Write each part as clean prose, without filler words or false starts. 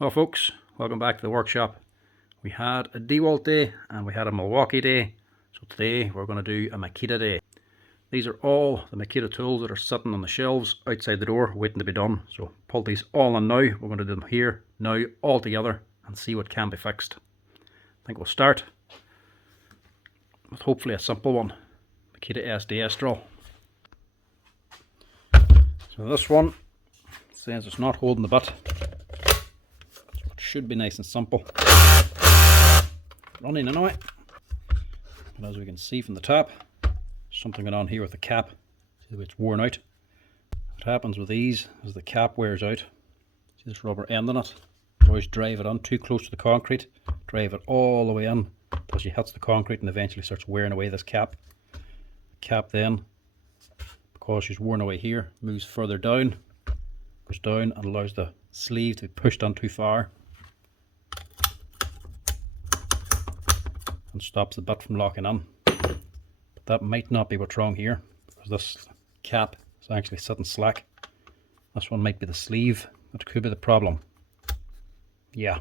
Well folks, welcome back to the workshop. We had a Dewalt day and we had a Milwaukee day. So today we're going to do a Makita day. These are all the Makita tools that are sitting on the shelves outside the door waiting to be done. So pull these all in now. We're going to do them here now all together and see what can be fixed. I think we'll start with hopefully a simple one. Makita SDS drill. So this one says it's not holding the bit. Should be nice and simple. Running anyway. But as we can see from the top, something going on here with the cap. See the way it's worn out. What happens with these is the cap wears out. See this rubber end on it. Always drive it on too close to the concrete. Drive it all the way in until she hits the concrete and eventually starts wearing away this cap. The cap then, because she's worn away here, moves further down. Goes down and allows the sleeve to be pushed on too far. And stops the bit from locking in. But that might not be what's wrong here, because this cap is actually sitting slack. This one might be the sleeve that could be the problem. Yeah.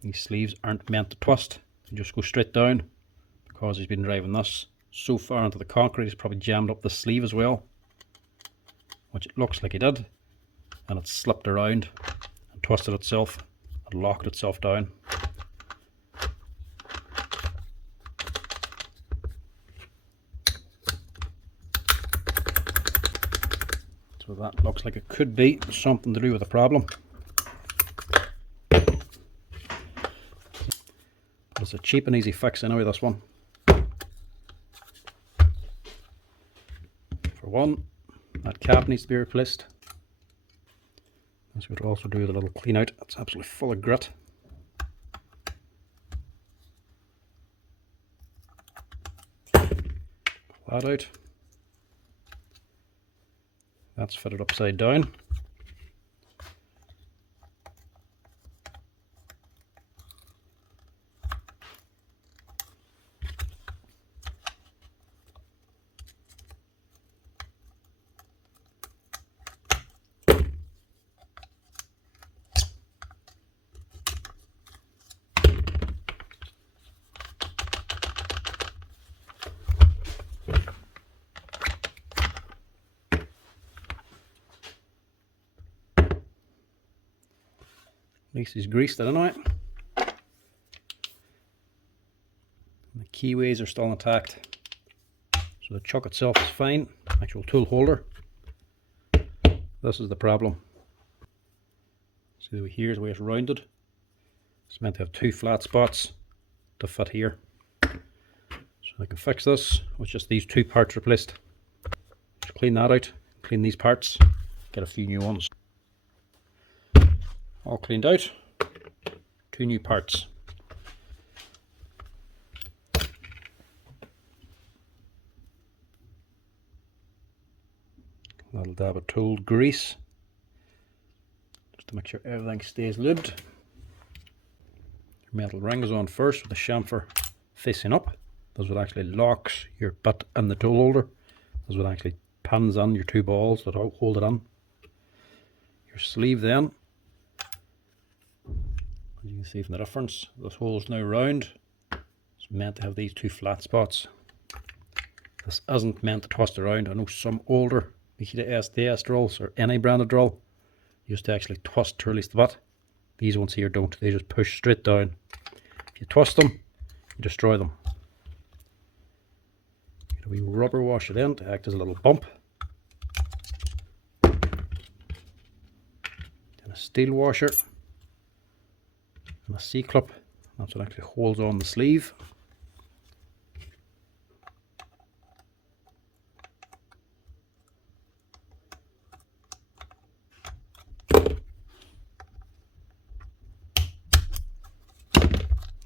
These sleeves aren't meant to twist. They just go straight down. Because he's been driving this so far into the concrete, he's probably jammed up the sleeve as well. Which it looks like he did. And it slipped around and twisted itself and locked itself down. So that looks like it could be something to do with the problem. But it's a cheap and easy fix anyway, this one. For one, that cap needs to be replaced. This would also do with a little clean out. It's absolutely full of grit. Pull that out. That's fitted upside down. At least he's greased it anyway. The keyways are still intact. So the chuck itself is fine. Actual tool holder. This is the problem. See here's the way it's rounded. It's meant to have two flat spots to fit here. So I can fix this with just these two parts replaced. Just clean that out, clean these parts, get a few new ones. All cleaned out, two new parts. A little dab of tool grease, just to make sure everything stays lubed. Your metal ring is on first with the chamfer facing up. That's what actually locks your bit in the tool holder. That's what actually pins on your two balls that hold it on. Your sleeve then, as you can see from the difference, this hole is now round. It's meant to have these two flat spots. This isn't meant to twist around. I know some older Makita SDS drills or any branded drill used to actually twist to release the bit. These ones here don't. They just push straight down. If you twist them, you destroy them. Get a wee rubber wash it in to act as a little bump. Then a steel washer. And a C-clip, that's what actually holds on the sleeve.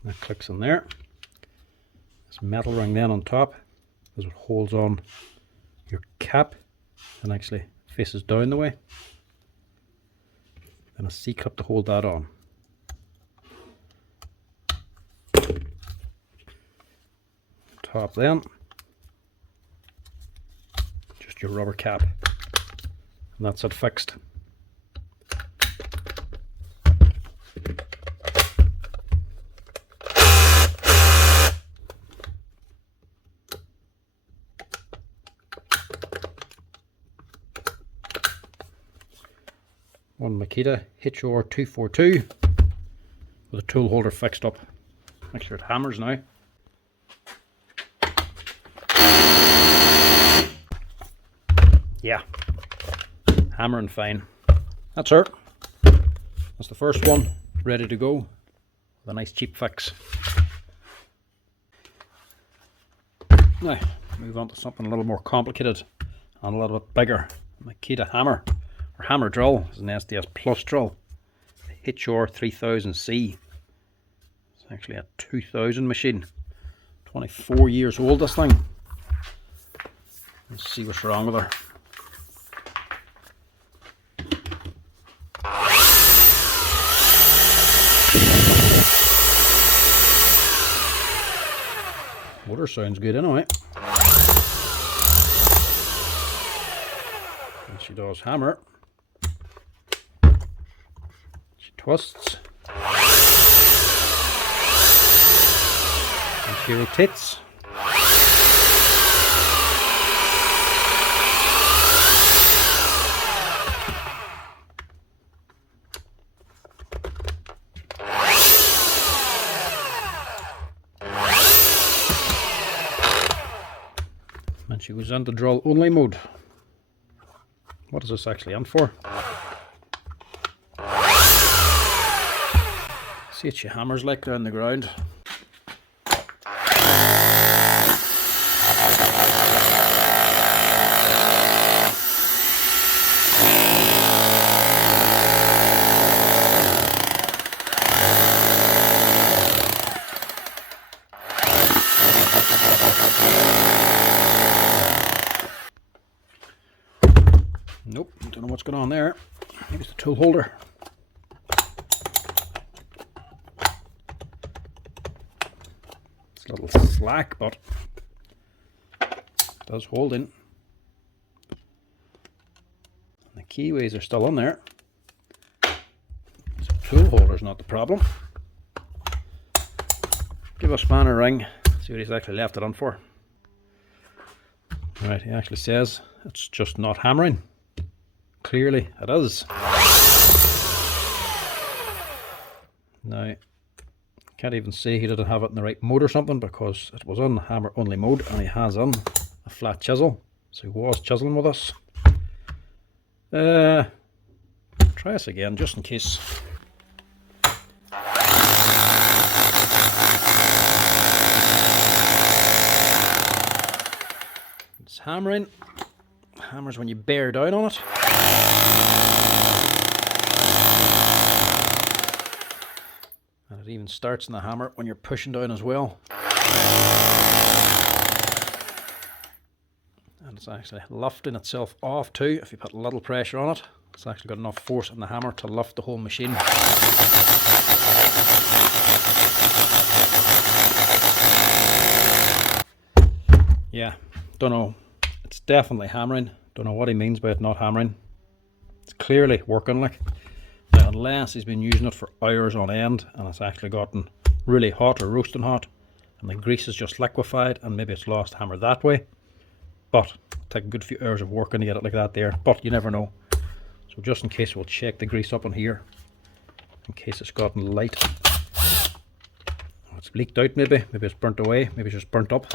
That clicks in there. This metal ring then on top is what holds on your cap and actually faces down the way. And a C-clip to hold that on. Top then, just your rubber cap, and that's it fixed. one Makita HR242 with a tool holder fixed up. Make sure it hammers now. Yeah, hammering fine. That's it. That's the first one, ready to go with a nice cheap fix. Now, move on to something a little more complicated and a little bit bigger. Makita hammer, or hammer drill, is an SDS Plus drill. HR3000C. It's actually a 2000 machine. 24 years old, this thing. Let's see what's wrong with her. Motor sounds good anyway. And she does hammer. She twists. And she rotates. And she goes into drill only mode. What is this actually in for? See what she hammers like down the ground. Nope, don't know what's going on there. Maybe it's the tool holder. It's a little slack, but it does hold in. And the keyways are still on there. So tool holder's not the problem. Give a spanner a ring, see what he's actually left it on for. Right, he actually says it's just not hammering. Clearly it is. Now, can't even say he didn't have it in the right mode or something, because it was on hammer only mode and he has on a flat chisel, so he was chiseling with us. Try this again just in case. It's hammering. Hammers when you bear down on it. And it even starts in the hammer when you're pushing down as well. And it's actually lifting itself off too. If you put a little pressure on it, it's actually got enough force in the hammer to lift the whole machine. Yeah, don't know. It's definitely hammering. Don't know what he means by it not hammering. It's clearly working like. Now, unless he's been using it for hours on end and it's actually gotten really hot or roasting hot and the grease is just liquefied and maybe it's lost hammer that way. But take a good few hours of working to get it like that there. But you never know. So just in case, we'll check the grease up in here. In case it's gotten light. It's leaked out maybe. Maybe it's burnt away. Maybe it's just burnt up.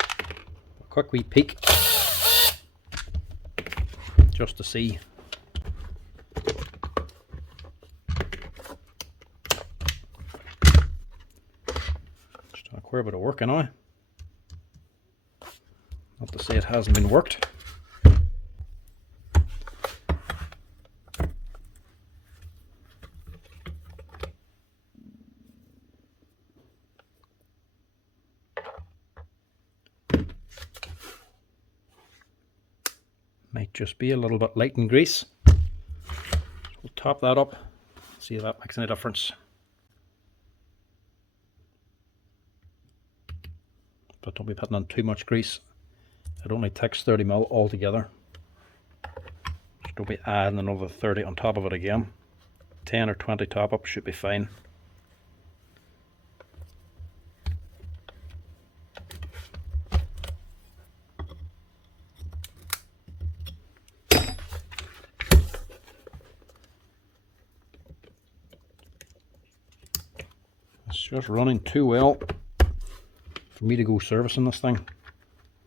A quick wee peek. Just to see. Just a queer bit of work now. Not to say it hasn't been worked. Might just be a little bit light in grease. So we'll top that up, see if that makes any difference. But don't be putting on too much grease. It only takes 30 ml altogether. Just don't be adding another 30 on top of it again. 10 or 20 top up should be fine. just running too well for me to go servicing this thing.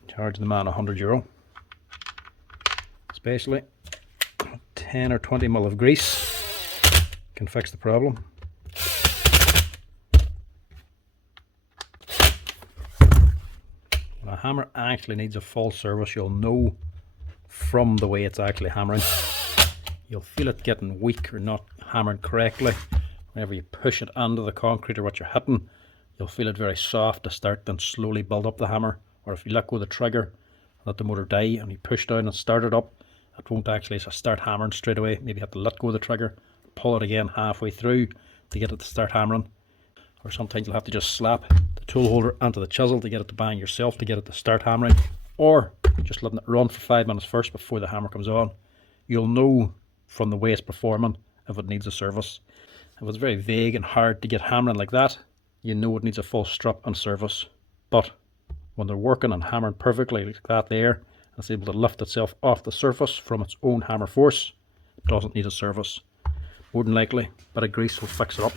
Charge the man €100. Especially 10 or 20 mil of grease can fix the problem. When a hammer actually needs a full service, you'll know from the way it's actually hammering. You'll feel it getting weak or not hammered correctly. Whenever you push it onto the concrete or what you're hitting, you'll feel it very soft to start, then slowly build up the hammer. Or if you let go of the trigger, let the motor die, and you push down and start it up, it won't actually start hammering straight away. Maybe you have to let go of the trigger, pull it again halfway through to get it to start hammering. Or sometimes you'll have to just slap the tool holder onto the chisel to get it to bang yourself to get it to start hammering. Or just letting it run for 5 minutes first before the hammer comes on. You'll know from the way it's performing if it needs a service. If it's very vague and hard to get hammering like that, you know it needs a full strip and service. But when they're working and hammering perfectly like that there, and it's able to lift itself off the surface from its own hammer force, it doesn't need a service. More than likely, a bit of grease will fix it up.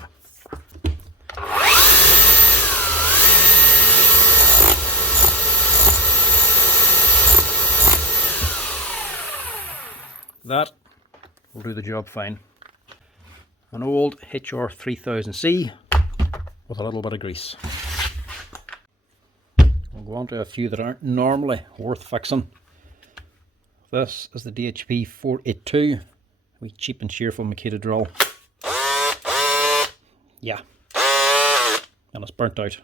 That will do the job fine. An old HR 3000C with a little bit of grease. We'll go on to a few that aren't normally worth fixing. This is the DHP 482, a wee cheap and cheerful Makita drill. Yeah, and it's burnt out.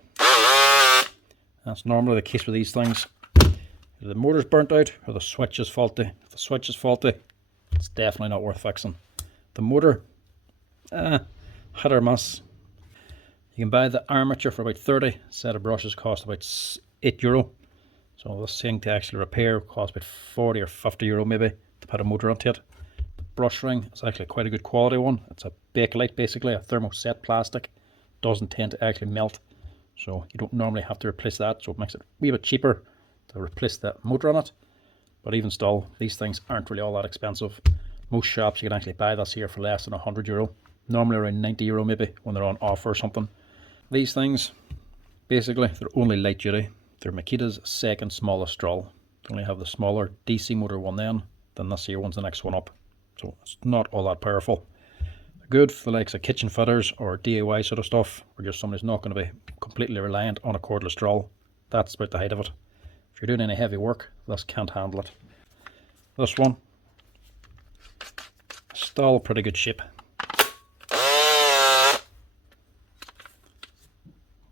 That's normally the case with these things. Either the motor's burnt out or the switch is faulty. If the switch is faulty, it's definitely not worth fixing. The motor, hit or miss. You can buy the armature for about 30. Set of brushes cost about €8. So this thing to actually repair costs about 40 or 50 euro maybe to put a motor onto it. The brush ring is actually quite a good quality one. It's a Bakelite, basically a thermoset plastic. Doesn't tend to actually melt, so you don't normally have to replace that, so it makes it a wee bit cheaper to replace that motor on it. But even still, these things aren't really all that expensive. Most shops you can actually buy this here for less than €100. Normally around 90 euro maybe when they're on offer or something. These things, basically, they're only light duty. They're Makita's second smallest drill. They only have the smaller DC motor one then this here one's the next one up. So it's not all that powerful. They're good for the likes of kitchen fitters or DIY sort of stuff, where just somebody's not going to be completely reliant on a cordless drill. That's about the height of it. If you're doing any heavy work, this can't handle it. This one, still pretty good shape.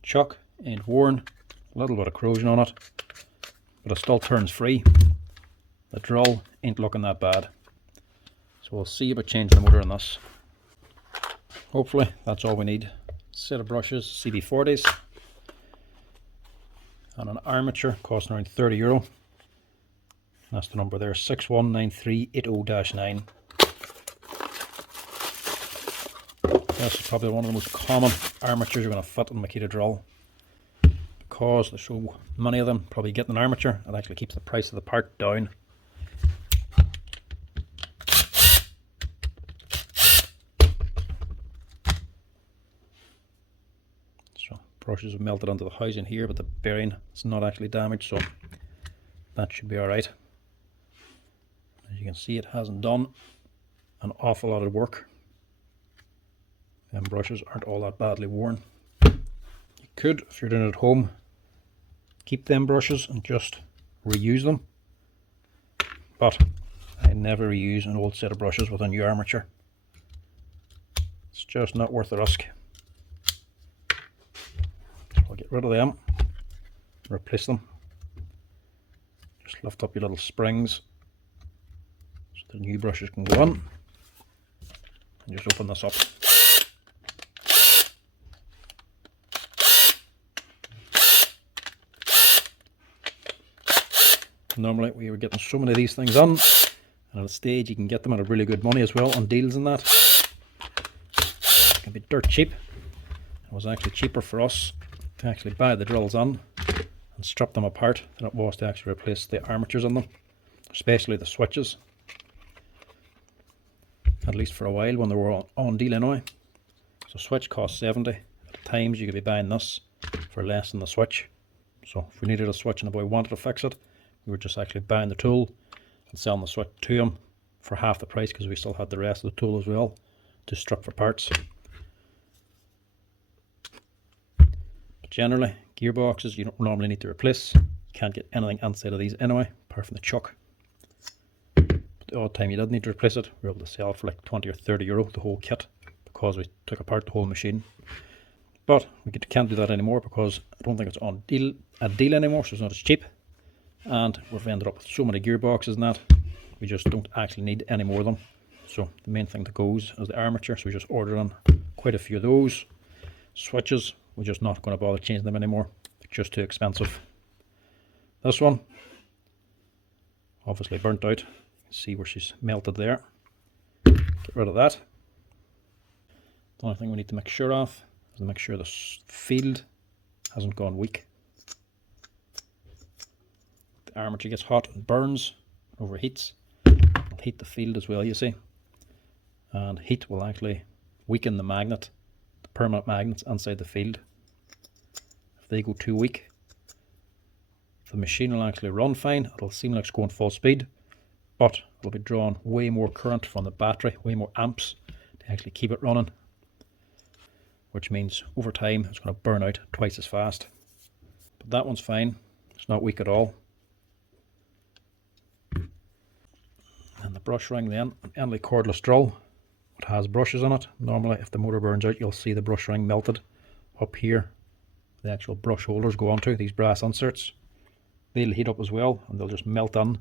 Chuck ain't worn, a little bit of corrosion on it, but it still turns free. The drill ain't looking that bad. So we'll see about changing the motor on this. Hopefully that's all we need. Set of brushes, CB40s, and an armature costing around €30. That's the number there, 619380-9. This is probably one of the most common armatures you're going to fit in a Makita drill. Because there's so many of them, probably getting an armature, it actually keeps the price of the part down. So brushes have melted onto the housing here, but the bearing is not actually damaged, so that should be alright. As you can see, it hasn't done an awful lot of work. And brushes aren't all that badly worn. You could, if you're doing it at home, keep them brushes and just reuse them. But I never reuse an old set of brushes with a new armature. It's just not worth the risk. So I'll get rid of them, replace them. Just lift up your little springs so the new brushes can go on. And just open this up. Normally we were getting so many of these things on, and at a stage you can get them at a really good money as well on deals and that. It can be dirt cheap. It was actually cheaper for us to actually buy the drills on and strip them apart than it was to actually replace the armatures on them, especially the switches. At least for a while when they were on deal anyway. So switch cost 70. At the times you could be buying this for less than the switch. So if we needed a switch and the boy wanted to fix it, we were just actually buying the tool and selling the switch to him for half the price, because we still had the rest of the tool as well to strip for parts. But generally, gearboxes you don't normally need to replace. You can't get anything inside of these anyway, apart from the chuck. But the odd time you did need to replace it, we were able to sell it for like 20 or 30 euro, the whole kit, because we took apart the whole machine. But we can't do that anymore, because I don't think it's on a deal anymore, so it's not as cheap. And we've ended up with so many gearboxes and that, we just don't actually need any more of them. So the main thing that goes is the armature, so we just ordered on quite a few of those. Switches, we're just not going to bother changing them anymore, it's just too expensive. This one, obviously burnt out. You can see where she's melted there. Get rid of that. The only thing we need to make sure of is to make sure the field hasn't gone weak. The armature gets hot and burns, overheats. It'll heat the field as well, you see. And heat will actually weaken the magnet, the permanent magnets inside the field. If they go too weak, the machine will actually run fine. It'll seem like it's going full speed, but it'll be drawing way more current from the battery, way more amps to actually keep it running, which means over time it's going to burn out twice as fast. But that one's fine, it's not weak at all. And the brush ring then, an Enley cordless drill. It has brushes on it. Normally if the motor burns out, you'll see the brush ring melted up here. The actual brush holders go onto these brass inserts. They'll heat up as well, and they'll just melt in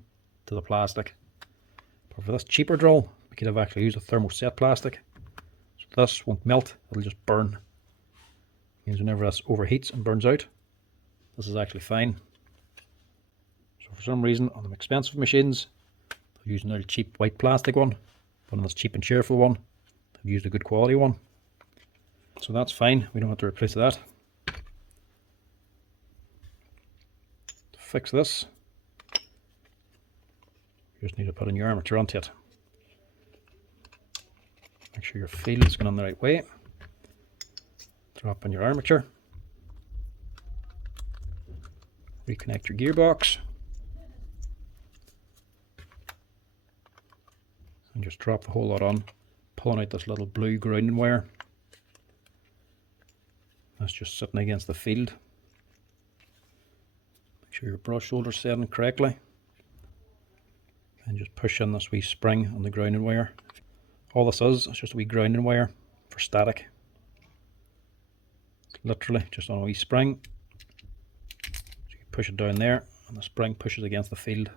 to the plastic. But for this cheaper drill, we could have actually used a thermoset plastic. So this won't melt, it'll just burn. It means whenever this overheats and burns out, this is actually fine. So for some reason on the expensive machines, they're using a cheap white plastic one, but on this cheap and cheerful one, they've used a good quality one. So that's fine, we don't have to replace that. To fix this, you just need to put in your armature onto it. Make sure your field is going on the right way. Drop in your armature. Reconnect your gearbox. And just drop the whole lot on, pulling out this little blue grounding wire. That's just sitting against the field. Make sure your brush holder's setting correctly. And just push in this wee spring on the grounding wire. All this is just a wee grounding wire for static. It's literally just on a wee spring. So you push it down there, and the spring pushes against the field.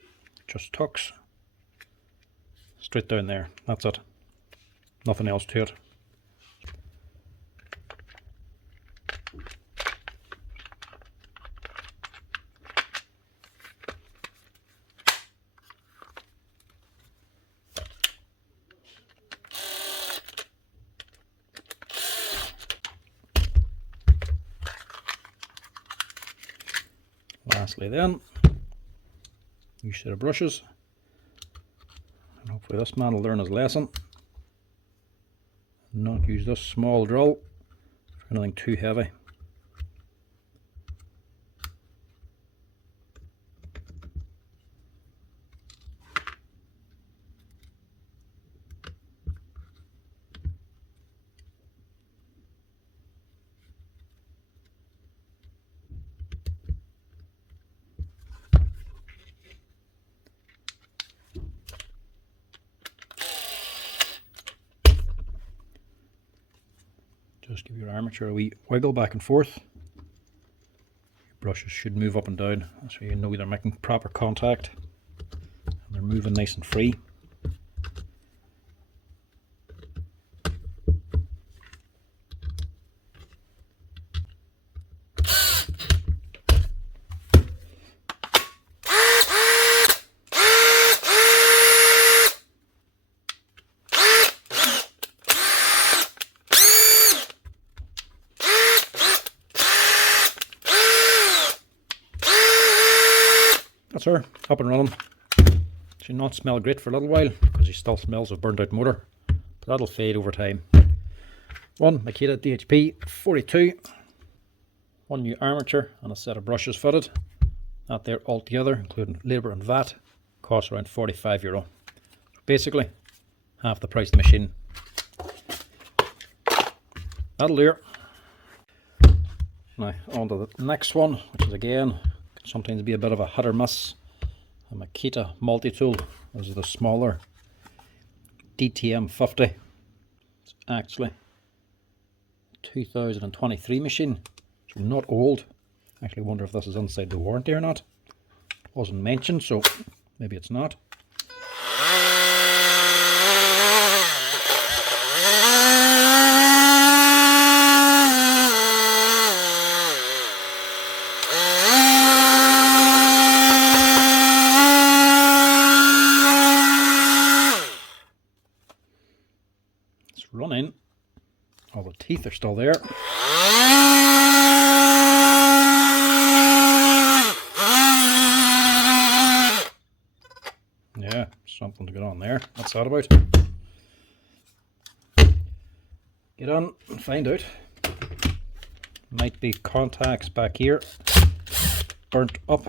It just tucks straight down there. That's it. Nothing else to it. Lastly then, new set of brushes, and hopefully this man will learn his lesson and not use this small drill for anything too heavy. Just give your armature a wee wiggle back and forth. Your brushes should move up and down, so you know they're making proper contact and they're moving nice and free. That's her, up and running. She'll not smell great for a little while because she still smells of burnt out motor, but that'll fade over time. One Makita DHP 42. One new armature and a set of brushes fitted. That there altogether, including labour and VAT, costs around €45. Basically, half the price of the machine. That'll do it. Now on to the next one, which is again, can sometimes be a bit of a hit or miss. A Makita multi-tool. This is the smaller DTM 50. It's actually a 2023 machine, so not old. I actually wonder if this is inside the warranty or not. It wasn't mentioned, so maybe it's not. It's running. All the teeth are still there. Yeah, something to get on there. What's that about? Get on and find out. Might be contacts back here burnt up,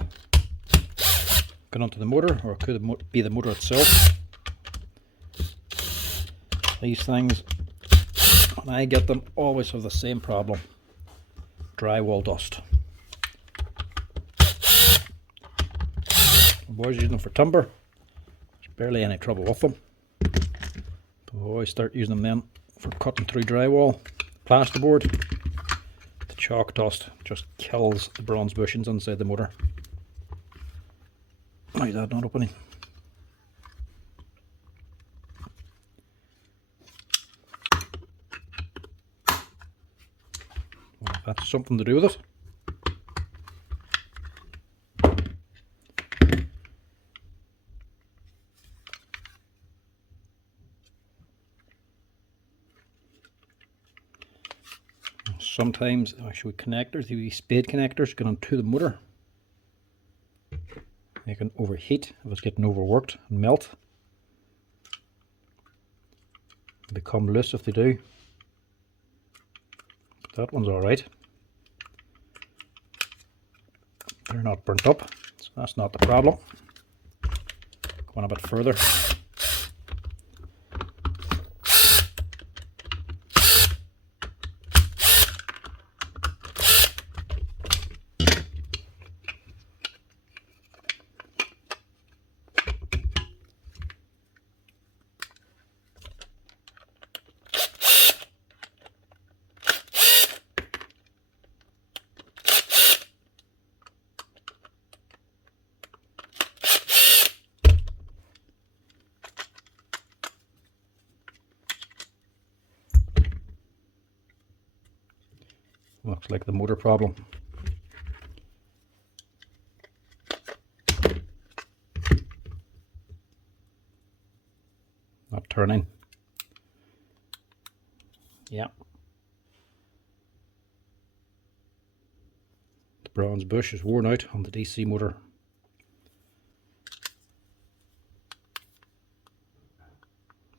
gone onto the motor, or it could be the motor itself. These things, when I get them, always have the same problem: drywall dust. The boys using them for timber. Barely any trouble with them, but we always start using them then for cutting through drywall, plasterboard. The chalk dust just kills the bronze bushings inside the motor. Why is that not opening? Well, that's something to do with it. Sometimes actually connectors, these spade connectors, get onto the motor. They can overheat if it's getting overworked and melt. They become loose if they do. But that one's alright. They're not burnt up, so that's not the problem. Going a bit further. Looks like the motor problem. Not turning. Yeah. The bronze bush is worn out on the DC motor.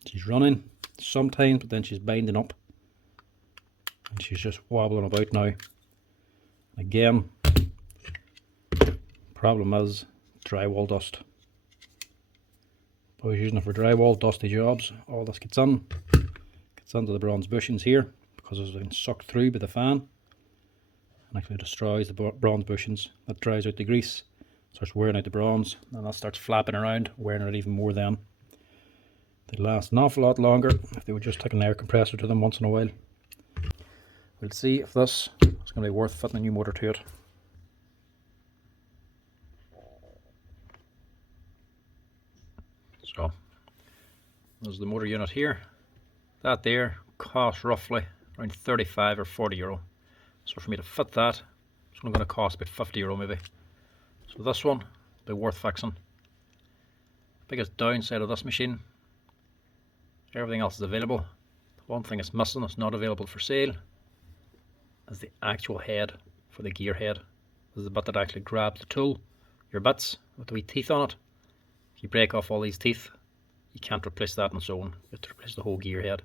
She's running sometimes, but then she's binding up. And she's just wobbling about now. Again, problem is drywall dust. I was using it for drywall, dusty jobs. All this gets into the bronze bushings here because it's been sucked through by the fan and actually destroys the bronze bushings. That dries out the grease, starts wearing out the bronze, and that starts flapping around, wearing it even more then. They'd last an awful lot longer if they would just take an air compressor to them once in a while. We'll see if this is going to be worth fitting a new motor to it. So, there's the motor unit here. That there costs roughly around 35 or 40 euro. So for me to fit that, it's only going to cost about 50 euro maybe. So this one will be worth fixing. Biggest downside of this machine, everything else is available. The one thing it's missing, it's not available for sale, is the actual head for the gear head. This is the bit that actually grabs the tool, your bits with the wee teeth on it. If you break off all these teeth, you can't replace that and so on. You have to replace the whole gear head.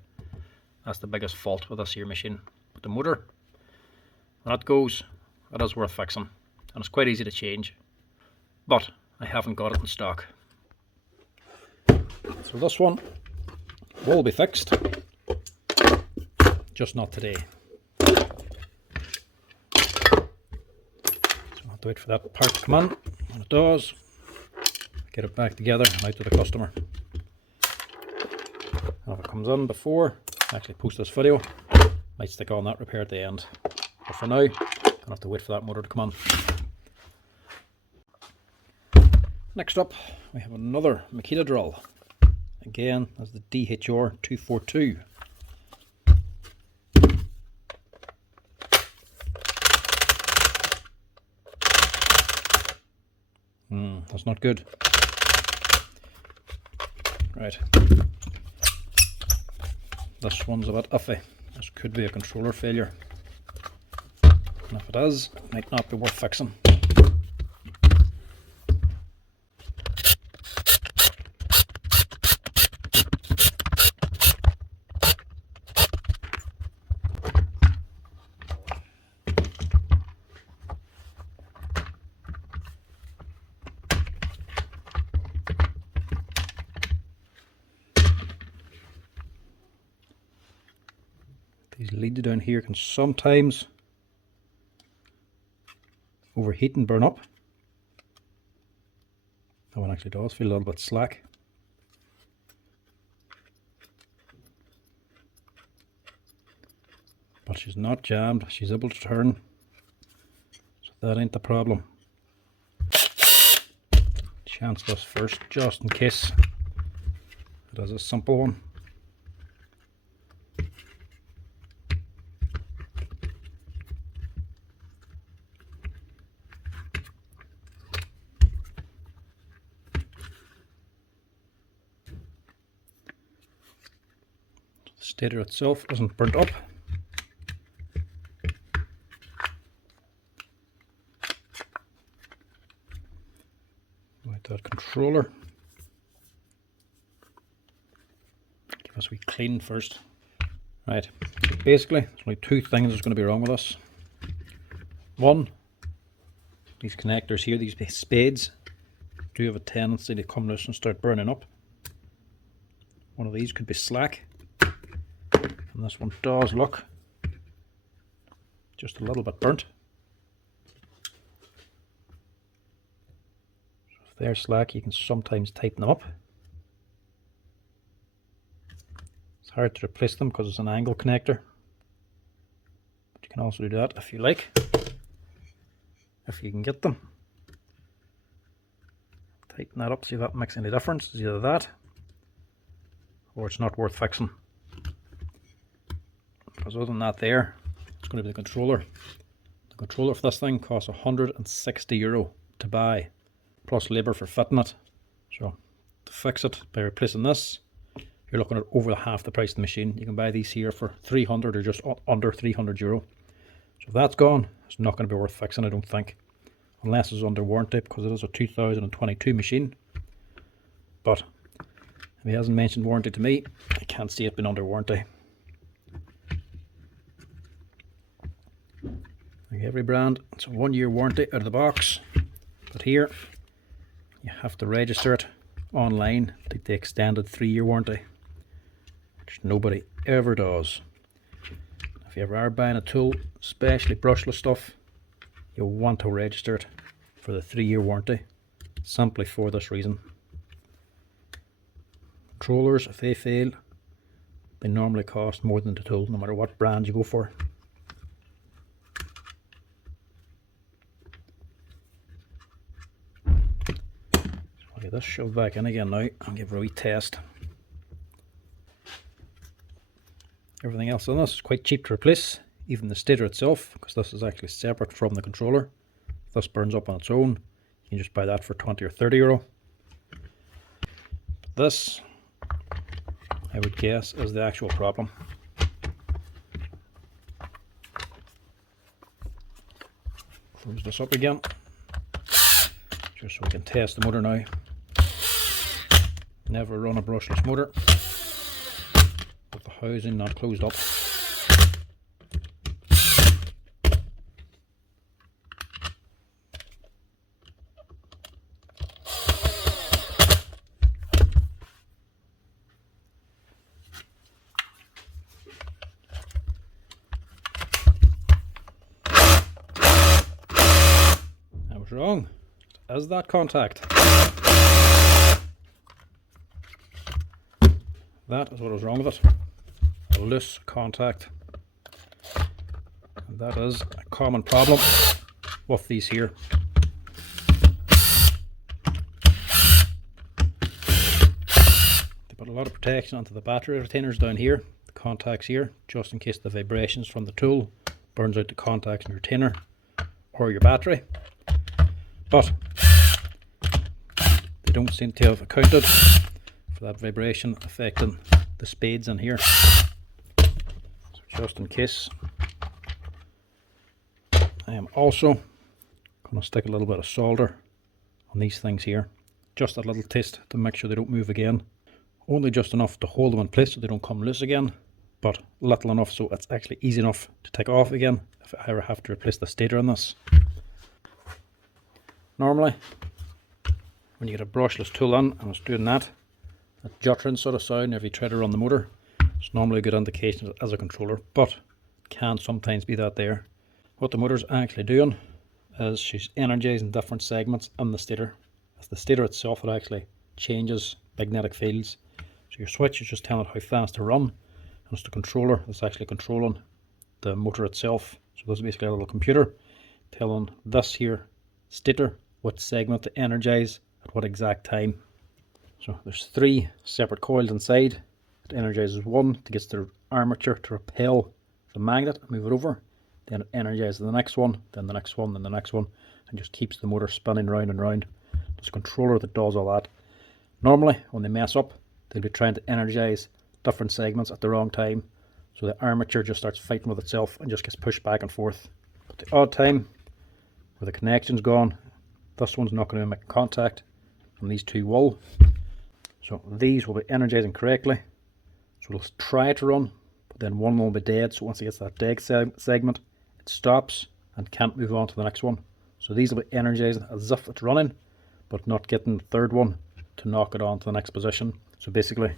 That's the biggest fault with this here machine. But the motor, when it goes, it is worth fixing, and it's quite easy to change, but I haven't got it in stock. So this one will be fixed, just not today. So I'll have to wait for that part to come in. When it does, get it back together and out to the customer. And if it comes in before I actually post this video, might stick on that repair at the end. But for now, I'm gonna have to wait for that motor to come on. Next up, we have another Makita drill. Again, that's the DHR 242. That's not good. Right. This one's a bit iffy. This could be a controller failure. And if it is, it might not be worth fixing. These leads down here can sometimes overheat and burn up. That one actually does feel a little bit slack. But she's not jammed, she's able to turn, so that ain't the problem. Chance this first, just in case it is a simple one. The stator itself isn't burnt up. Right, that controller. Give us a wee clean first. Right, so basically there's only two things that's going to be wrong with this. One, these connectors here, these spades, do have a tendency to come loose and start burning up. One of these could be slack. And this one does look just a little bit burnt. So if they're slack, you can sometimes tighten them up. It's hard to replace them because it's an angle connector, but you can also do that if you like, if you can get them. Tighten that up, see if that makes any difference. It's either that or it's not worth fixing. Because other than that there, it's going to be the controller. The controller for this thing costs €160 to buy, plus labour for fitting it. So to fix it by replacing this, you're looking at over half the price of the machine. You can buy these here for 300 or just under €300. So if that's gone, it's not going to be worth fixing, I don't think. Unless it's under warranty, because it is a 2022 machine. But if he hasn't mentioned warranty to me, I can't see it being under warranty. Like every brand, it's a 1 year warranty out of the box, but here you have to register it online to the extended 3-year warranty, which nobody ever does. If you ever are buying a tool, especially brushless stuff, you'll want to register it for the 3-year warranty, simply for this reason. Controllers, if they fail, they normally cost more than the tool, no matter what brand you go for. I'll get this shoved back in again now and give it a wee test. Everything else on this is quite cheap to replace, even the stator itself, because this is actually separate from the controller. If this burns up on its own, you can just buy that for 20 or 30 euro. But this, I would guess, is the actual problem. Close this up again, just so we can test the motor now. Never run a brushless motor with the housing not closed up. I was wrong. As that contact. That is what was wrong with it. A loose contact. And that is a common problem with these here. They put a lot of protection onto the battery retainers down here, the contacts here, just in case the vibrations from the tool burns out the contacts in your retainer or your battery. But they don't seem to have accounted for that vibration affecting the spades in here. So just in case, I am also going to stick a little bit of solder on these things here. Just a little test to make sure they don't move again. Only just enough to hold them in place so they don't come loose again, but little enough so it's actually easy enough to take off again if I ever have to replace the stator on this. Normally, when you get a brushless tool in and it's doing that juttering sort of sound if you try to run the motor, it's normally a good indication as a controller, but can sometimes be that there. What the motor's actually doing is she's energizing different segments in the stator. It's the stator itself that actually changes magnetic fields. So your switch is just telling it how fast to run, and it's the controller that's actually controlling the motor itself. So this is basically a little computer telling this here stator what segment to energize at what exact time. So there's 3 separate coils inside. It energizes one to get the armature to repel the magnet and move it over. Then it energizes the next one, then the next one, then the next one, and just keeps the motor spinning round and round. It's a controller that does all that. Normally, when they mess up, they'll be trying to energize different segments at the wrong time. So the armature just starts fighting with itself and just gets pushed back and forth. But the odd time, where the connection's gone, this one's not going to make contact, and these 2 will. So these will be energizing correctly. So it'll try to run, but then one will be dead. So once it gets that dead segment, it stops and can't move on to the next one. So these will be energizing as if it's running, but not getting the third one to knock it on to the next position. So basically,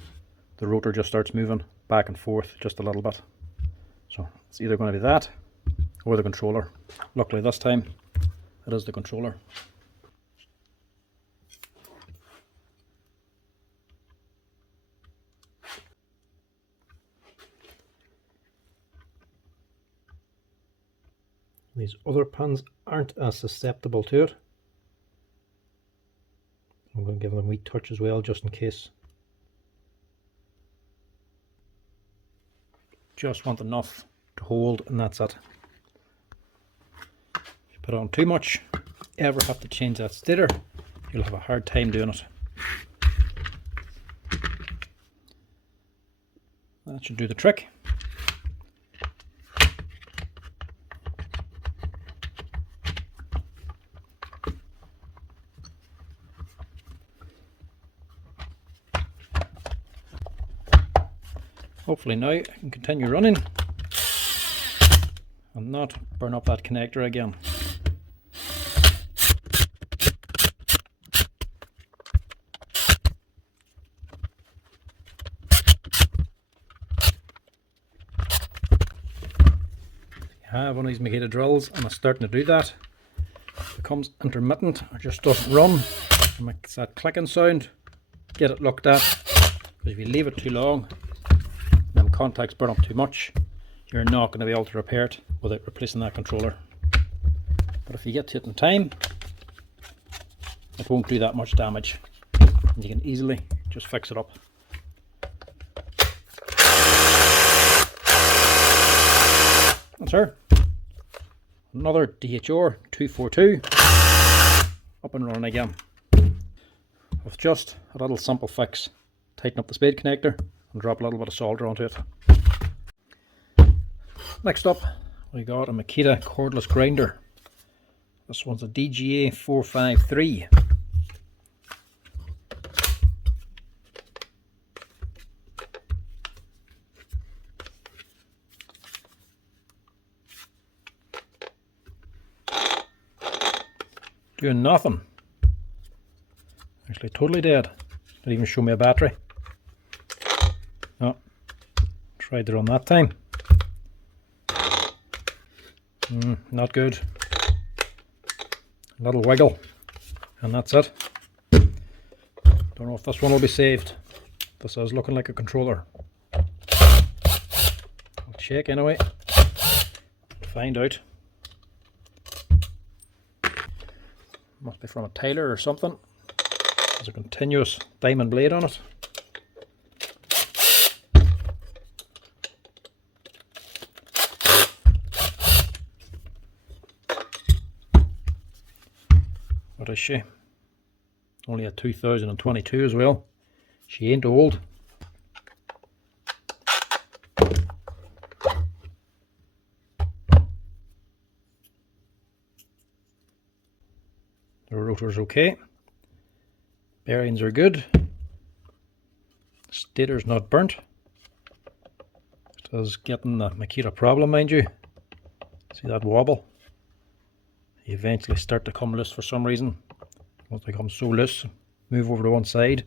the rotor just starts moving back and forth just a little bit. So it's either going to be that or the controller. Luckily this time, it is the controller. These other pins aren't as susceptible to it. I'm going to give them a wee touch as well, just in case. Just want enough to hold, and that's it. If you put on too much, ever have to change that stator, you'll have a hard time doing it. That should do the trick. Hopefully now I can continue running and not burn up that connector again. I have one of these Makita drills and it's starting to do that. It becomes intermittent or just doesn't run. It makes that clicking sound. Get it looked at, because if you leave it too long, then contacts burn up too much, you're not going to be able to repair it without replacing that controller. But if you get to it in time, it won't do that much damage, and you can easily just fix it up. That's her. Another DHR 242 up and running again with just a little simple fix. Tighten up the spade connector and drop a little bit of solder onto it. Next up, we got a Makita cordless grinder. This one's a DGA 453. Doing nothing. Actually totally dead. Didn't even show me a battery. Oh, tried to run that time. Not good. A little wiggle, and that's it. Don't know if this one will be saved. This is looking like a controller. I'll check anyway. Find out. Must be from a tailor or something. There's a continuous diamond blade on it. What is she? Only a 2022 as well. She ain't old. The rotor's okay. Bearings are good. Stator's not burnt. It is getting the Makita problem, mind you. See that wobble? They eventually start to come loose for some reason. Once they come so loose, move over to one side.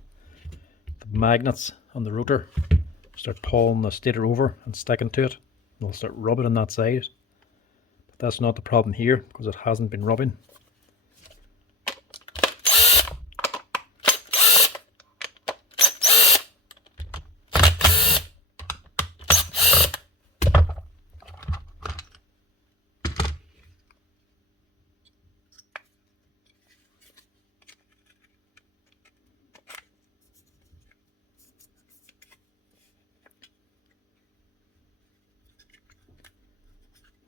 The magnets on the rotor start pulling the stator over and sticking to it. They'll start rubbing on that side. But that's not the problem here because it hasn't been rubbing.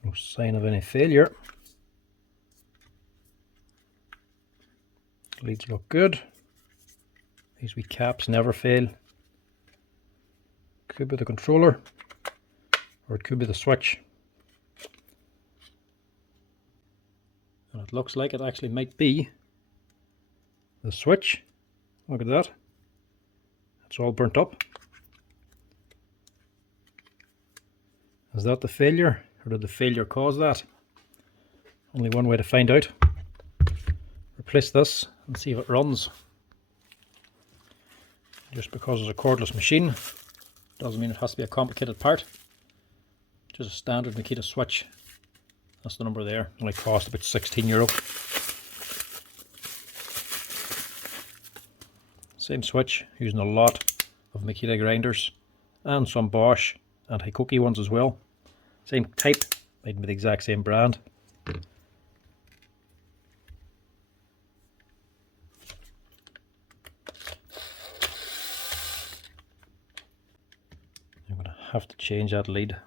No sign of any failure. Leads look good. These wee caps never fail. Could be the controller, or it could be the switch. And it looks like it actually might be the switch. Look at that. It's all burnt up. Is that the failure? Or did the failure cause that? Only one way to find out. Replace this and see if it runs. Just because it's a cordless machine doesn't mean it has to be a complicated part. Just a standard Makita switch. That's the number there. Only cost about €16. Same switch, using a lot of Makita grinders and some Bosch and Mikwaukee ones as well. Same type, made with the exact same brand. I'm going to have to change that lead,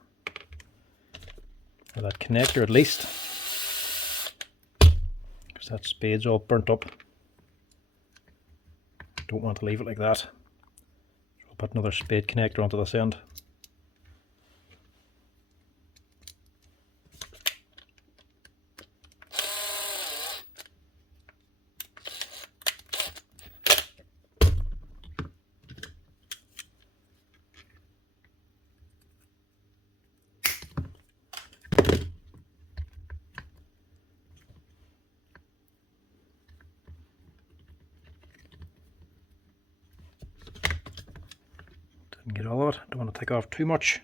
or that connector at least, because that spade's all burnt up. Don't want to leave it like that. So I'll put another spade connector onto this end. Didn't get all of it. Don't want to take off too much.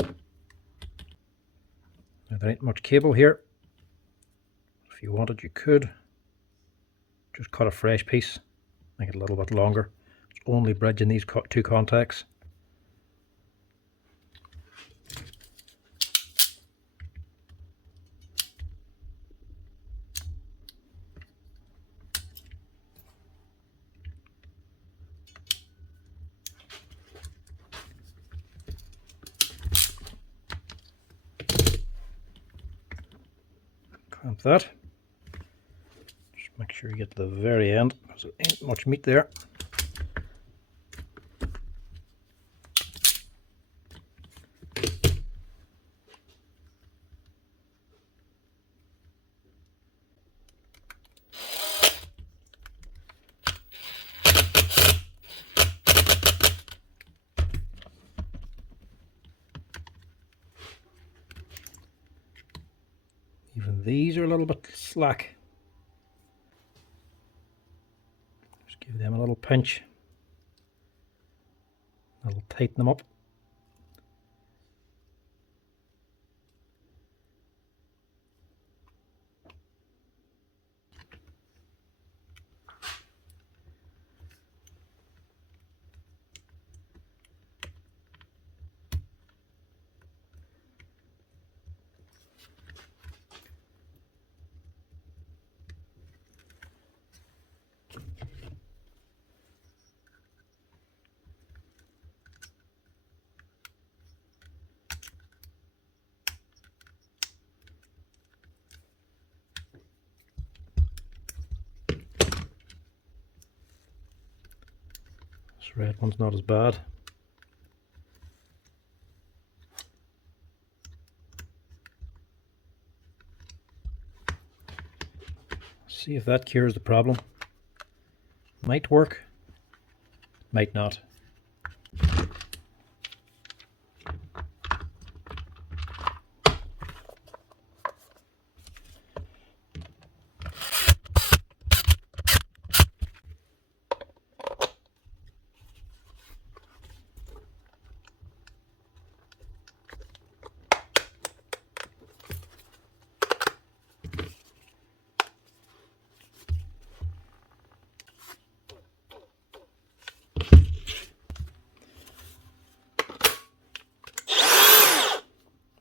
Now there ain't much cable here. If you wanted, you could just cut a fresh piece, make it a little bit longer. It's only bridging these two contacts. Clamp that. Just make sure you get to the very end because there ain't much meat there. these are a little bit slack. Just give them a little pinch. That'll tighten them up. This red one's not as bad. See if that cures the problem. Might work, might not.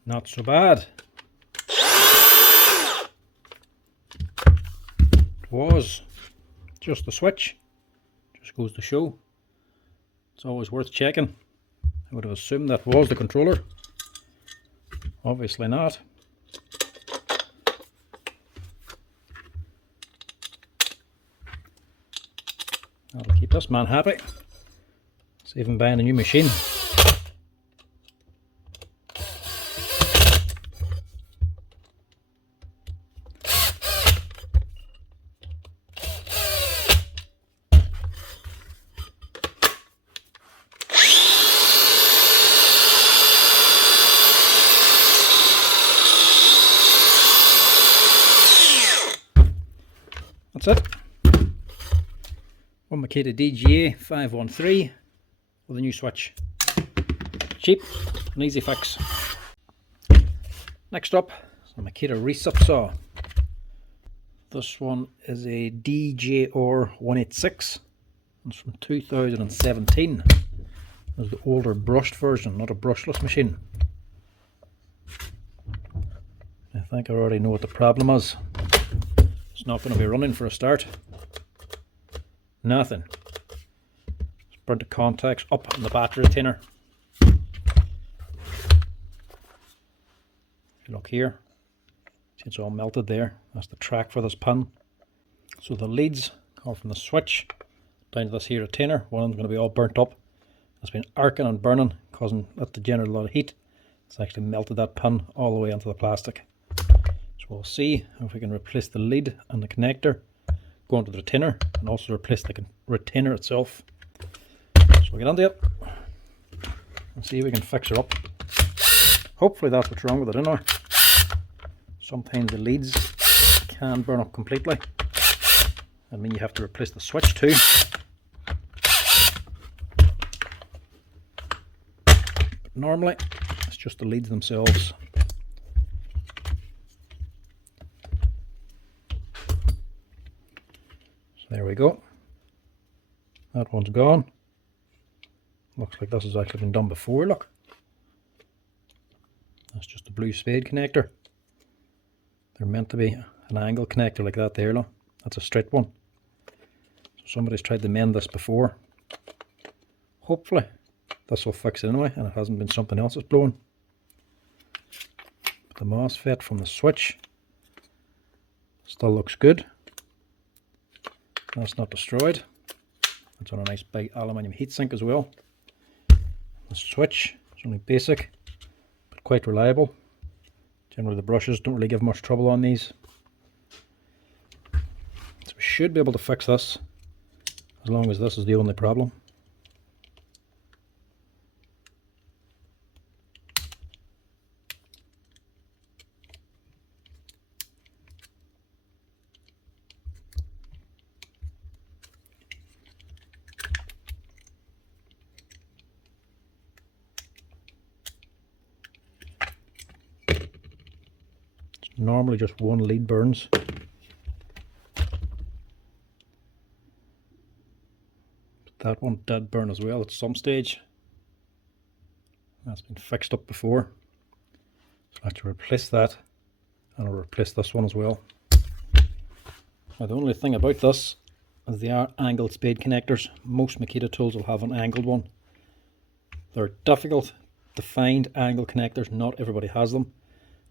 Not so bad. It was just the switch. Just goes to show. It's always worth checking. I would have assumed that was the controller. Obviously not. That'll keep this man happy. Save him buying a new machine. That's it. One Makita DGA 513 with a new switch. Cheap, an easy fix. Next up, a Makita recip saw. This one is a DJR 186. It's from 2017. It's the older brushed version, not a brushless machine. I think I already know what the problem is. It's not going to be running for a start. Nothing. It's burnt the contacts up in the battery retainer. If you look here, see it's all melted there. That's the track for this pin. So the leads come from the switch down to this here retainer. One of them's going to be all burnt up. It's been arcing and burning, causing that to generate a lot of heat. It's actually melted that pin all the way into the plastic. So we'll see if we can replace the lead and the connector going to the retainer, and also replace the retainer itself. So we'll get onto it and see if we can fix her up. Hopefully that's what's wrong with it anyway. Sometimes the leads can burn up completely. I mean, you have to replace the switch too. But normally it's just the leads themselves. There we go. That one's gone. Looks like this has actually been done before, look. That's just a blue spade connector. They're meant to be an angle connector like that there, look. That's a straight one. So somebody's tried to mend this before. Hopefully this will fix it anyway, and it hasn't been something else that's blowing. But the MOSFET from the switch still looks good. That's not destroyed. It's on a nice big aluminium heatsink as well. The switch is only basic, but quite reliable. Generally the brushes don't really give much trouble on these. So we should be able to fix this, as long as this is the only problem. Normally just one lead burns. But that one did burn as well at some stage. That's been fixed up before. So I have to replace that, and I'll replace this one as well. Now the only thing about this is they are angled spade connectors. Most Makita tools will have an angled one. They're difficult to find angled connectors, not everybody has them.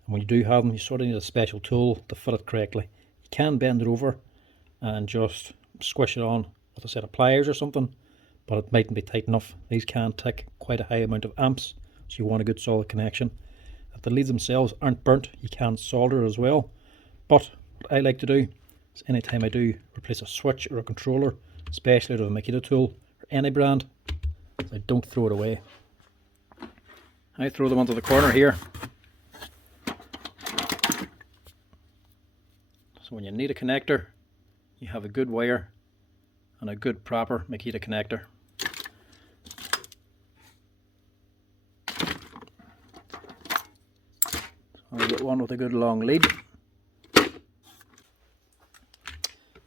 And when you do have them, you sort of need a special tool to fit it correctly. You can bend it over and just squish it on with a set of pliers or something, but it mightn't be tight enough. These can take quite a high amount of amps, so you want a good solid connection. If the leads themselves aren't burnt, you can solder it as well. But what I like to do is anytime I do replace a switch or a controller, especially out of a Makita tool or any brand, I don't throw it away. I throw them onto the corner here. So when you need a connector, you have a good wire and a good proper Makita connector. So I'll get one with a good long lead.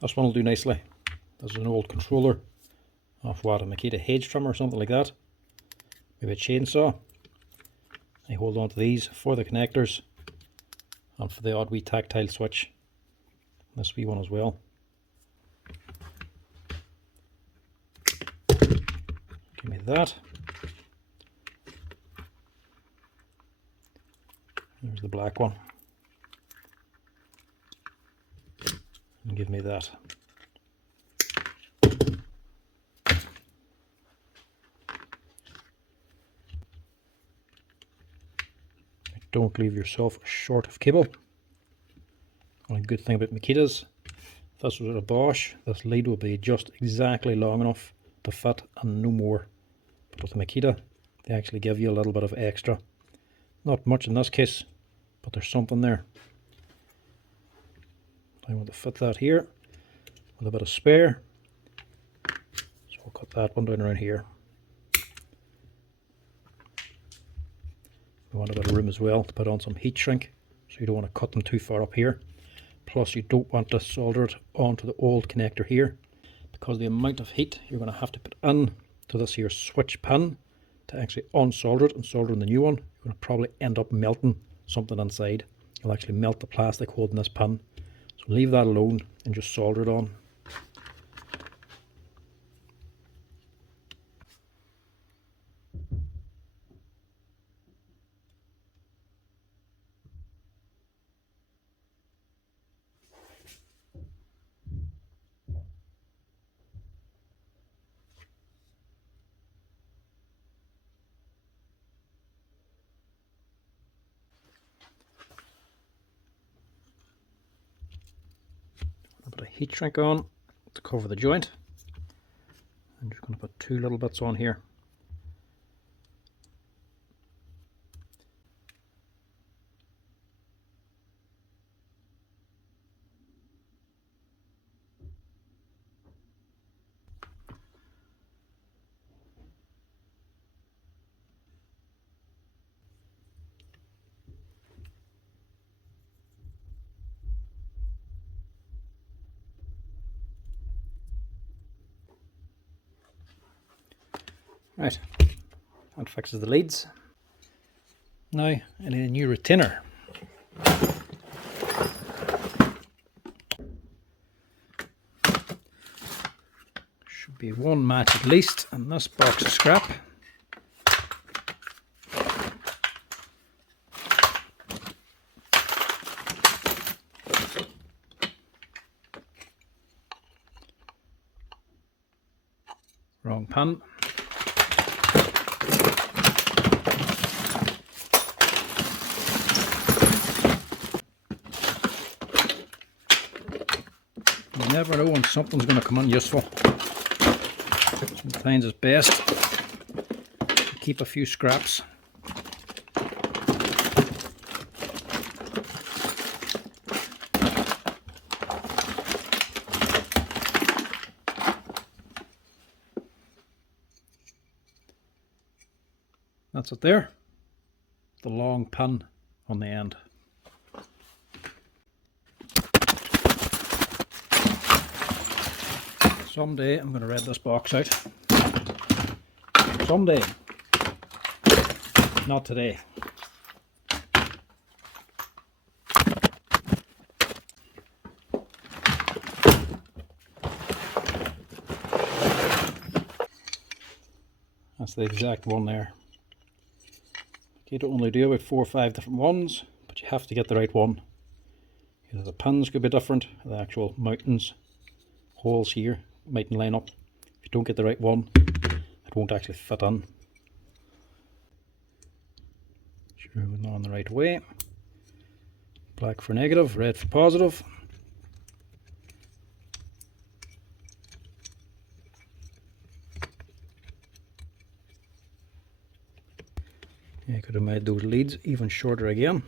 This one will do nicely. This is an old controller of what, a Makita hedge trimmer or something like that. Maybe a chainsaw. I hold on to these for the connectors and for the odd wee tactile switch. This wee one as well. Give me that. There's the black one. And give me that. Don't leave yourself short of cable. Only good thing about Makitas, if this was a Bosch, this lead will be just exactly long enough to fit and no more. But with the Makita, they actually give you a little bit of extra. Not much in this case, but there's something there. I want to fit that here with a bit of spare. So I'll cut that one down around here. We want a bit of room as well to put on some heat shrink, so you don't want to cut them too far up here. Plus you don't want to solder it onto the old connector here, because the amount of heat you're going to have to put in to this here switch pin to actually unsolder it and solder in the new one, you're going to probably end up melting something inside. You'll actually melt the plastic holding this pin. So leave that alone and just solder it on. A bit of heat shrink on to cover the joint. I'm just going to put two little bits on here. Right, that fixes the leads. Now I need a new retainer. Should be one match at least in this box of scrap. Wrong pin. You never know when something's going to come in useful. Sometimes it's best to keep a few scraps. That's it there. The long pin on the end. Someday I'm going to read this box out. Someday. Not today. That's the exact one there. You don't only do about 4 or 5 different ones, but you have to get the right one. Either the pins could be different, the actual mountings, holes here mightn't line up. If you don't get the right one, it won't actually fit in. Sure we're on the right way. Black for negative, red for positive. You could have made those leads even shorter again.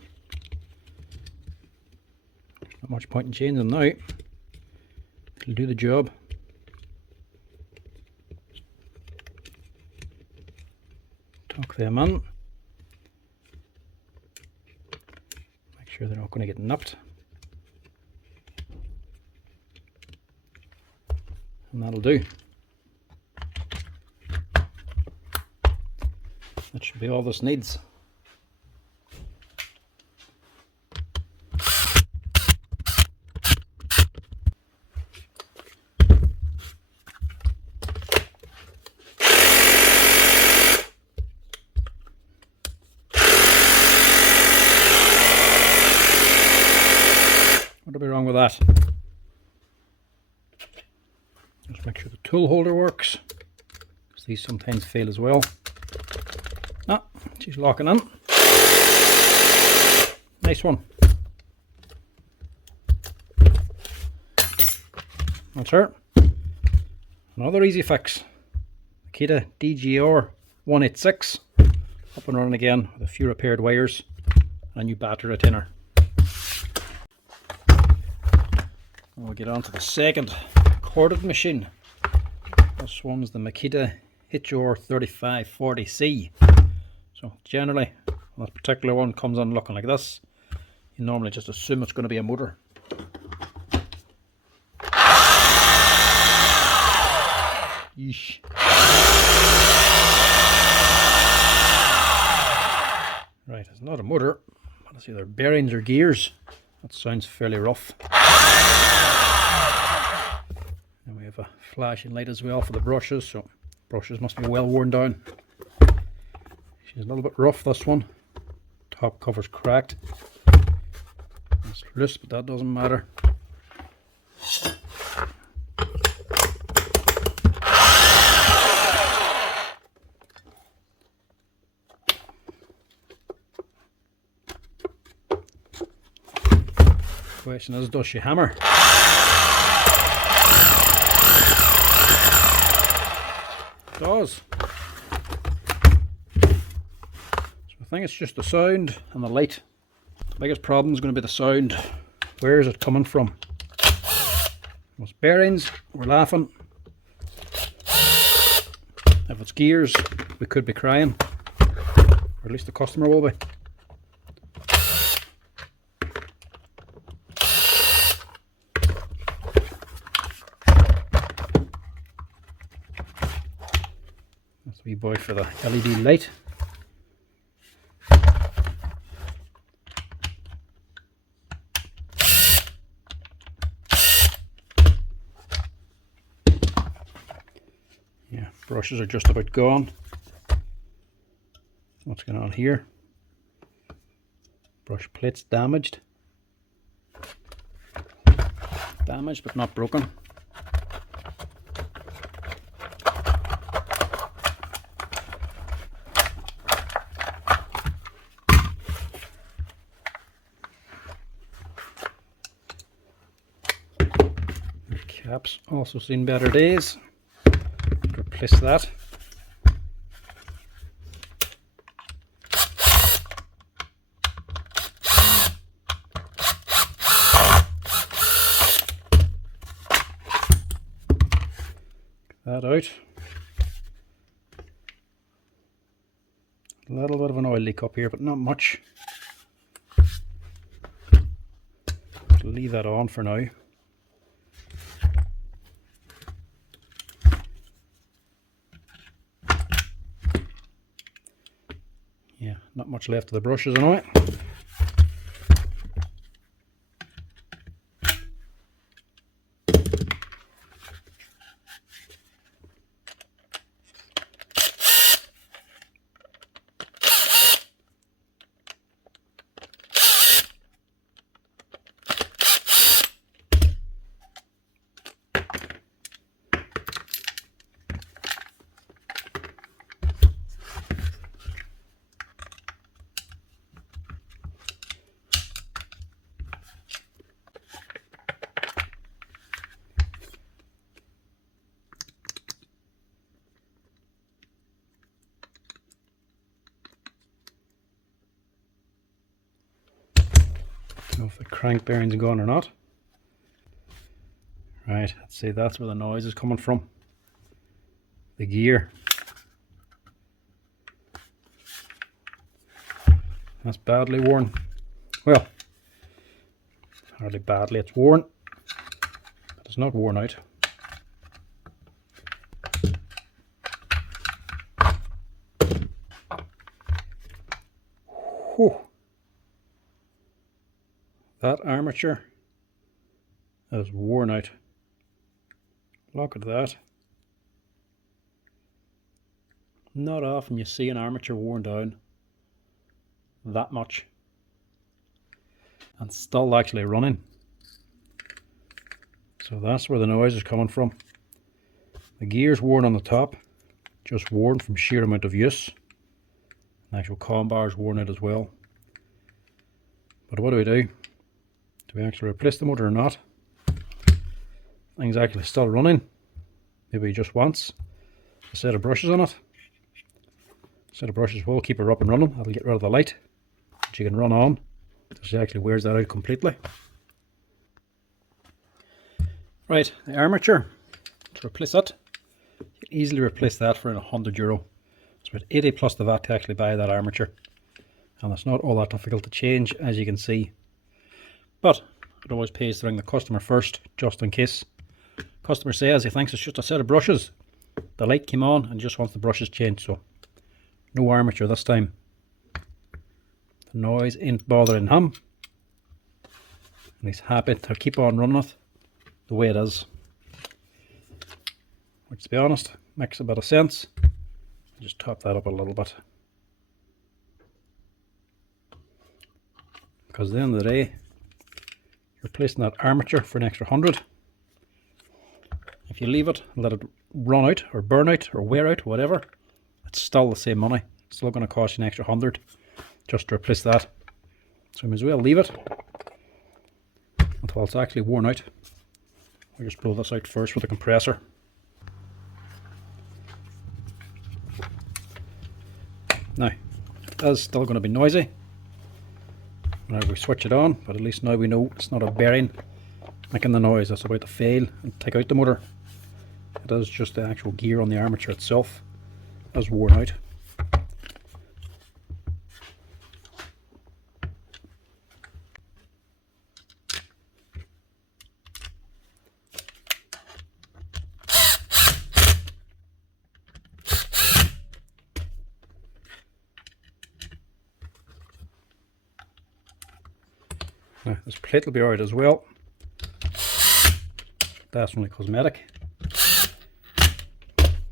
There's not much point in changing them now. It'll do the job. Tuck them in. Make sure they're not going to get nipped. And that'll do. That should be all this needs. What'll be wrong with that? Just make sure the tool holder works, because these sometimes fail as well. Ah, she's locking in. Nice one. That's her. Another easy fix. Makita DGR 186. Up and running again with a few repaired wires and a new battery retainer. We'll get on to the second corded machine. This one's the Makita HR3540C. So generally, when this particular one comes on looking like this, you normally just assume it's going to be a motor. Yeesh. Right, it's not a motor, but it's either bearings or gears. That sounds fairly rough. And we have a flashing light as well for the brushes, so brushes must be well worn down. She's a little bit rough, this one. Top cover's cracked. It's loose, but that doesn't matter. Question is, does she hammer? It does. I think it's just the sound and the light. The biggest problem is going to be the sound. Where is it coming from? Those bearings, we're laughing. If it's gears, we could be crying. Or at least the customer will be. That's the wee boy for the LED light. Yeah, brushes are just about gone. What's going on here? Brush plate's damaged. Damaged but not broken. The cap's also seen better days. Replace that. That out. A little bit of an oil leak up here, but not much. Leave that on for now. Not much left of the brushes anyway. I don't know if the crank bearing's gone or not. Right, let's see, that's where the noise is coming from. The gear. That's badly worn. Well, hardly badly, it's worn, but it's not worn out. Whew. That armature is worn out. Look at that. Not often you see an armature worn down that much and still actually running. So that's where the noise is coming from. The gear's worn on the top, just worn from sheer amount of use. The actual comm bar's worn out as well. But what do? Do we actually replace the motor or not? Thing's actually still running. Maybe just once. A set of brushes on it. A set of brushes will keep it up and running. That'll get rid of the light, which you can run on. So she actually wears that out completely. Right, the armature. To replace it, you can easily replace that for €100. It's about 80 plus the VAT to actually buy that armature. And it's not all that difficult to change, as you can see. But it always pays to ring the customer first, just in case. Customer says he thinks it's just a set of brushes. The light came on and just wants the brushes changed, so no armature this time. The noise ain't bothering him. And he's happy to keep on running it the way it is. Which, to be honest, makes a bit of sense. Just top that up a little bit. Because at the end of the day, you're replacing that armature for an extra 100. If you leave it and let it run out or burn out or wear out, whatever, it's still the same money. It's still going to cost you an extra 100 just to replace that. So we may as well leave it until it's actually worn out. I'll just blow this out first with a compressor. Now, it is still going to be noisy whenever we switch it on, but at least now we know it's not a bearing making the noise that's about to fail and take out the motor. It is just the actual gear on the armature itself is worn out. Now this plate will be alright as well. That's only cosmetic. It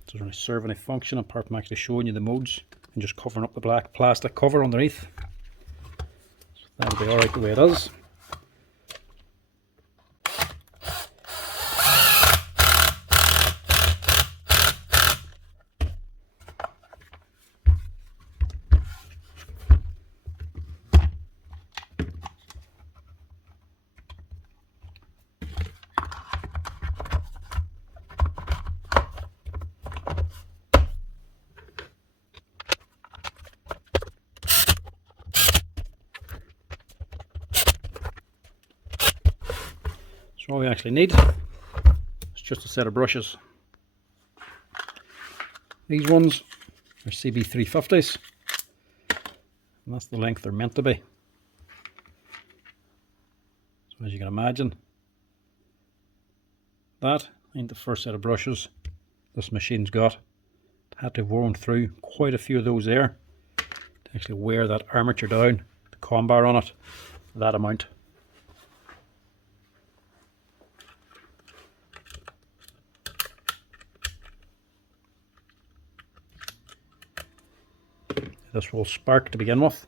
doesn't really serve any function apart from actually showing you the modes and just covering up the black plastic cover underneath. So that'll be alright the way it is. So all we actually need is just a set of brushes. These ones are CB350s, and that's the length they're meant to be. So as you can imagine, that ain't the first set of brushes this machine's got. It had to have worn through quite a few of those there to to actually wear that armature down, the con bar on it, that amount. This will spark to begin with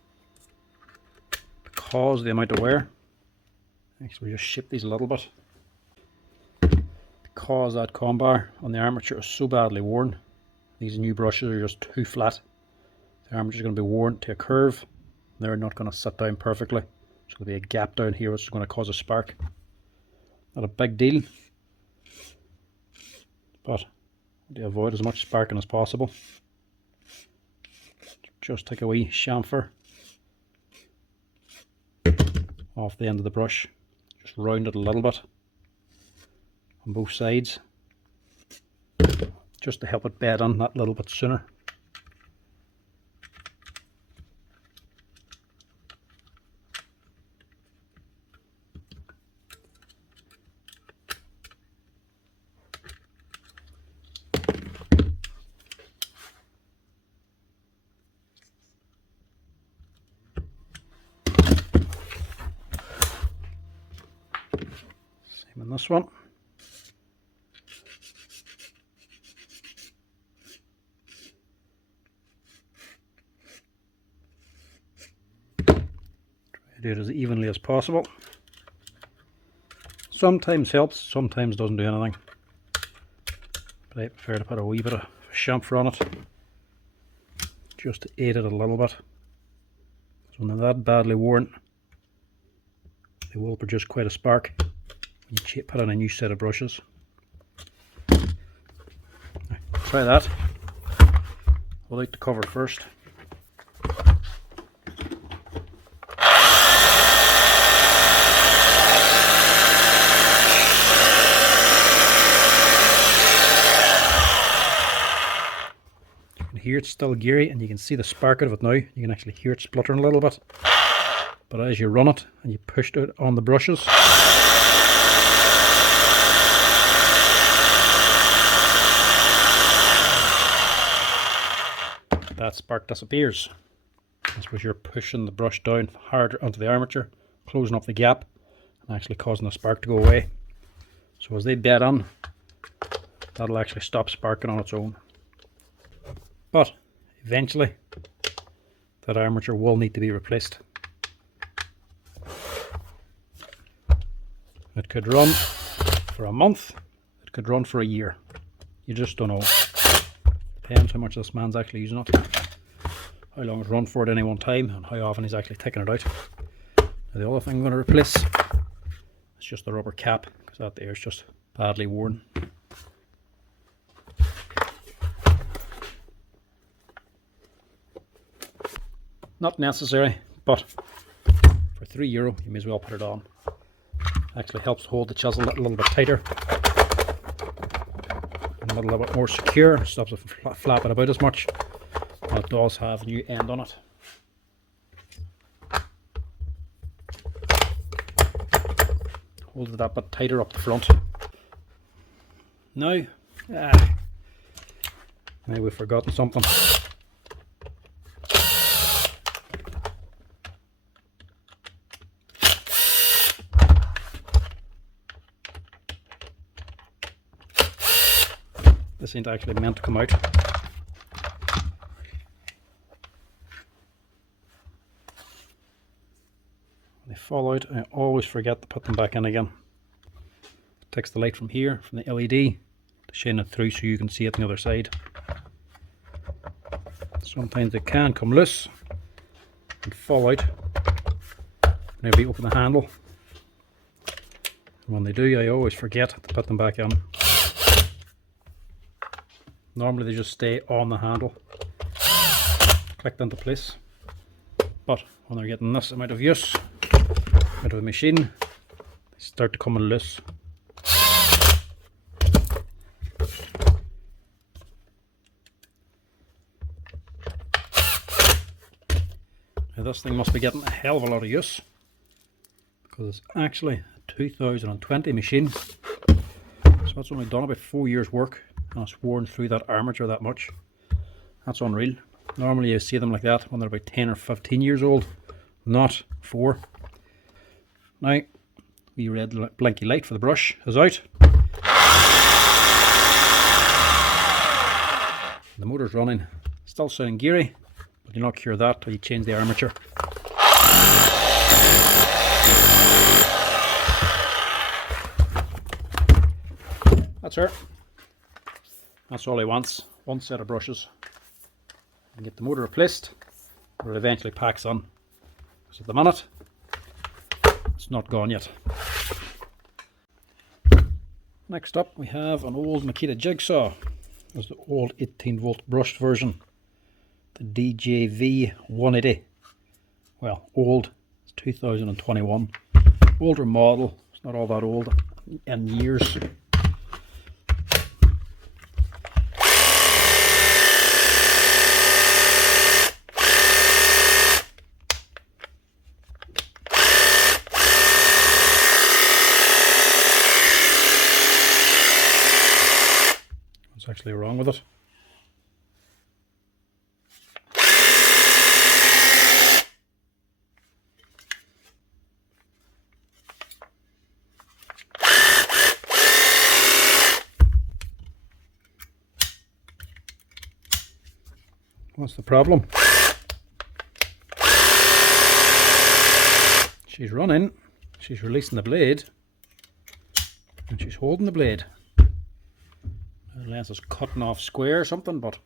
because of the amount of wear. Actually, we just ship these a little bit because that con bar on the armature is so badly worn. These new brushes are just too flat. The armature is going to be worn to a curve. They're not going to sit down perfectly. There's going to be a gap down here which is going to cause a spark. Not a big deal, but to avoid as much sparking as possible, just take a wee chamfer off the end of the brush, just round it a little bit on both sides, just to help it bed on that little bit sooner. Same in this one. Do it as evenly as possible. Sometimes helps, sometimes doesn't do anything. But I prefer to put a wee bit of chamfer on it, just to aid it a little bit. So when they're that badly worn, they will produce quite a spark when you put on a new set of brushes. Now, try that. We'll like the cover first. Here it's still geary and you can see the spark out of it now. You can actually hear it spluttering a little bit. But as you run it and you push it on the brushes, that spark disappears. That's because you're pushing the brush down harder onto the armature, closing up the gap and actually causing the spark to go away. So as they bed on, that'll actually stop sparking on its own. But eventually that armature will need to be replaced. It could run for a month, it could run for a year. You just don't know. Depends how much this man's actually using it, how long it's run for at any one time, and how often he's actually taking it out. Now the other thing I'm going to replace is just the rubber cap, because that there is just badly worn. Not necessary, but for €3 you may as well put it on. Actually helps hold the chisel a little bit tighter and a little bit more secure, stops it from flapping about as much, and it does have a new end on it. Hold it that bit tighter up the front. Now we've forgotten something. This ain't actually meant to come out. When they fall out, I always forget to put them back in again. It takes the light from here, from the LED, to shine it through so you can see it on the other side. Sometimes they can come loose and fall out whenever you open the handle. And when they do, I always forget to put them back in. Normally they just stay on the handle, clicked into place, but when they're getting this amount of use out of the machine, they start to come loose. Now this thing must be getting a hell of a lot of use, because it's actually a 2020 machine, so it's only done about 4 years work. And it's worn through that armature that much. That's unreal. Normally you see them like that when they're about 10 or 15 years old, not 4. Now, the red blinky light for the brush is out. The motor's running, still sounding geary, but you'll not cure that till you change the armature. That's her. That's all he wants. One set of brushes. And get the motor replaced, or it eventually packs on. So at the minute, it's not gone yet. Next up we have an old Makita jigsaw. There's the old 18-volt brushed version. The DJV 180. Well, old. It's 2021. Older model. It's not all that old in years. What's actually wrong with it? What's the problem? She's running, she's releasing the blade, and she's holding the blade. Unless it's cutting off square or something, but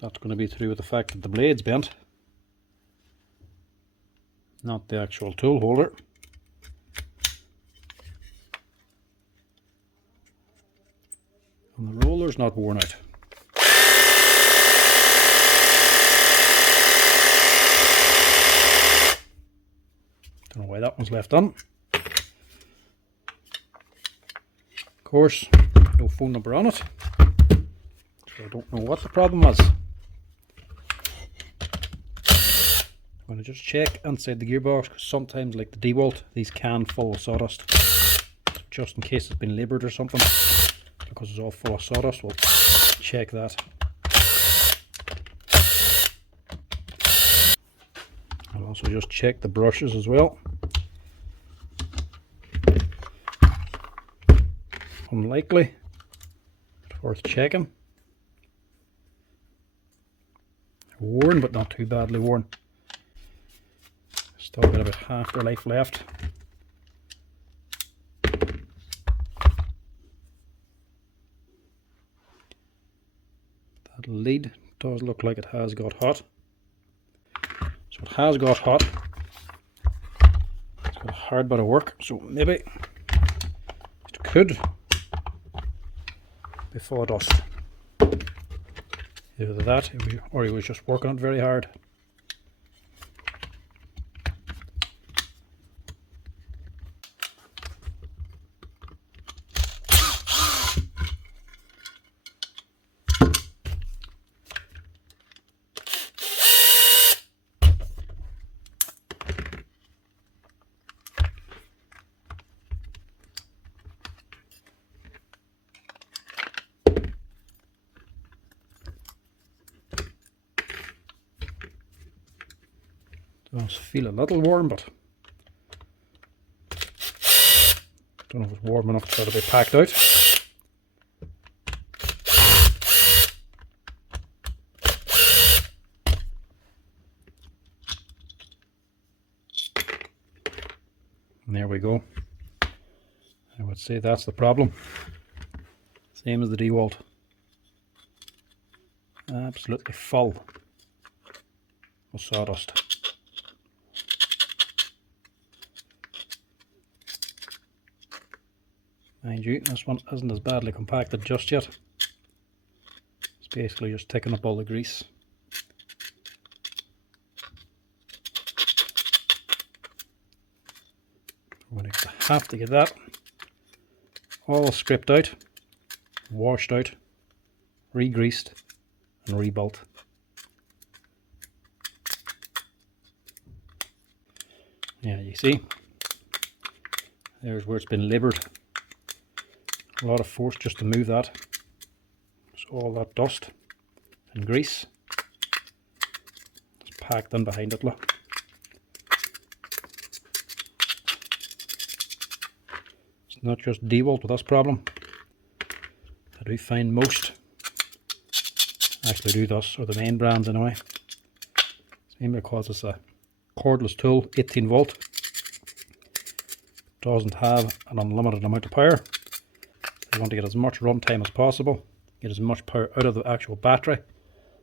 that's going to be to do with the fact that the blade's bent, not the actual tool holder. And the roller's not worn out. Don't know why that one's left on. Of course, no phone number on it, so I don't know what the problem was. I'm going to just check inside the gearbox, because sometimes, like the Dewalt, these can full of sawdust, just in case it's been laboured or something. Because it's all full of sawdust, we'll check that. I'll also just check the brushes as well. Unlikely, but worth checking. Worn, but not too badly worn. Still got about half their life left. That lead does look like it has got hot. So it has got hot. It's got a hard bit of work, so maybe it could be sawdust. Either that, or he was just working it very hard. Does feel a little warm, but don't know if it's warm enough for it to be packed out. And there we go. I would say that's the problem. Same as the Dewalt. Absolutely full of sawdust. Mind you, this one isn't as badly compacted just yet. It's basically just taking up all the grease. We're going to have to get that all scraped out, washed out, re-greased and rebuilt. Yeah, you see, there's where it's been laboured. A lot of force just to move that. So all that dust and grease packed in behind it, look. It's not just Dewalt with this problem. I do find most actually do this, or the main brands anyway. Maybe because it's a cordless tool, 18 volt. Doesn't have an unlimited amount of power. They want to get as much runtime as possible, get as much power out of the actual battery.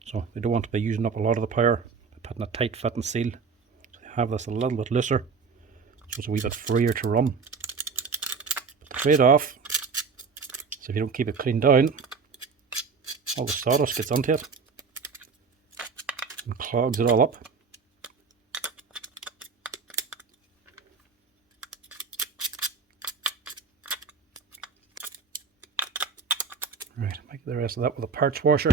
So they don't want to be using up a lot of the power by putting a tight fitting seal. So they have this a little bit looser, so it's a wee bit freer to run. But the trade-off is if you don't keep it cleaned down, all the sawdust gets onto it and clogs it all up. Right, make the rest of that with a parts washer.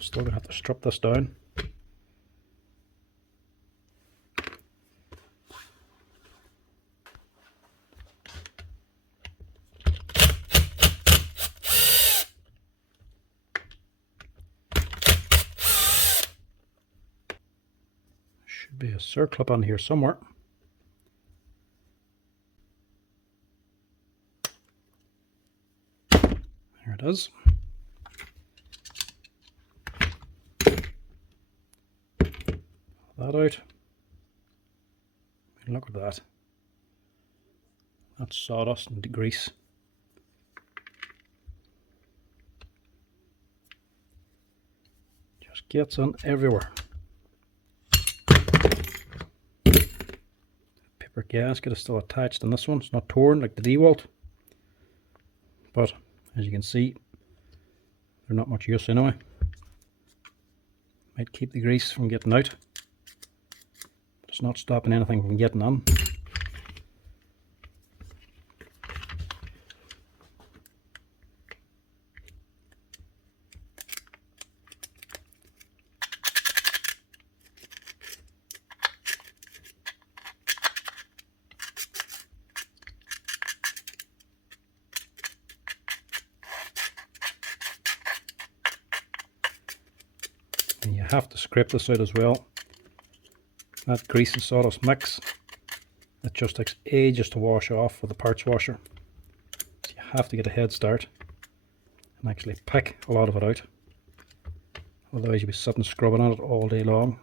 Still gonna have to strip this down. Should be a circlip on here somewhere. There it is. That out. And look at that. That's sawdust and grease. Just gets in everywhere. Paper gasket is still attached in this one. It's not torn like the Dewalt. But as you can see, they're not much use anyway. Might keep the grease from getting out. It's not stopping anything from getting on. And you have to scrape this out as well. That grease and sawdust mix, it just takes ages to wash off with the parts washer. So you have to get a head start and actually pick a lot of it out. Otherwise you'll be sitting scrubbing on it all day long.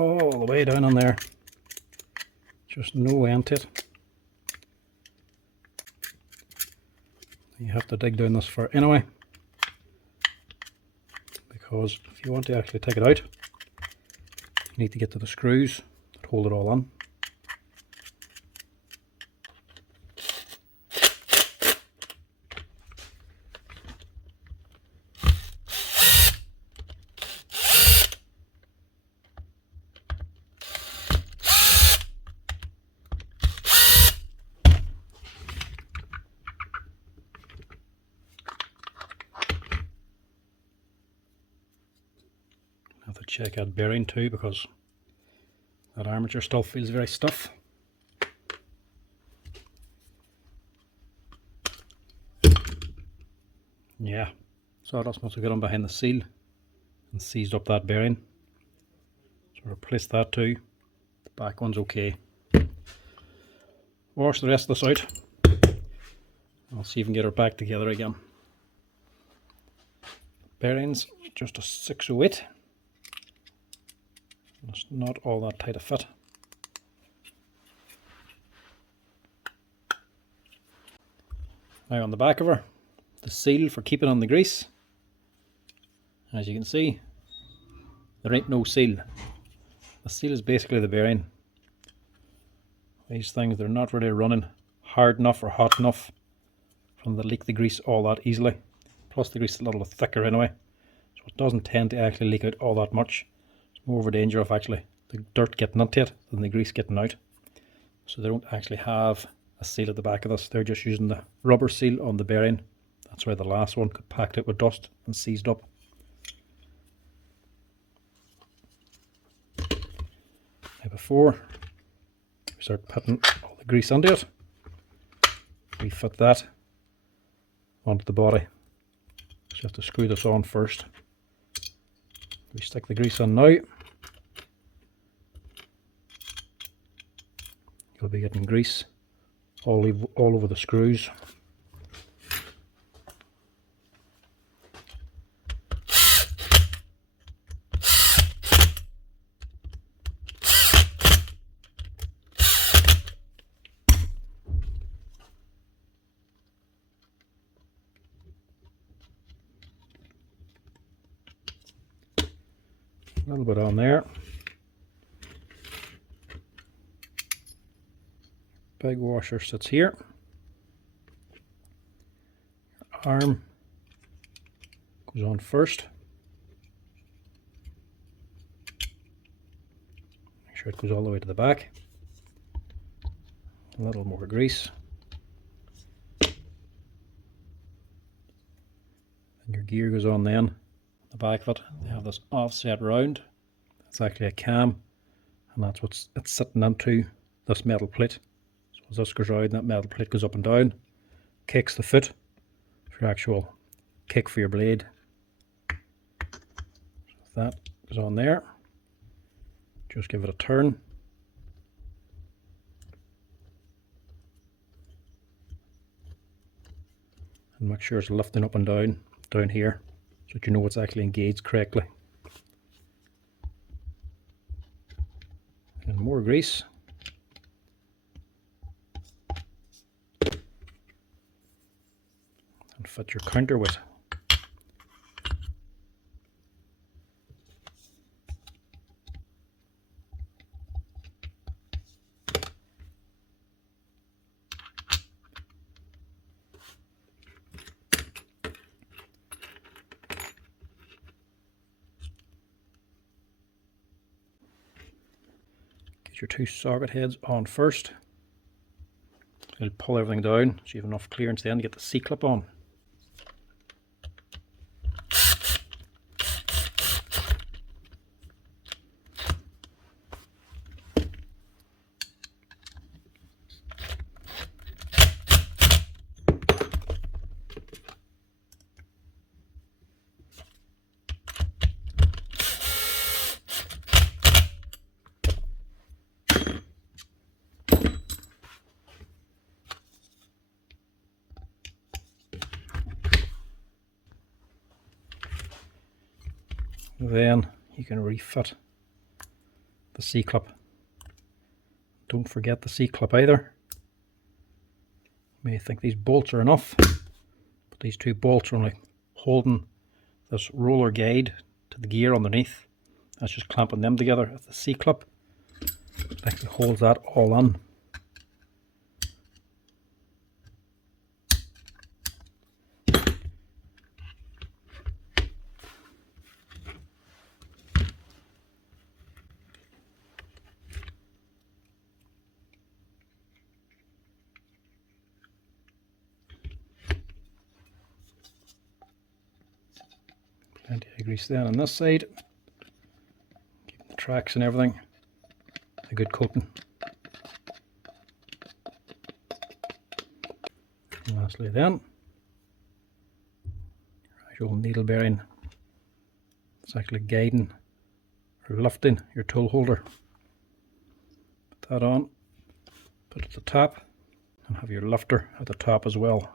All the way down in there. Just no end to it. You have to dig down this far anyway, because if you want to actually take it out, you need to get to the screws that hold it all on. Have to check that bearing too, because that armature still feels very stiff. Yeah, sawdust must have got on behind the seal and seized up that bearing. So replace that too. The back one's okay. Wash the rest of this out. I'll see if we can get her back together again. Bearings, just a 608. It's not all that tight a fit. Now on the back of her, the seal for keeping on the grease. As you can see, there ain't no seal. The seal is basically the bearing. These things, they're not really running hard enough or hot enough for them to leak the grease all that easily. Plus the grease is a little thicker anyway, it doesn't tend to actually leak out all that much. It's more of a danger of actually the dirt getting into it than the grease getting out. So they don't actually have a seal at the back of this. They're just using the rubber seal on the bearing. That's why the last one got packed out with dust and seized up. Now before we start putting all the grease into it, we fit that onto the body. So you have to screw this on first. We stick the grease on now. You'll be getting grease all over the screws. A little bit on there. Big washer sits here. Your arm goes on first. Make sure it goes all the way to the back. A little more grease. And your gear goes on then. The back of it, they have this offset round. It's actually a cam, and that's what it's sitting into, this metal plate. So as this goes round, that metal plate goes up and down, kicks the foot for your actual kick for your blade. So that goes on there. Just give it a turn. And make sure it's lifting up and down here, so that you know it's actually engaged correctly. And more grease. And fit your counterweight. Your two socket heads on first. You'll pull everything down so you have enough clearance then to get the C-clip on. Then you can refit the C-clip. Don't forget the C-clip either. You may think these bolts are enough, but these two bolts are only holding this roller guide to the gear underneath. That's just clamping them together. If the C-clip actually holds that all on. Plenty of grease then on this side. Keep the tracks and everything a good coating. And lastly then, your actual needle bearing. It's actually guiding or lifting your tool holder. Put that on, put it at the top, and have your lifter at the top as well.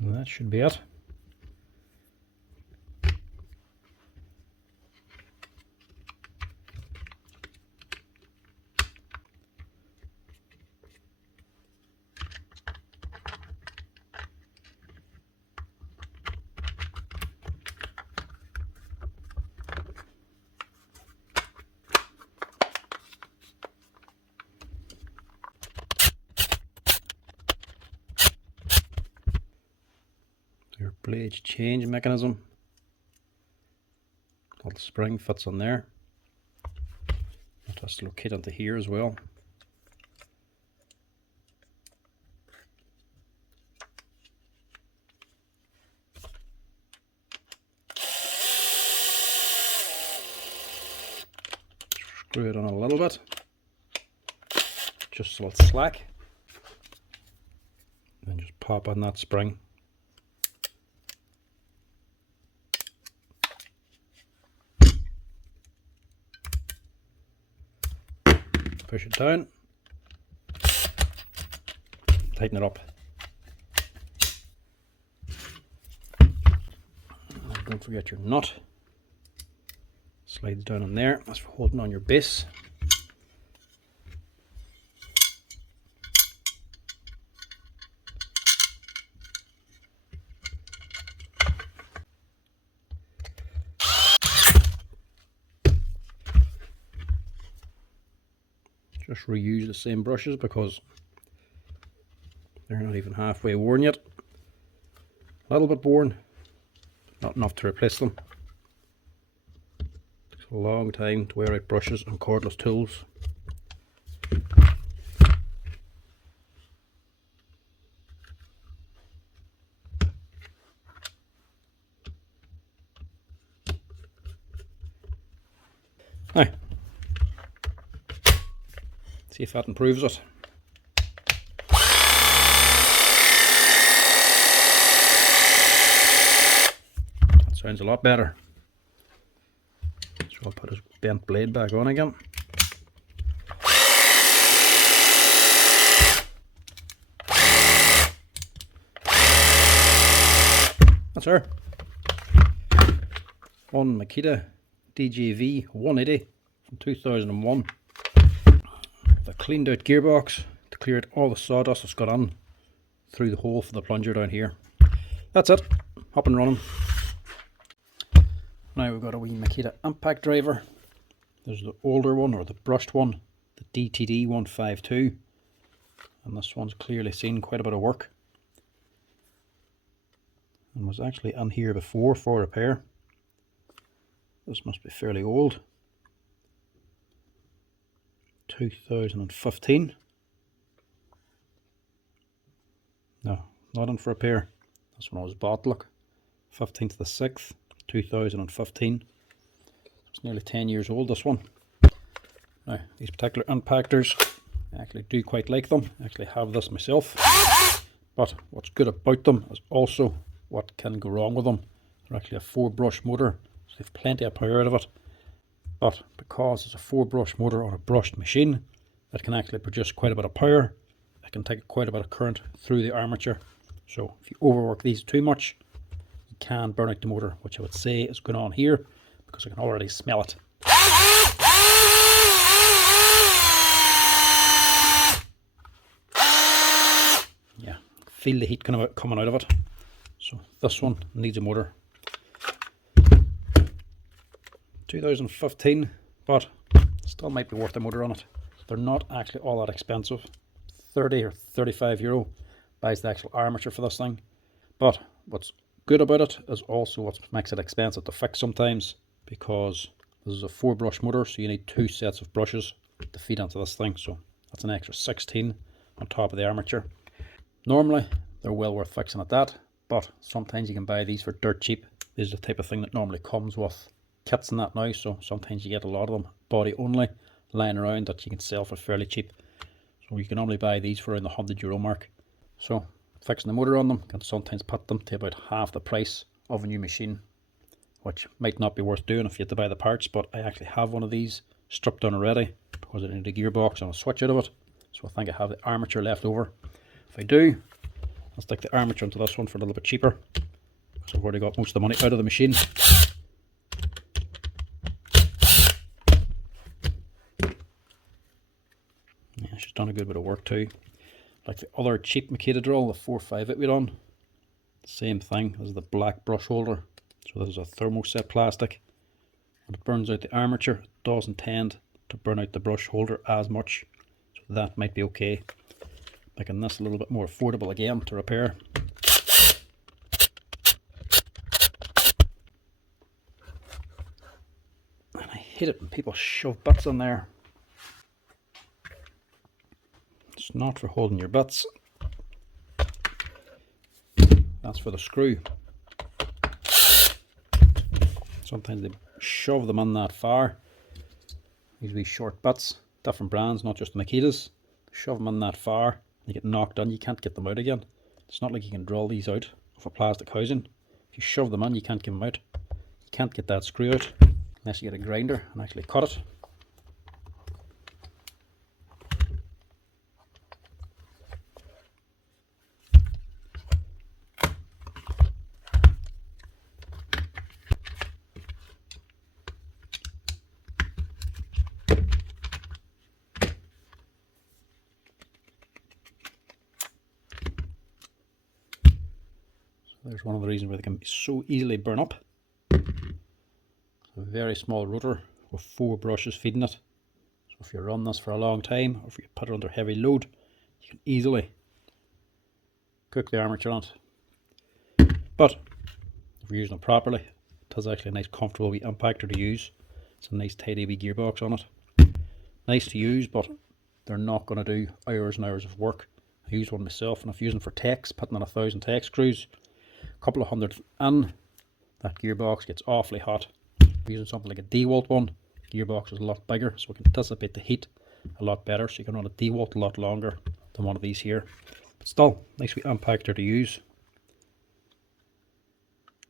And that should be it. blade change mechanism. Little spring fits on there. Just locate onto here as well. Screw it on a little bit, just so it's slack, and just pop on that spring. Push it down, tighten it up. And don't forget your nut. Slides down in there. That's for holding on your base. Just reuse the same brushes because they're not even halfway worn yet. A little bit worn, not enough to replace them. Takes a long time to wear out brushes and cordless tools. Now, see if that improves it. That sounds a lot better. So I'll put his bent blade back on again. That's her. One Makita DJV 180 from 2001. The cleaned out gearbox to clear out all the sawdust that's got on through the hole for the plunger down here. That's it, up and running. Now we've got a wee Makita impact driver. There's the older one, or the brushed one, the DTD 152, and this one's clearly seen quite a bit of work and was actually in here before for repair. This must be fairly old. 2015. No, not in for repair. That's when I was bought, look. 15th to the 6th, 2015. It's nearly 10 years old, this one. Now, these particular impactors, I actually do quite like them. I actually have this myself. But what's good about them is also what can go wrong with them. They're actually a 4-brush motor, so they have plenty of power out of it. But because it's a 4-brush motor on a brushed machine, it can actually produce quite a bit of power. It can take quite a bit of current through the armature. So if you overwork these too much, you can burn out the motor, which I would say is going on here because I can already smell it. Yeah, feel the heat coming out of it. So this one needs a motor. 2015, but still might be worth a motor on it. They're not actually all that expensive. 30 or 35 euro buys the actual armature for this thing. But what's good about it is also what makes it expensive to fix sometimes, because this is a 4-brush motor, so you need 2 sets of brushes to feed into this thing. So that's an extra 16 on top of the armature. Normally they're well worth fixing at that, but sometimes you can buy these for dirt cheap. This is the type of thing that normally comes with kits and that now, so sometimes you get a lot of them body only lying around that you can sell for fairly cheap. So you can normally buy these for around the €100 mark. So fixing the motor on them can sometimes put them to about half the price of a new machine, which might not be worth doing if you have to buy the parts. But I actually have one of these stripped down already because I need a gearbox and a switch out of it, so I think I have the armature left over. If I do, I'll stick the armature into this one for a little bit cheaper, so I've already got most of the money out of the machine. Yeah, she's done a good bit of work too. Like the other cheap Makita drill, the 458 we done, same thing. This is the black brush holder. So this is a thermoset plastic. When it burns out the armature, it doesn't tend to burn out the brush holder as much. So that might be okay. Making this a little bit more affordable again to repair. hate it when people shove butts in there. It's not for holding your butts. That's for the screw. Sometimes they shove them in that far. These wee short butts, different brands, not just the Makitas. Shove them in that far, they get knocked in, you can't get them out again. It's not like you can drill these out of a plastic housing. If you shove them in, you can't get them out. You can't get that screw out unless you get a grinder and actually cut it. There's one of the reasons why they can so easily burn up. A very small rotor with 4 brushes feeding it. So if you run this for a long time, or if you put it under heavy load, you can easily cook the armature on it. But if you're using it properly, it has actually a nice comfortable wee impactor to use. It's a nice tidy wee gearbox on it. Nice to use, but they're not going to do hours and hours of work. I use one myself, and if you're using for techs, putting on 1,000 tech screws, a couple of hundred in, that gearbox gets awfully hot. If you're using something like a Dewalt one, gearbox is a lot bigger, so it can dissipate the heat a lot better, so you can run a Dewalt a lot longer than one of these here. But still, nice wee impactor to use.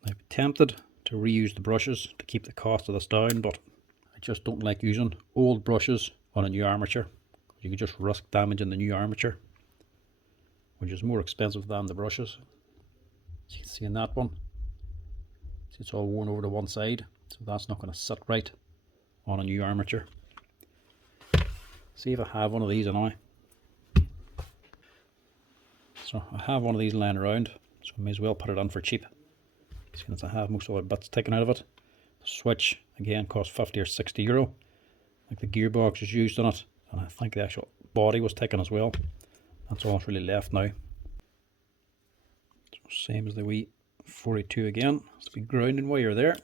I've been tempted to reuse the brushes to keep the cost of this down, but I just don't like using old brushes on a new armature. You could just risk damaging the new armature, which is more expensive than the brushes. As you can see in that one, see it's all worn over to one side, so that's not going to sit right on a new armature. See if I have one of these anyway. So I have one of these lying around, so I may as well put it on for cheap, since I have most of the bits taken out of it. The switch again cost 50 or 60 euro. I think the gearbox is used on it, and I think the actual body was taken as well. That's all that's really left now. So same as the wee 42 again. It's the grounding wire there.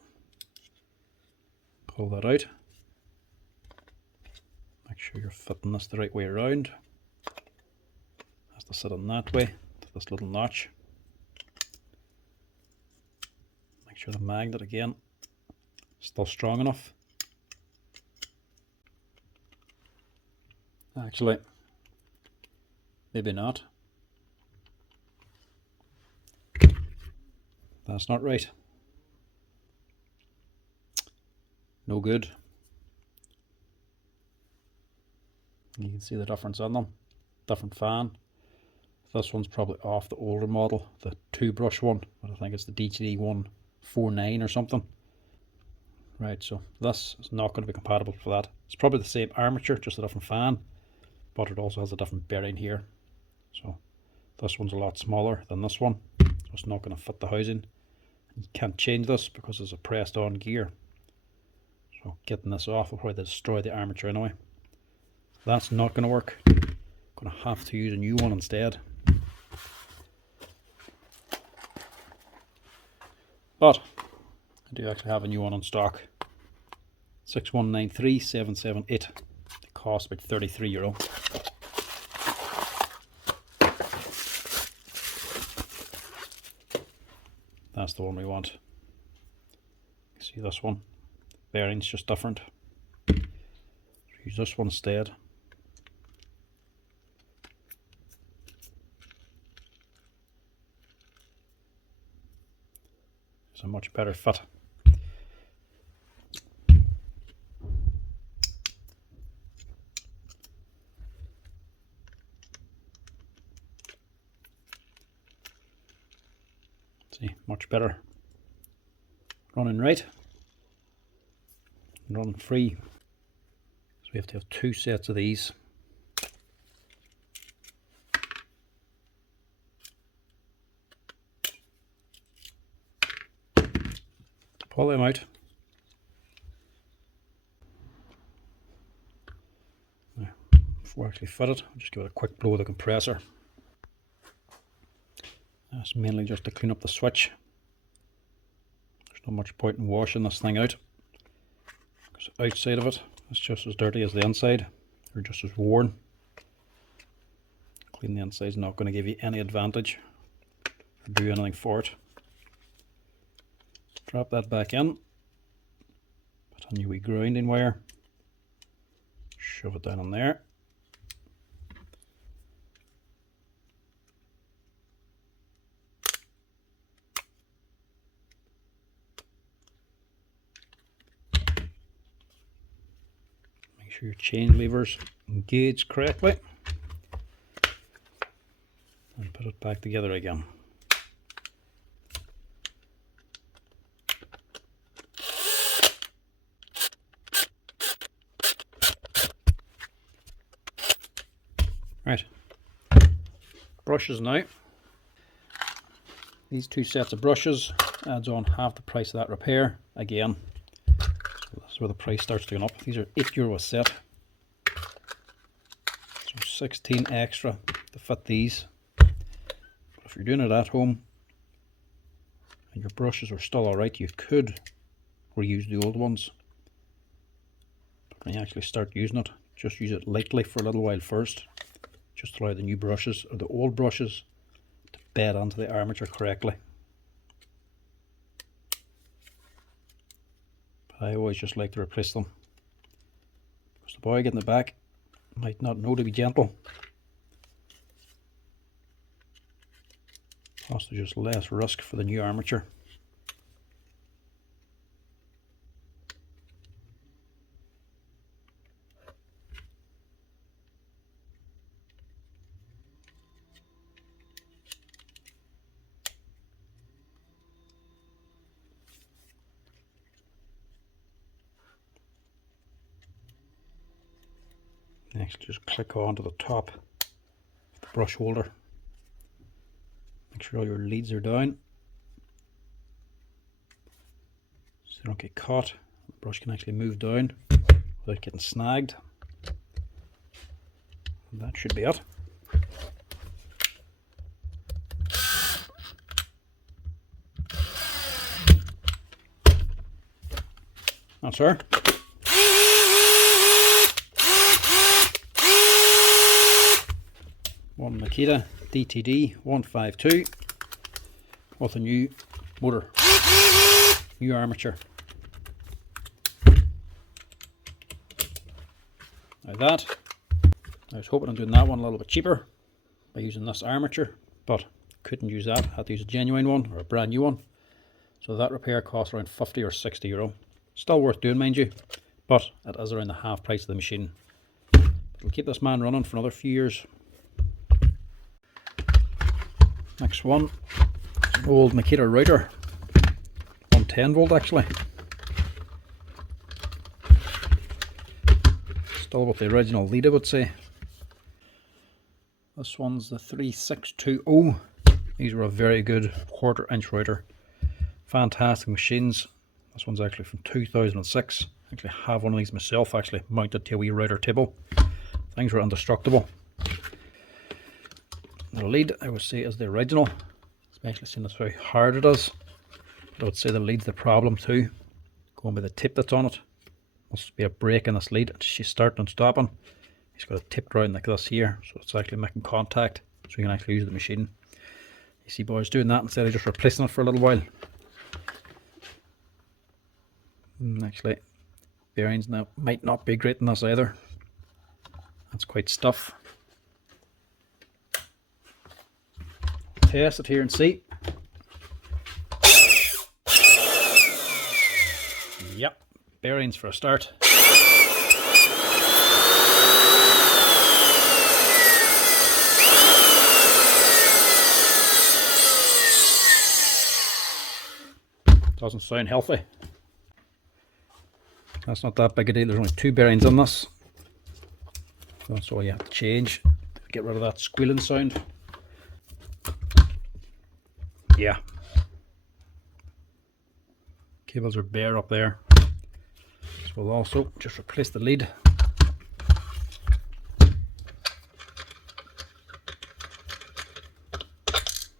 Pull that out. Make sure you're fitting this the right way around. Has to sit on that way to this little notch. Make sure the magnet again is still strong enough. Actually, maybe not. That's not right. No good. You can see the difference on them. Different fan. This one's probably off the older model, the 2-brush one, but I think it's the DGD 149 or something. Right, so this is not going to be compatible for that. It's probably the same armature, just a different fan, but it also has a different bearing here. So this one's a lot smaller than this one, so it's not going to fit the housing. You can't change this because it's a pressed on gear. So getting this off will probably destroy the armature anyway. That's not going to work. I'm going to have to use a new one instead. But I do actually have a new one on stock. 6193778. It costs about 33 euro. That's the one we want. See this one? Bearing's just different. Use this one instead. It's a much better fit. See, much better. Running right, and running free. So we have to have 2 sets of these. Pull them out. Now, before I actually fit it, I'll just give it a quick blow with the compressor. That's mainly just to clean up the switch. There's not much point in washing this thing out. The outside of it is just as dirty as the inside, or just as worn. Clean the inside is not going to give you any advantage or do anything for it. Drop that back in, put on your wee grounding wire, shove it down in there. Make sure your chain levers engage correctly and put it back together again. Right, brushes now. These two sets of brushes adds on half the price of that repair again. So that's where the price starts to go up. These are €8 a set. So 16 extra to fit these. But if you're doing it at home and your brushes are still alright, you could reuse the old ones. But when you actually start using it, just use it lightly for a little while first. Just to allow the new brushes, or the old brushes, to bed onto the armature correctly. But I always just like to replace them, because the boy getting the back might not know to be gentle. Plus there's just less risk for the new armature. Next, just click onto the top of the brush holder. Make sure all your leads are down so they don't get caught. The brush can actually move down without getting snagged. And that should be it. That's her. One Makita DTD 152 with a new motor, new armature. Now that, I was hoping of doing that one a little bit cheaper by using this armature, but couldn't use that. Had to use a genuine one or a brand new one. So that repair cost around 50 or 60 euro. Still worth doing, mind you, but it is around the half price of the machine. It'll keep this man running for another few years. Next one is an old Makita router, 110 volt actually. Still with the original lead, I would say. This one's the 3620. These were a very good 1/4 inch router. Fantastic machines. This one's actually from 2006. I actually have one of these myself, actually mounted to a wee router table. Things were indestructible. The lead, I would say, is the original, especially seeing as how hard it is. But I would say the lead's the problem too. Going by the tip that's on it. Must be a break in this lead. She's starting and stopping. He's got it tipped round like this here, so it's actually making contact, so you can actually use the machine. You see boys doing that instead of just replacing it for a little while. Actually, bearings now might not be great in this either. That's quite stuff. Test it here and see. Yep, bearings for a start. Doesn't sound healthy. That's not that big a deal. There's only 2 bearings on this. That's all you have to change to get rid of that squealing sound. Yeah. Cables are bare up there. So we'll also just replace the lead.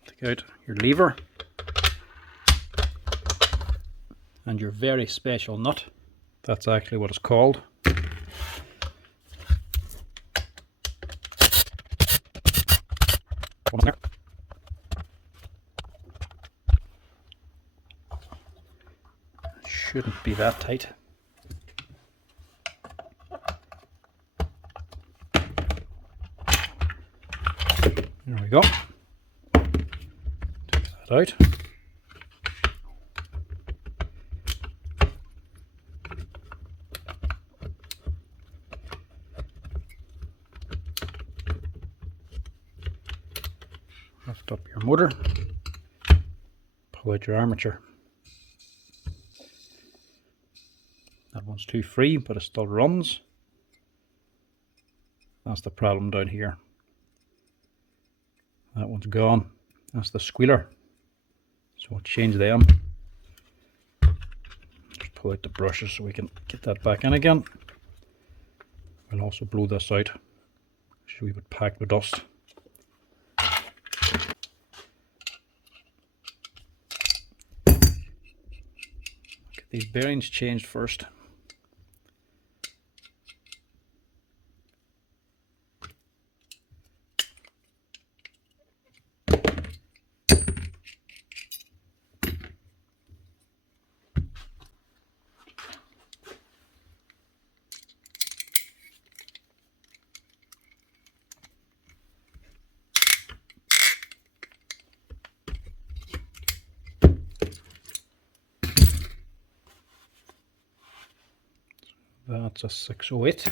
Take out your lever and your very special nut. That's actually what it's called. Shouldn't be that tight. There we go. Take that out. Lift up your motor. Pull out your armature. That one's too free, but it still runs. That's the problem down here. That one's gone. That's the squealer. So we'll change them. Just pull out the brushes so we can get that back in again. We'll also blow this out so we would pack the dust. Get these bearings changed first. That's a 608.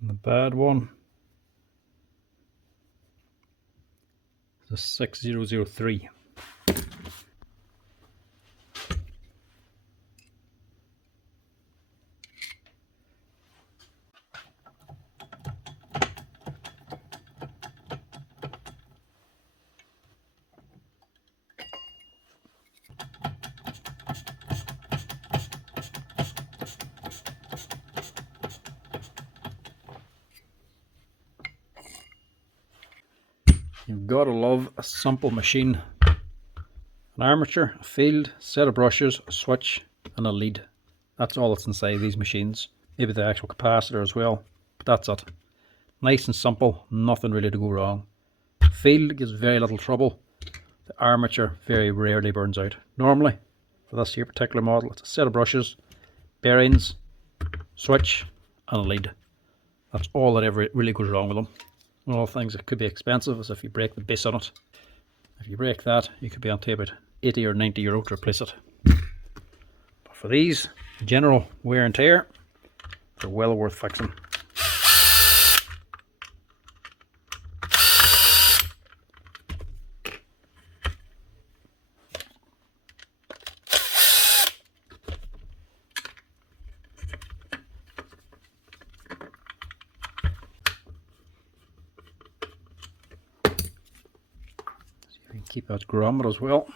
And the bad one is a 6003. You've got to love a simple machine. An armature, a field, set of brushes, a switch and a lead. That's all that's inside these machines. Maybe the actual capacitor as well, but that's it. Nice and simple, nothing really to go wrong. Field gives very little trouble. The armature very rarely burns out. Normally, for this here particular model, it's a set of brushes, bearings, switch and a lead. That's all that ever really goes wrong with them. One of the things that could be expensive is if you break the base on it. If you break that, you could be on to about 80 or 90 euro to replace it. But for these, general wear and tear, they're well worth fixing. You can keep that grommet as well.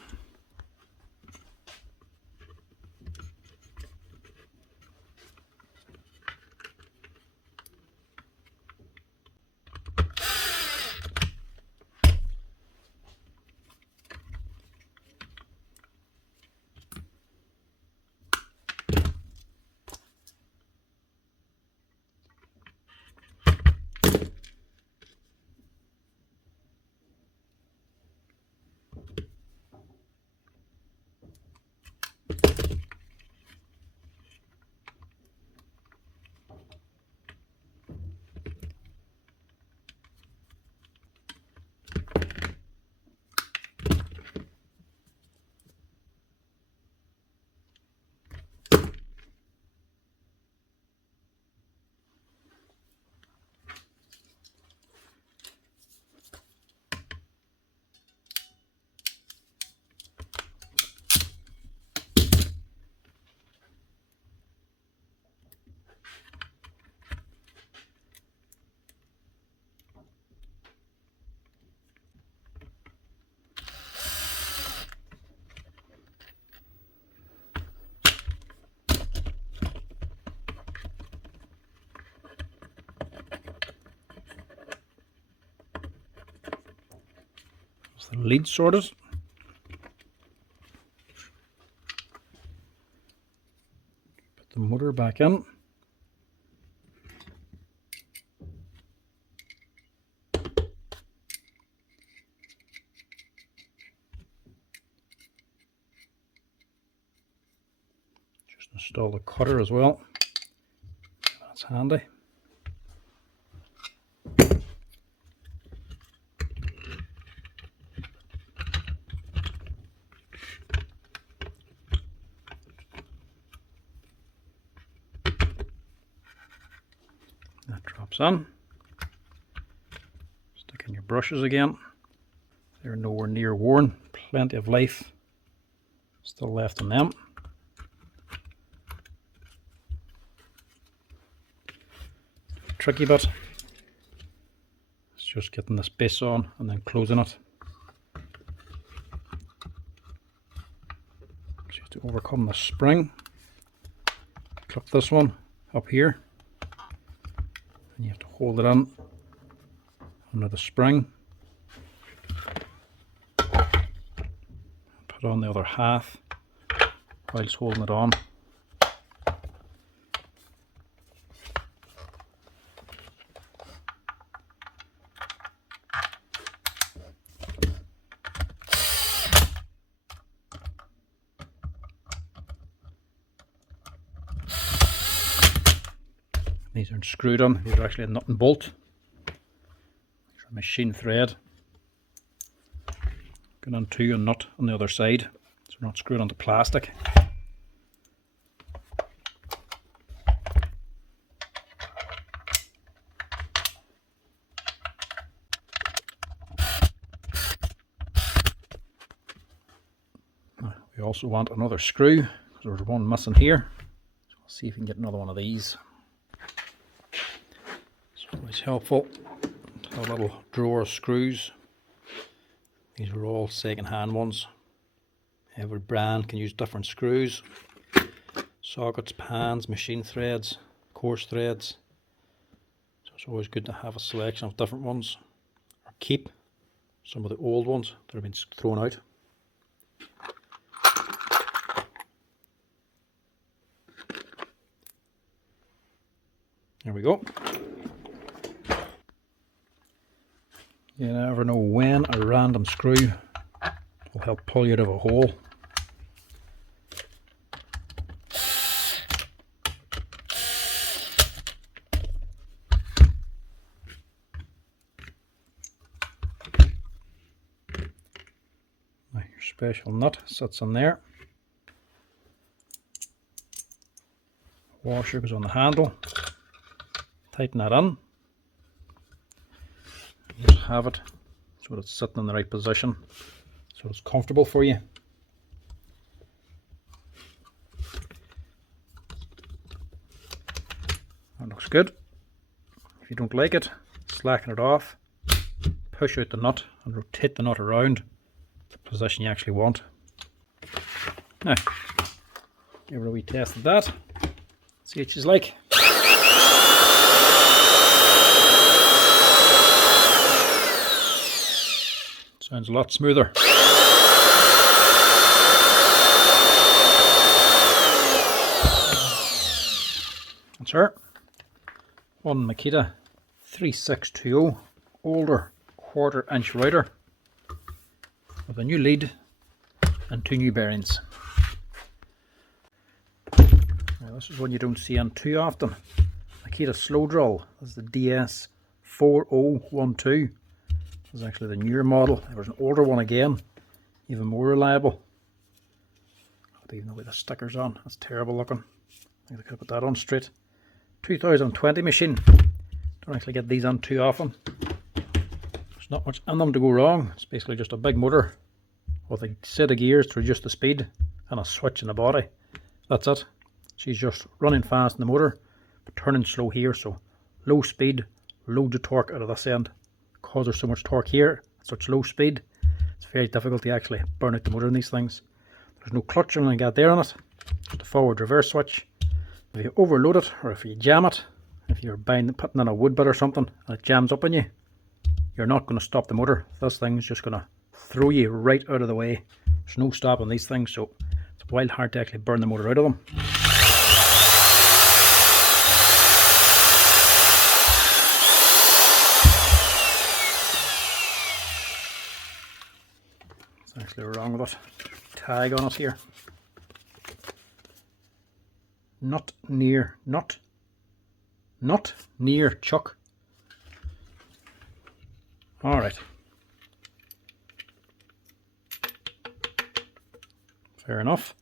the lead sorted. Put the motor back in. Just install the cutter as well. That's handy. That drops on. Stick in your brushes again. They're nowhere near worn. Plenty of life still left in them. Tricky bit. It's just getting this base on and then closing it. So you have to overcome the spring. Clip this one up here. And you have to hold it in under the spring. Put on the other half whilst holding it on. These aren't screwed on, these are actually a nut and bolt. These are machine thread. Going on to a nut on the other side, so they're not screwed onto plastic. We also want another screw, because there's one missing here. So we'll see if we can get another one of these. It's always helpful to have a little drawer of screws. These are all second-hand ones. Every brand can use different screws. Sockets, pans, machine threads, coarse threads. So it's always good to have a selection of different ones. Or keep some of the old ones that have been thrown out. There we go. You never know when a random screw will help pull you out of a hole. Now your special nut sits in there. Washer goes on the handle. Tighten that in. Just have it so that it's sitting in the right position, so it's comfortable for you. That looks good. If you don't like it, slacken it off, push out the nut and rotate the nut around the position you actually want. Now, give it a wee test of that. See what she's like. Sounds a lot smoother. That's her. One Makita 3620 older 1/4 inch router with a new lead and 2 new bearings. Now this is one you don't see on too often. Makita slow drill. This is the DS4012. This is actually the newer model. There was an older one again, even more reliable. I don't even know where the sticker's on. That's terrible looking. I think they could have put that on straight. 2020 machine. Don't actually get these on too often. There's not much in them to go wrong. It's basically just a big motor with a set of gears to reduce the speed and a switch in the body. That's it. She's just running fast in the motor, but turning slow here, so low speed, loads of torque out of this end. Because there's so much torque here at such low speed, it's very difficult to actually burn out the motor in these things. There's no clutch or anything like that there on it. Just a forward reverse switch. If you overload it or if you jam it, if you're putting in a wood bit or something and it jams up on you, you're not going to stop the motor. This thing's just going to throw you right out of the way. There's no stopping these things, so it's wild hard to actually burn the motor out of them. What's actually wrong with it? Tag on it here. Not near chuck. Alright. Fair enough.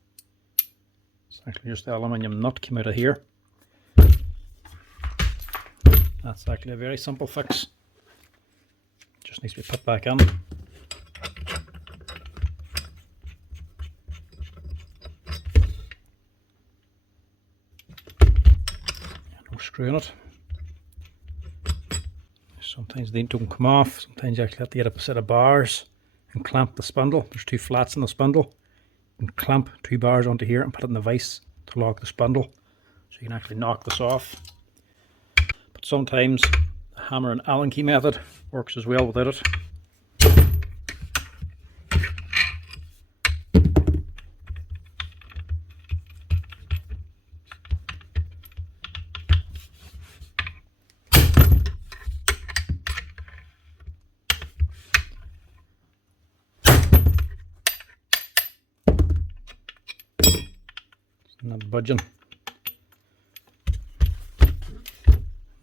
It's actually just the aluminium nut came out of here. That's actually a very simple fix. Just needs to be put back in. No screw in it. Sometimes they don't come off. Sometimes you actually have to get a set of bars and clamp the spindle. There's two flats in the spindle. You can clamp 2 bars onto here and put it in the vise to lock the spindle. So you can actually knock this off. But sometimes the hammer and Allen key method works as well without it. Not budging.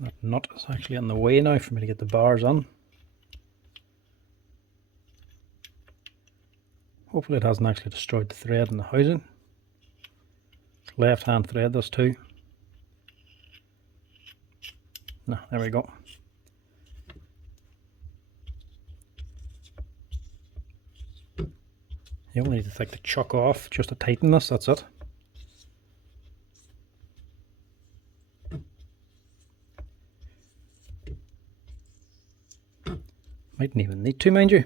That nut is actually in the way now for me to get the bars on. Hopefully it hasn't actually destroyed the thread in the housing. It's left hand thread, this too. No, there we go. You only need to take the chuck off just to tighten this, that's it. Mightn't even need to, mind you.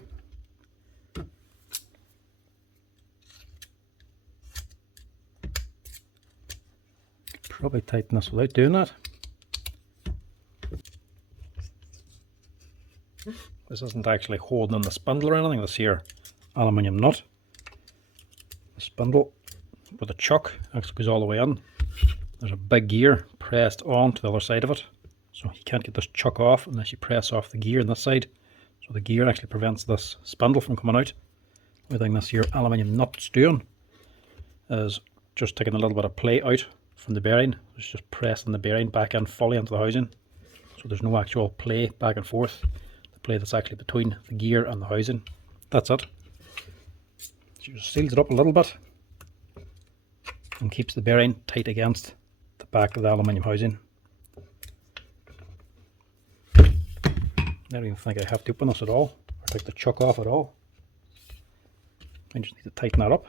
Probably tighten this without doing that. This isn't actually holding in the spindle or anything, this here aluminium nut. The spindle with the chuck actually goes all the way in. There's a big gear pressed on to the other side of it, so you can't get this chuck off unless you press off the gear on this side. So the gear actually prevents this spindle from coming out. The only thing this here aluminium nut's doing is just taking a little bit of play out from the bearing. It's just pressing the bearing back in fully into the housing. So there's no actual play back and forth. The play that's actually between the gear and the housing. That's it. So just seals it up a little bit and keeps the bearing tight against the back of the aluminium housing. I don't even think I have to open this at all, or take the chuck off at all. I just need to tighten that up.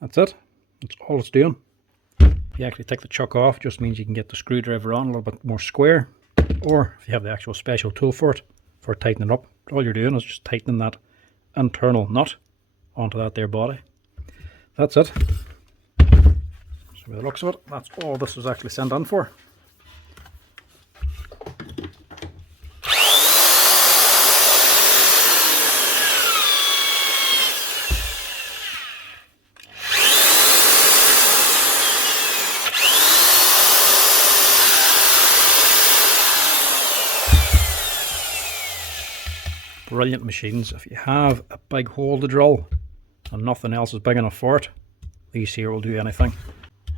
That's it. That's all it's doing. If you actually take the chuck off, it just means you can get the screwdriver on a little bit more square, or if you have the actual special tool for it, for tightening up, all you're doing is just tightening that internal nut onto that there body. That's it. So by the looks of it, that's all this was actually sent in for. Brilliant machines. If you have a big hole to drill and nothing else is big enough for it, these here will do anything.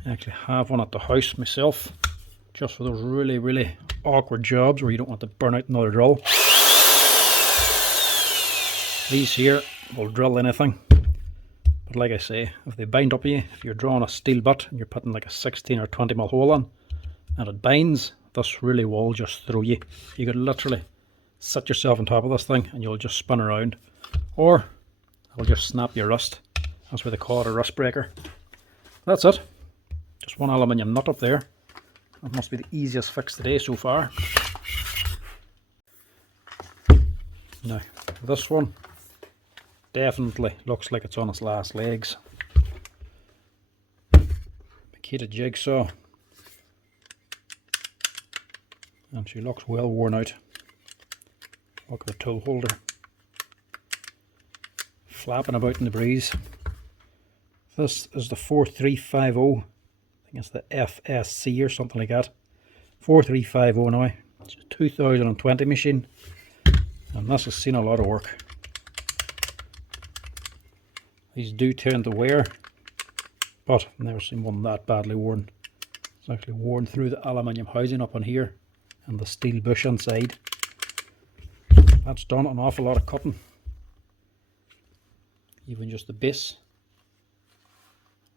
I actually have one at the house myself, just for those really awkward jobs where you don't want to burn out another drill. These here will drill anything, but like I say, if they bind up you, if you're drawing a steel butt and you're putting like a 16 or 20 mil hole in and it binds, this really will just throw you. You could literally sit yourself on top of this thing and you'll just spin around, or it'll just snap your wrist. That's why they call it a wrist breaker. That's it. Just one aluminium nut up there. That must be the easiest fix today so far. Now this one definitely looks like it's on its last legs. Makita jigsaw. and she looks well worn out. Look at the tool holder flapping about in the breeze. This is the 4350. I think it's the FSC or something like that. 4350 now. It's a 2020 machine, and this has seen a lot of work. These do tend to wear, but I've never seen one that badly worn. It's actually worn through the aluminium housing up on here and the steel bush inside. That's done an awful lot of cutting. Even just the base.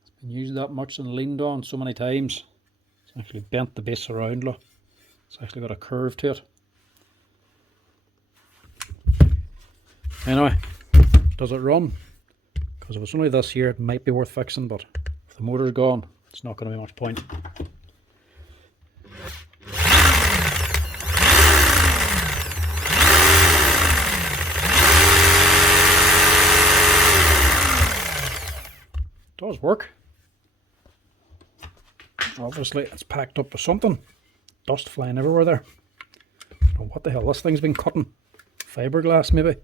It's been used that much and leaned on so many times. It's actually bent the base around. Look. It's actually got a curve to it. Anyway, does it run? Because if it's only this here, it might be worth fixing, but if the motor's gone, it's not going to be much point. It does work. Obviously, it's packed up with something. Dust flying everywhere there. I don't know what the hell this thing's been cutting. Fiberglass, maybe.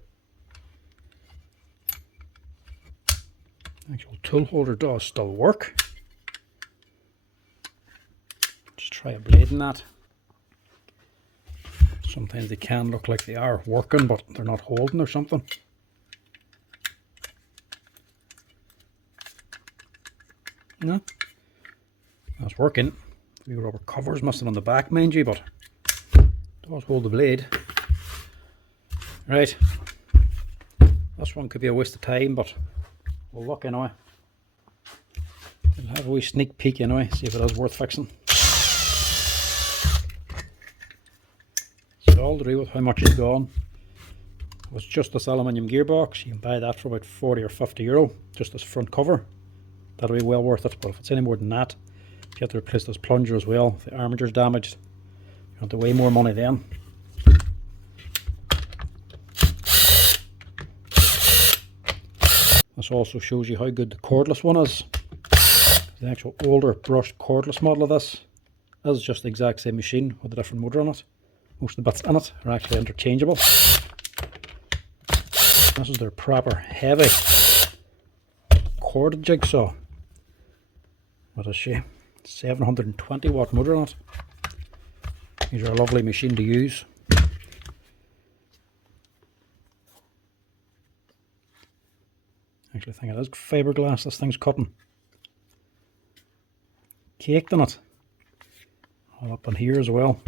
Actual tool holder does still work. Just try a blade in that. Sometimes they can look like they are working, but they're not holding or something. No, that's working. The rubber cover's missing on the back, mind you, but it does hold the blade. Right, this one could be a waste of time, but we'll look anyway. We'll have a wee sneak peek anyway, see if it is worth fixing. It's all to do with how much is gone. If it's just this aluminium gearbox, you can buy that for about 40 or 50 euro, just this front cover. That'll be well worth it, but if it's any more than that, you have to replace this plunger as well. If the armature's damaged, you have to way more money then. This also shows you how good the cordless one is. The actual older brushed cordless model of this is just the exact same machine with a different motor on it. Most of the bits in it are actually interchangeable. This is their proper heavy corded jigsaw. What is she? 720 watt motor on it. These are a lovely machine to use. Actually, I think it is fiberglass this thing's cutting. Caked in it. All up in here as well.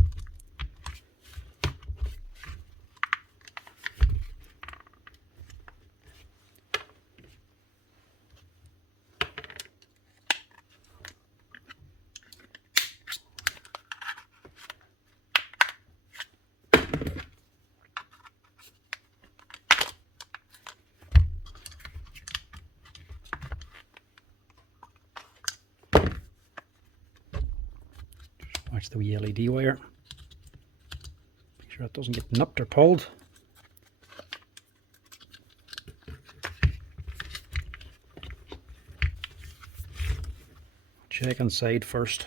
Watch the wee LED wire. Make sure it doesn't get nipped or pulled. Check inside first.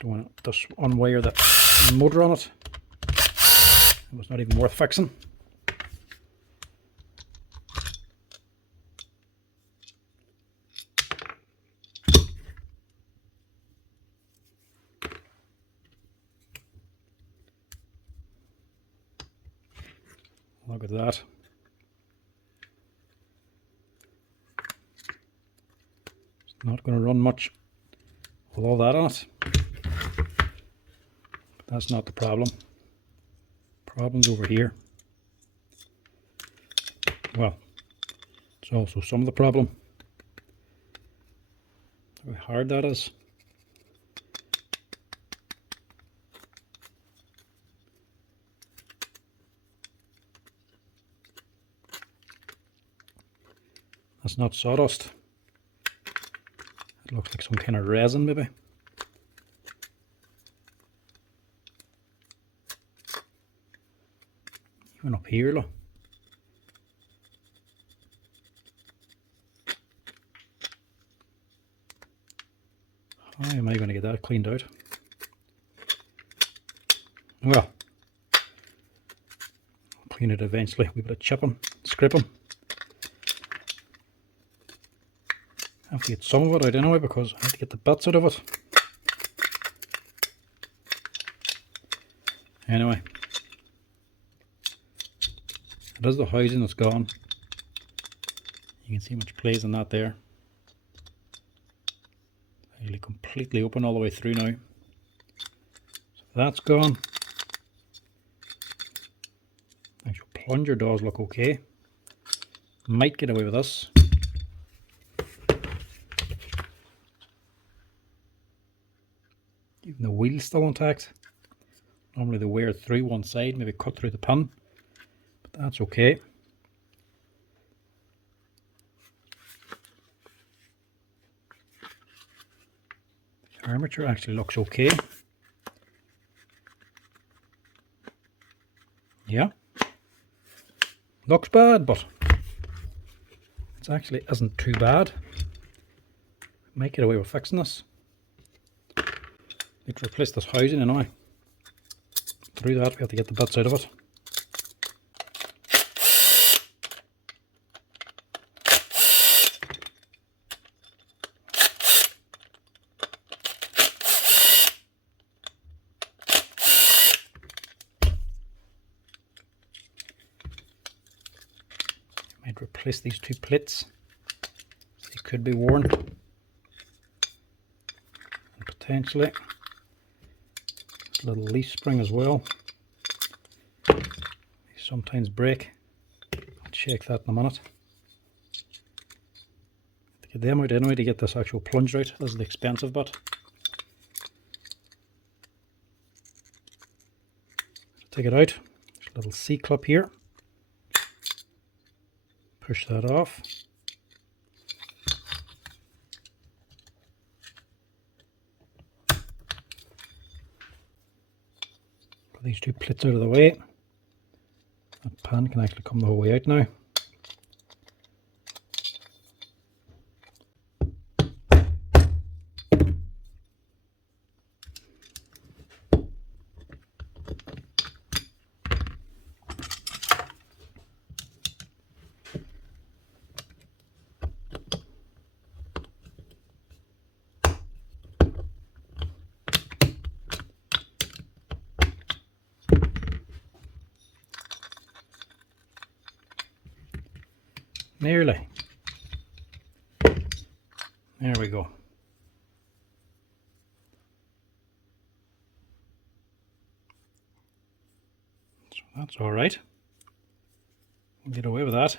Don't want to just unwire the motor on it. It was not even worth fixing. Look at that. It's not going to run much with all that on it. But that's not the problem. Problem's over here. Well, it's also some of the problem. How hard that is. That's not sawdust. It looks like some kind of resin maybe. Even up here, look. How am I going it cleaned out. Well, I'll clean it eventually. We better chip them, scrape them. I have to get some of it out anyway because I have to get the bits out of it. Anyway, it is the housing that's gone. You can see much plays in that there. Really completely open all the way through now. So that's gone. Actual plunger does look okay. Might get away with this. Even the wheel's still intact. Normally they wear through one side, maybe cut through the pin, but that's okay. The armature actually looks okay. Yeah, looks bad, but it actually isn't too bad. Might get away with fixing this. Need to replace this housing anyway. Through that we have to get the bits out of it. Might replace these two plates. They could be worn. And potentially a little leaf spring as well. They sometimes break. I'll check that in a minute. To get them out anyway to get this actual plunger out. This is the expensive bit. Take it out. There's a little C-clip here. Push that off. Put these two plates out of the way. That pan can actually come the whole way out now. Nearly. There we go. So that's all right. We'll get away with that.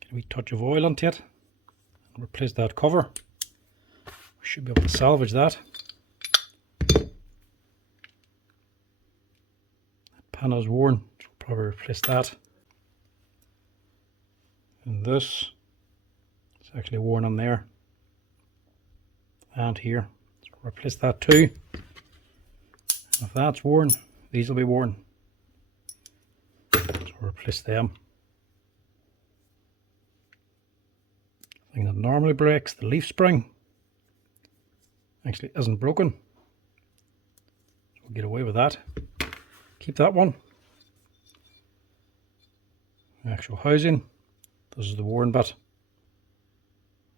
Get a wee touch of oil onto it and replace that cover. We should be able to salvage that. That panel's worn, so we'll probably replace that. And this is actually worn on there and here, so we'll replace that too. And if that's worn, these will be worn, so we'll replace them. The thing that normally breaks, the leaf spring, actually isn't broken, so we'll get away with that. Keep that one. The actual housing. This is the worn bit.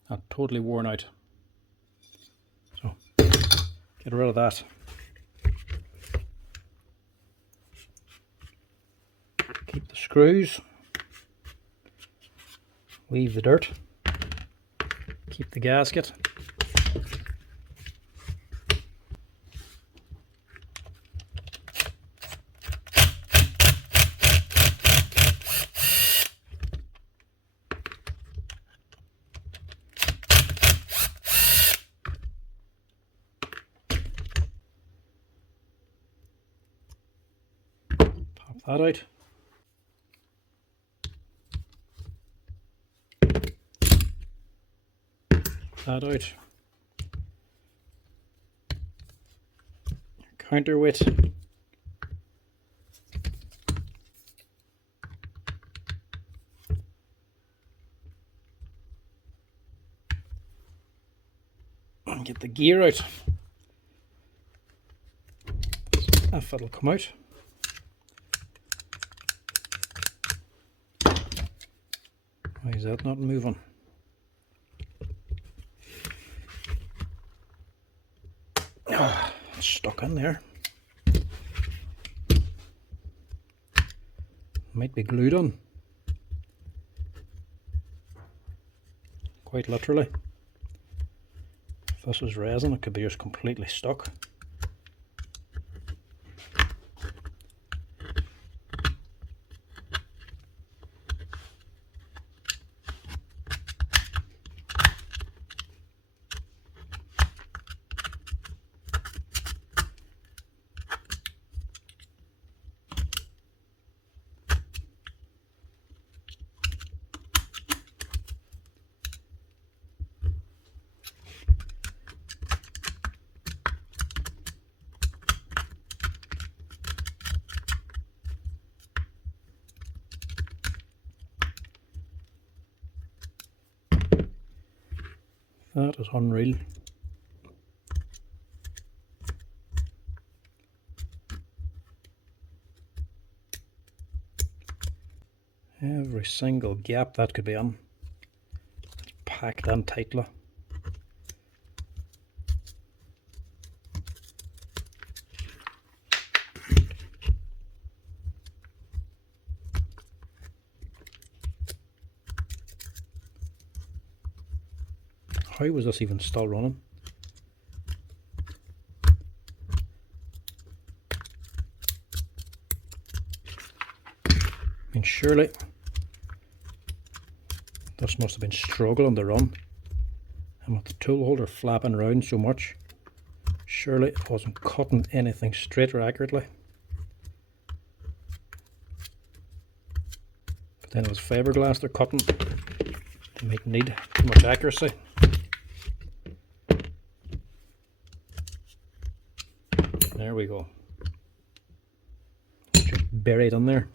Not totally worn out. So, get rid of that. Keep the screws. Leave the dirt. Keep the gasket. That out. That out. Counterweight. get the gear out, if it'll come out. Why is that not moving? Oh, it's stuck in there. Might be glued on. Quite literally. If this was resin, it could be just completely stuck. That is unreal. Every single gap that could be in. It's packed in tightly. How was this even still running? I mean, surely this must have been struggling to run, and with the tool holder flapping around so much, surely it wasn't cutting anything straight or accurately. But then it was fiberglass they're cutting. They might need too much accuracy. There we go. Just buried in there.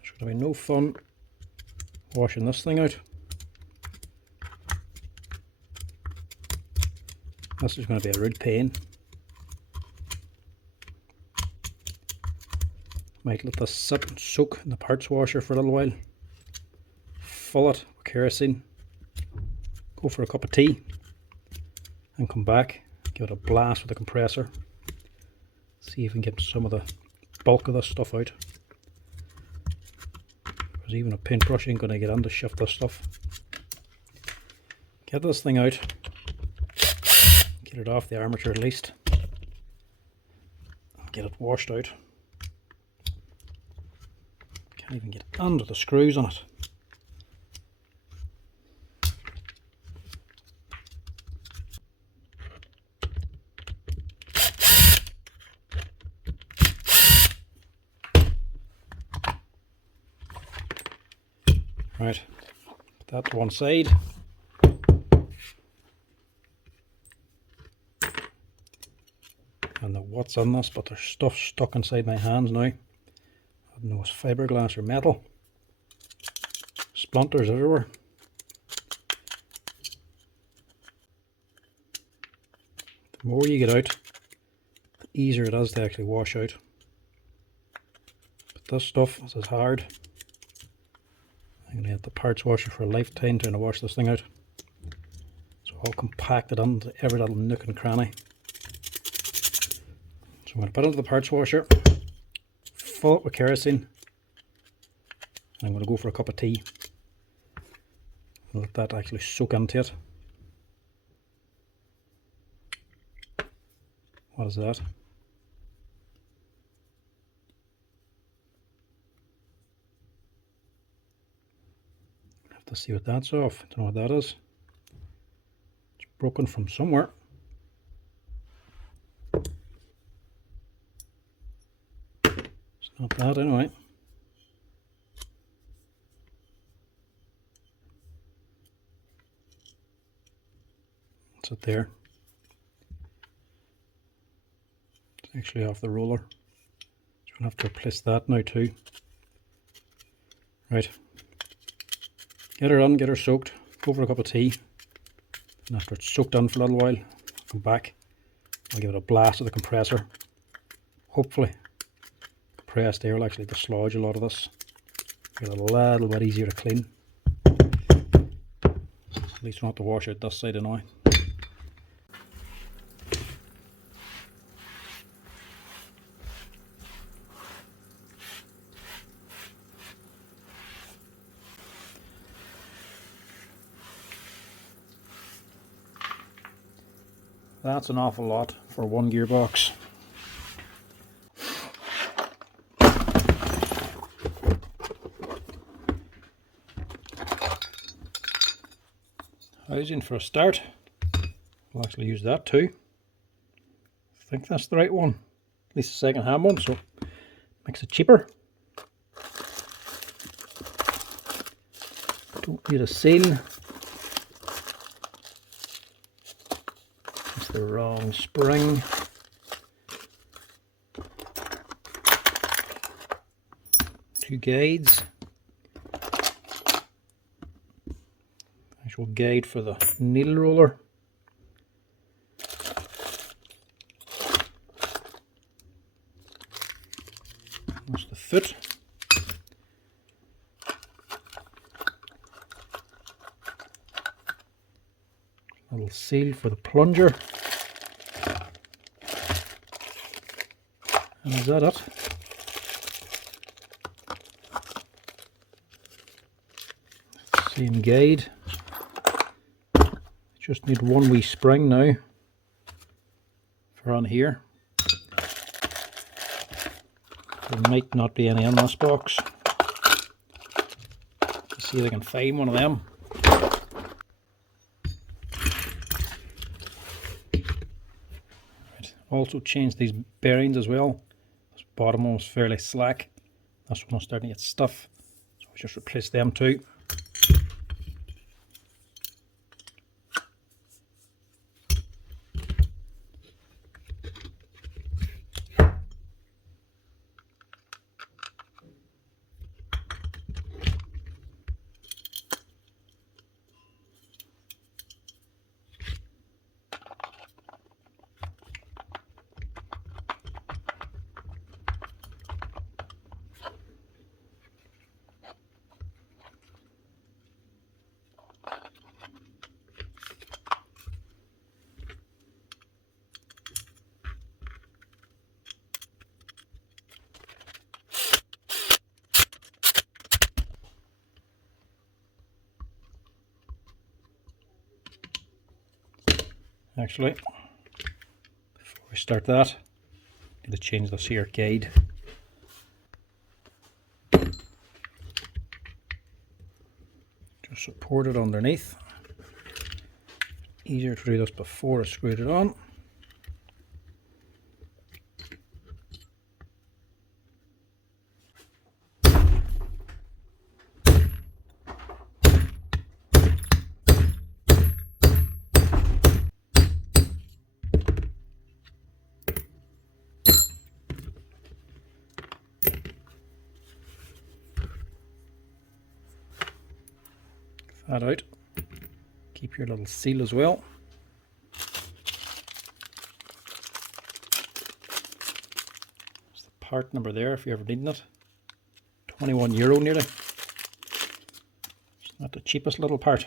There's going to be no fun washing this thing out. This is going to be a rude pain. Might let this sit and soak in the parts washer for a little while. Fill it with kerosene. Go for a cup of tea. And come back. Give it a blast with the compressor. See if we can get some of the bulk of this stuff out. Because even a paintbrush ain't going to get in to shift this stuff. Get this thing out. Get it off the armature at least. Get it washed out. Can't even get under the screws on it. Right, put that to one side. And the what's in this, but there's stuff stuck inside my hands now. I don't know if it's fiberglass or metal. Splinters everywhere. The more you get out, the easier it is to actually wash out. But this stuff is hard. I'm going to have the parts washer for a lifetime trying to wash this thing out. It's all compacted into every little nook and cranny. So I'm going to put it into the parts washer, fill it with kerosene, and I'm going to go for a cup of tea. Let that actually soak into it. What is that? Have to see what that's off. Don't know what that is. It's broken from somewhere. It's Not that anyway. That's it there. It's actually off the roller. So we'll have to replace that now too. Right. Get her on, get her soaked, go for a cup of tea. And after it's soaked in for a little while, I'll come back. I'll give it a blast with the compressor. Hopefully, compressed air will actually dislodge a lot of this. Get it a little bit easier to clean. At least we don't have to wash out this side anyway. That's an awful lot for one gearbox. Housing for a start. We'll actually use that too. I think that's the right one. At least a second hand one, so makes it cheaper. Don't need a seal. It's the wrong spring. Two guides. Actual guide for the needle roller. That's the foot. Little seal for the plunger. And is that it? Same guide. Just need one wee spring now for on here. There might not be any in this box. Let's see if I can find one of them. Right. Also changed these bearings as well. This bottom one was fairly slack. This one was starting to get stuff. So I just replaced them too. Actually, before we start that, I'm going to change this here guide. Just support it underneath. Easier to do this before I screwed it on. That out. Keep your little seal as well. There's the part number there if you're ever needing it. €21 nearly. It's not the cheapest little part.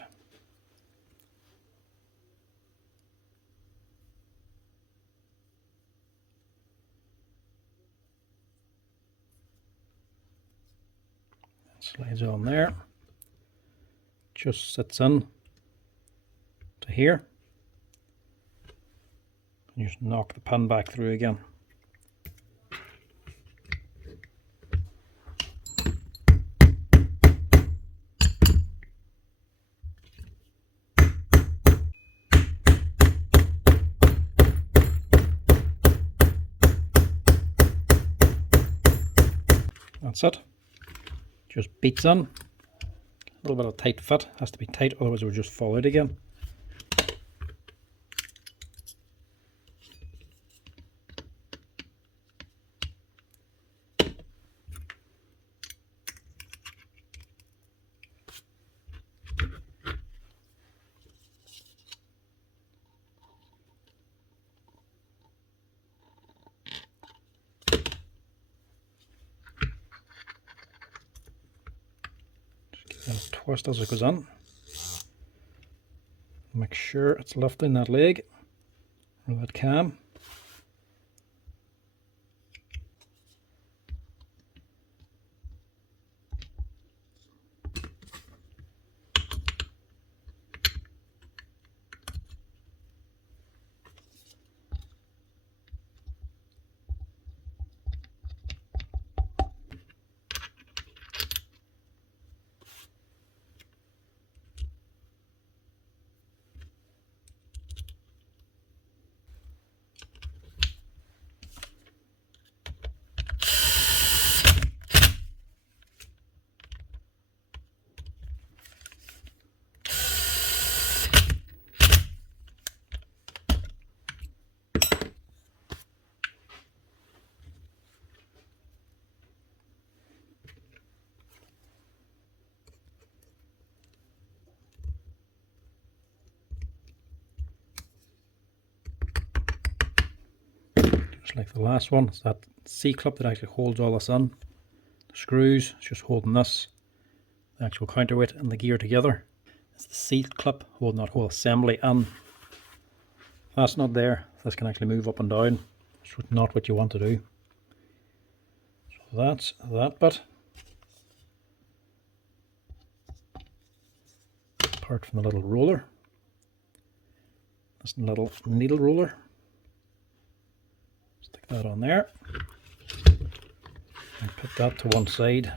Slides on there. Just sits in to here. And you just knock the pin back through again. That's it. Just beats in. A little bit of tight fit. Has to be tight, otherwise it will just fall out again. Just twist as it goes in. Make sure it's lifting that leg or that cam. Just like the last one, it's that C-clip that actually holds all this in. The screws, it's just holding this, the actual counterweight and the gear together. It's the C-clip holding that whole assembly in. If that's not there, this can actually move up and down. It's not what you want to do. So that's that bit. Apart from the little roller. This little needle roller. Stick that on there. And put that to one side.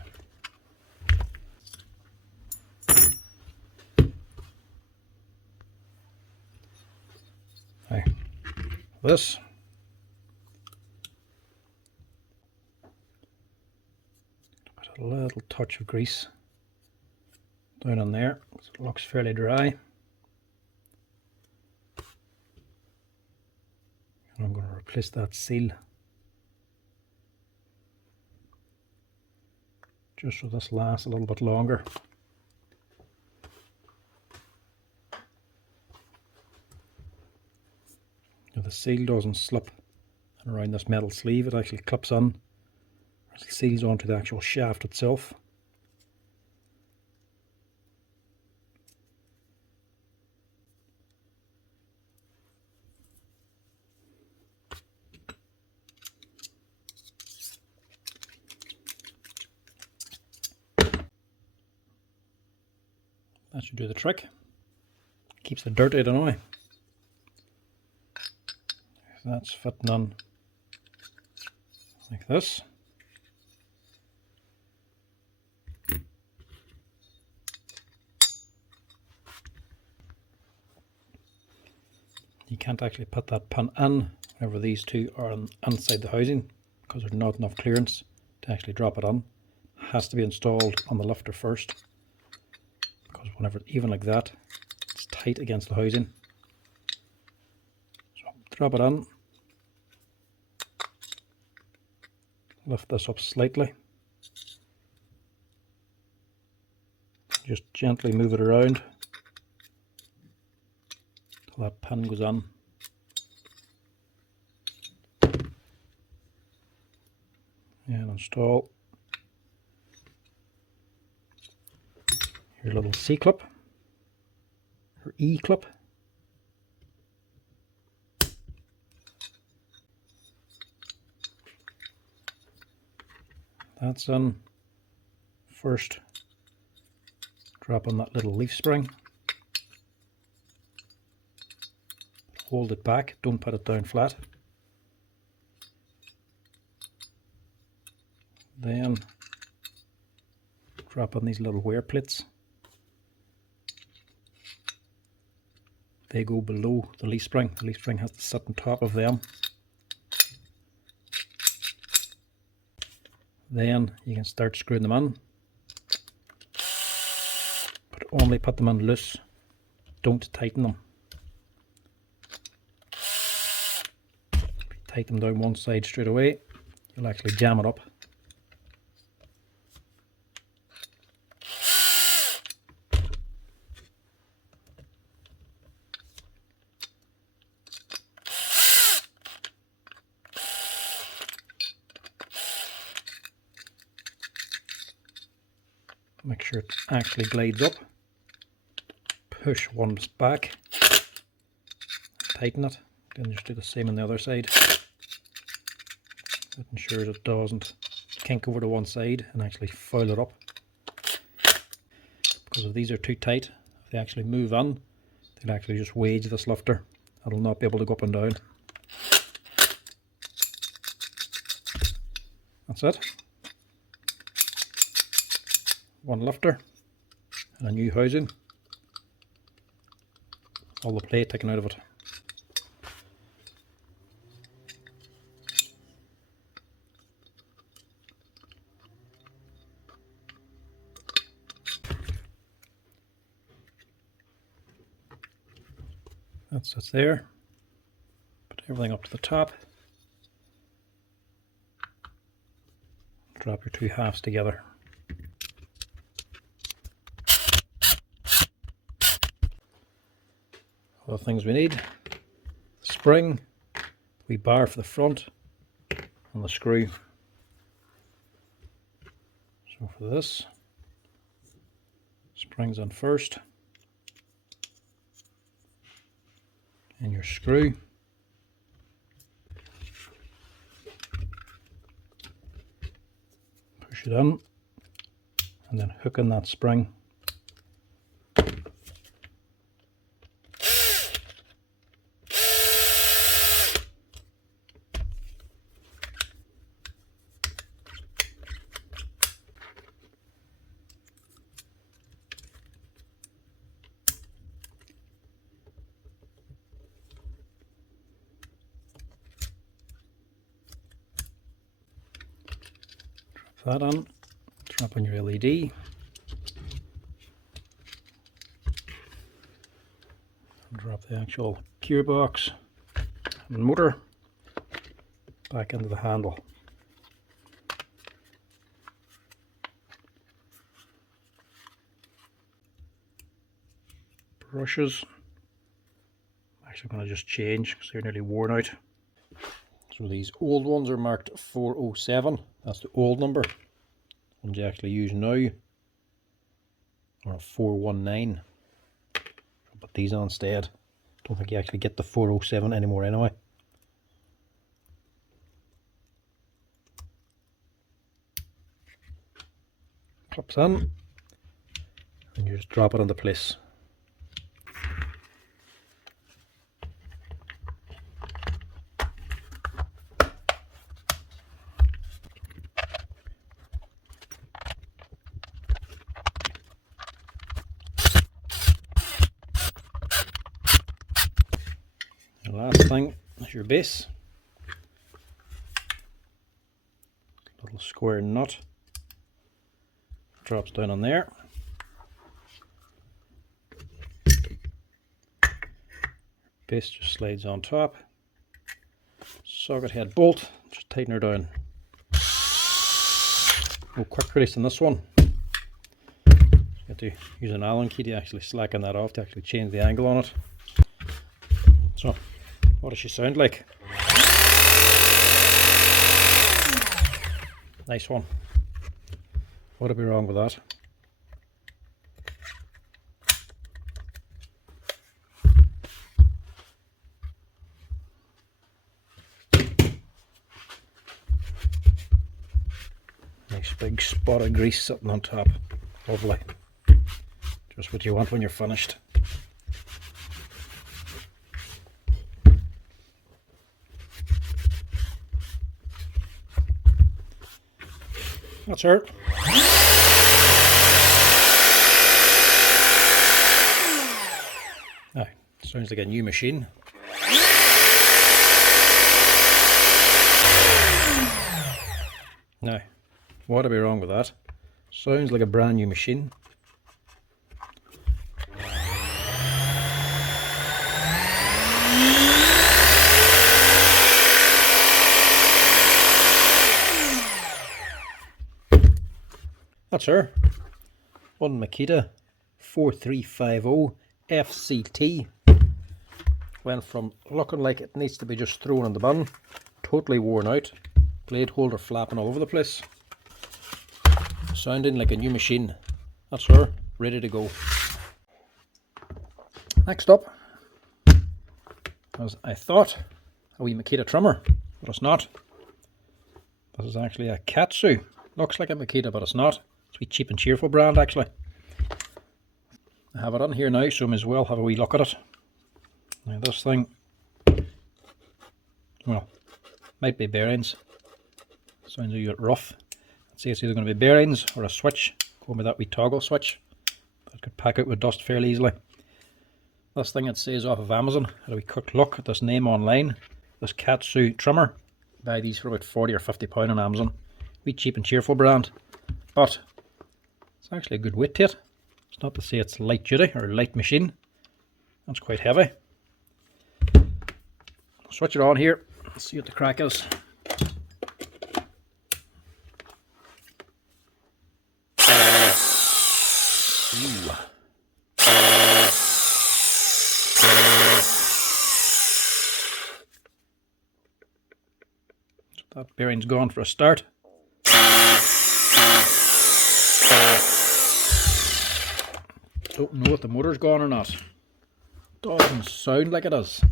Now, this. Put a little touch of grease down on there, so it looks fairly dry. And I'm going to replace that seal just so this lasts a little bit longer. Now the seal doesn't slip around this metal sleeve, it actually clips on, it seals onto the actual shaft itself. That should do the trick. Keeps the dirt out of the way. That's fitting on like this. You can't actually put that pin in whenever these two are inside the housing because there's not enough clearance to actually drop it on. It has to be installed on the lifter first. Because whenever, even like that, it's tight against the housing. So drop it on, lift this up slightly, just gently move it around till that pin goes on. And install your little C-clip, or E-clip. That's in. First, drop on that little leaf spring. Hold it back, don't put it down flat. Then, drop on these little wear plates. They go below the leaf spring. The leaf spring has to sit on top of them. Then you can start screwing them in, but only put them in loose, don't tighten them. If you tighten them down one side straight away, you'll actually jam it up. Make sure it actually glides up. Push one back, tighten it, then just do the same on the other side. Making sure it doesn't kink over to one side and actually foul it up. Because if these are too tight, if they actually move in, they'll actually just wedge this lifter. It'll not be able to go up and down. That's it. One lifter and a new housing. All the plate taken out of it. That sits there. Put everything up to the top. Drop your two halves together. All the things we need: the spring, the wee bar for the front, and the screw. So for this, springs on first, and your screw. Push it in, and then hook in that spring. That on, drop on your LED, drop the actual gearbox and motor back into the handle. Brushes, I'm actually going to just change because they're nearly worn out. So these old ones are marked 407, that's the old number. Ones you actually use now are a 419. I'll put these on instead. Don't think you actually get the 407 anymore anyway. Clips in, and you just drop it into place. The last thing is your base. Little square nut drops down on there. Base just slides on top. Socket head bolt, just tighten her down. No quick release on this one. You have to use an Allen key to actually slacken that off to actually change the angle on it. So, what does she sound like? Nice one. What would be wrong with that? Nice big spot of grease sitting on top. Lovely. Just what you want when you're finished. That's her. Now, sounds like a new machine. Now, What would be wrong with that? Sounds like a brand new machine. That's her. One Makita 4350 FCT. Went from looking like it needs to be just thrown in the bin, totally worn out, blade holder flapping all over the place, sounding like a new machine. That's her, ready to go. Next up, as I thought, a wee Makita trimmer, but it's not. This is actually a Katsu. Looks like a Makita, but it's not. It's a wee Cheap and Cheerful brand, actually. I have it on here now, so I may as well have a wee look at it. Now this thing, well, might be bearings. Sounds a bit rough. Let's see, it's either going to be bearings or a switch. Going with that wee toggle switch. That could pack out with dust fairly easily. This thing, it says off of Amazon. Had a wee quick look at this name online. This Katsu trimmer. Buy these for about 40 or 50 pound on Amazon. Wee Cheap and Cheerful brand. But it's actually a good weight to it. It's not to say it's light duty or light machine. That's quite heavy. Switch it on here. Let's see what the crack is. Ooh. That bearing's gone for a start. Don't know if the motor's gone or not. Doesn't sound like it is.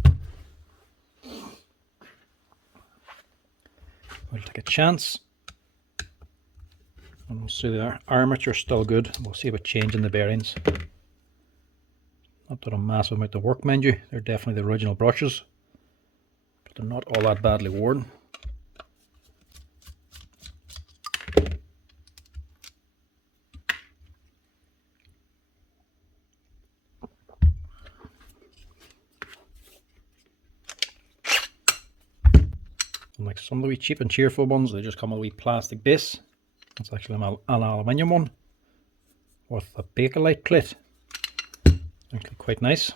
We'll take a chance. And we'll see the armature's still good. We'll see about changing the bearings. Not done a massive amount of work, mind you. They're definitely the original brushes. But they're not all that badly worn. Like some of the wee Cheap and Cheerful ones, they just come with a wee plastic base. It's actually an aluminium one with a Bakelite plate. Actually quite nice.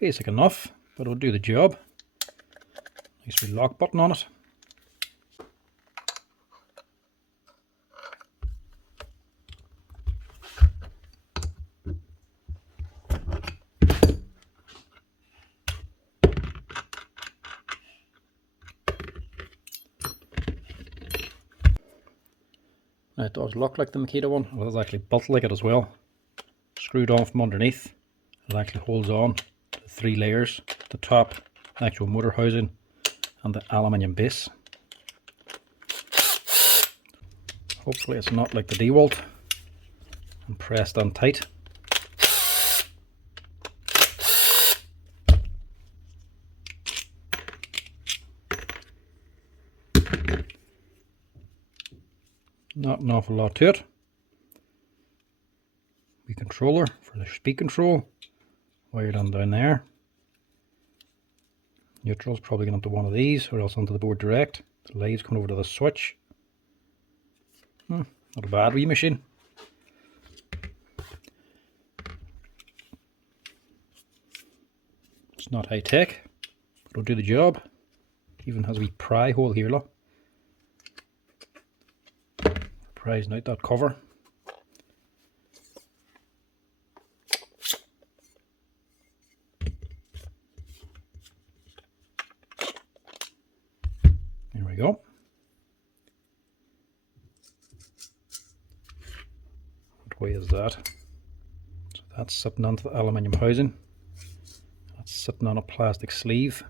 Basic enough, but it'll do the job. Nice wee lock button on it. Now it does look like the Makita one, but it's actually built like it as well. Screwed on from underneath. It actually holds on to the 3 layers, the top, the actual motor housing, and the aluminium base. Hopefully it's not like the Dewalt and pressed on tight. Not an awful lot to it. The controller for the speed control, wired on down there. Neutral's probably going onto one of these or else onto the board direct. The lights coming over to the switch. Not a bad wee machine. It's not high tech, but it'll do the job. Even has a wee pry hole here, look. Prizing out that cover. There we go. What way is that? So that's sitting onto the aluminium housing. That's sitting on a plastic sleeve.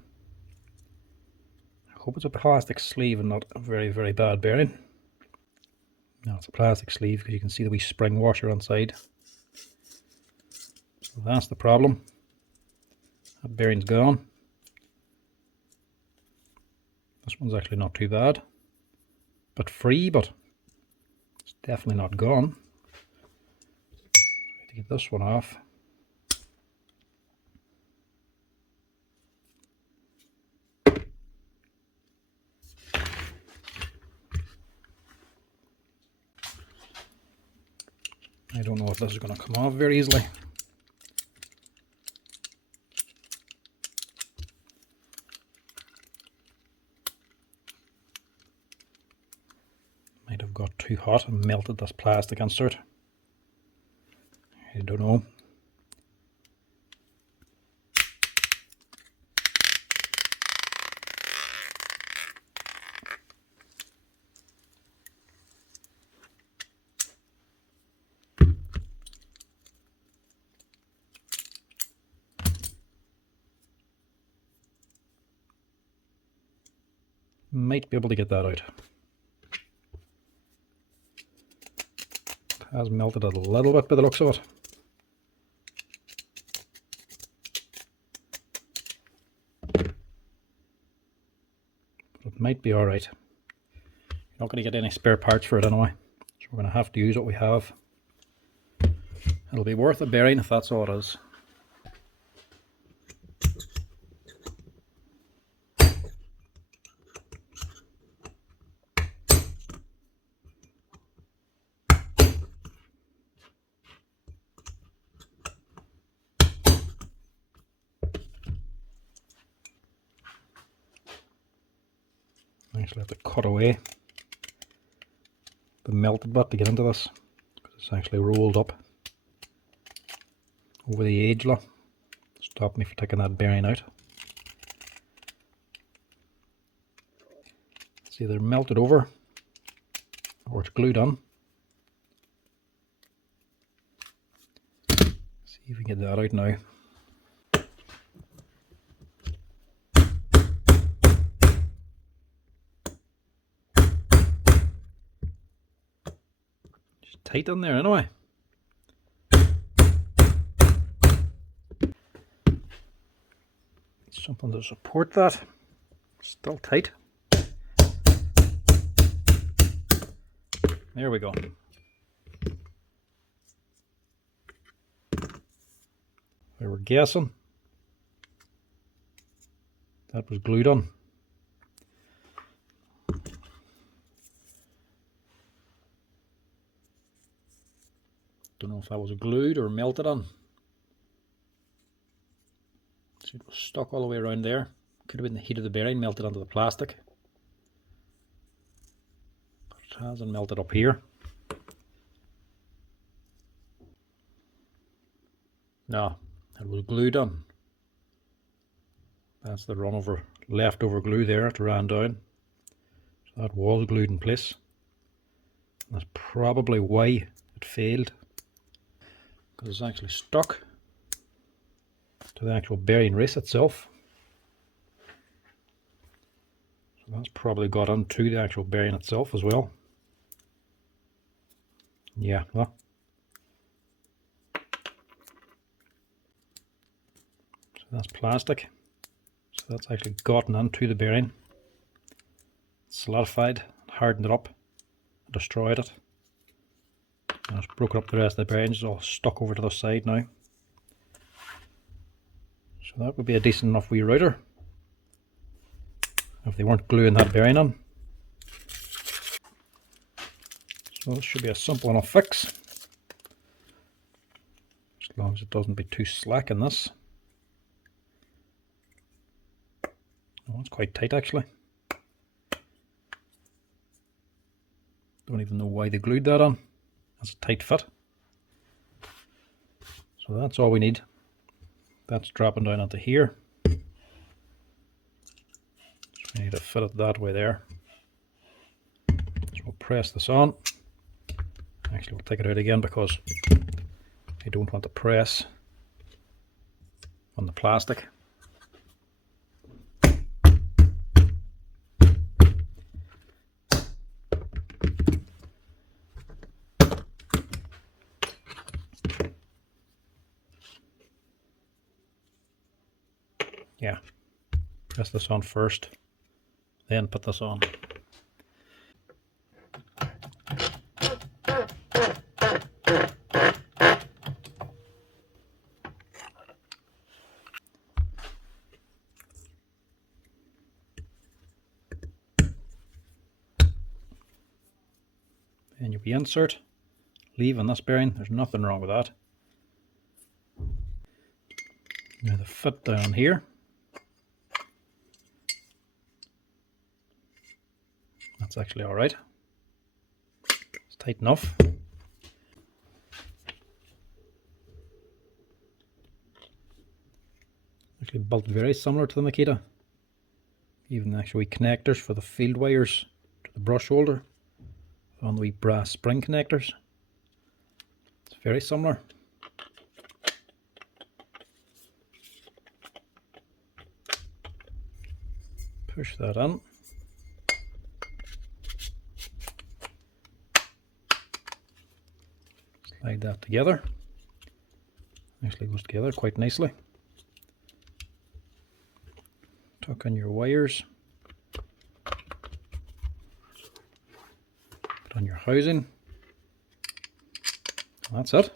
I hope it's a plastic sleeve and not a very, very bad bearing. No, it's a plastic sleeve because you can see the wee spring washer inside. So that's the problem. That bearing's gone. This one's actually not too bad. But free, but it's definitely not gone. Try to get this one off. I don't know if this is going to come off very easily. Might have got too hot and melted this plastic insert. I don't know. Might be able to get that out. It has melted a little bit by the looks of it. But it might be alright. You're not going to get any spare parts for it anyway. So we're going to have to use what we have. It'll be worth a bearing if that's all it is. I actually have to cut away the melted bit to get into this, because it's actually rolled up over the edge. Stop me from taking that bearing out. It's either melted over or it's glued on. See if we can get that out now. Just tight on there anyway. Something to support that. Still tight. There we go. We were guessing that was glued on. Don't know if that was glued or melted on. See, it was stuck all the way around there. Could have been the heat of the bearing melted onto the plastic. But it hasn't melted up here. No, it was glued on. That's the leftover glue there. It ran down. So that was glued in place. That's probably why it failed. Because it's actually stuck to the actual bearing race itself. So that's probably got onto the actual bearing itself as well. Yeah, well. So that's plastic. So that's actually gotten onto the bearing, solidified, hardened it up, destroyed it. And it's broken up the rest of the bearings. It's all stuck over to the side now. So that would be a decent enough wee router if they weren't gluing that bearing on. So this should be a simple enough fix, as long as it doesn't be too slack in this. Oh, it's quite tight actually. Don't even know why they glued that on. That's a tight fit. So that's all we need. That's dropping down onto here. So we need to fit it that way there. So we'll press this on. Actually, we'll take it out again because I don't want to press on the plastic. Yeah, press this on first, then put this on. Then you'll insert, leave on this bearing. There's nothing wrong with that. Now the fit down here. That's actually alright. It's tight enough. Actually built very similar to the Makita. Even actually connectors for the field wires to the brush holder on the wee brass spring connectors. It's very similar. Push that in. Slide that together. Actually goes together quite nicely. Tuck in your wires. Put on your housing. That's it.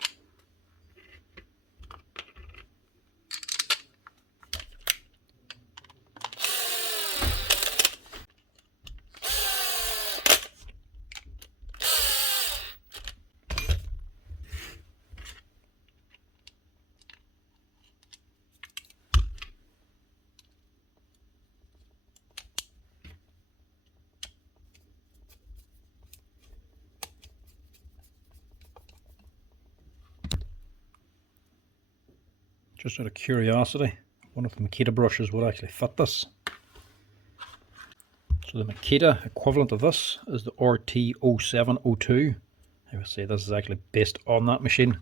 Just out of curiosity, one of the Makita brushes would actually fit this. So the Makita equivalent of this is the RT0702. I would say this is actually based on that machine.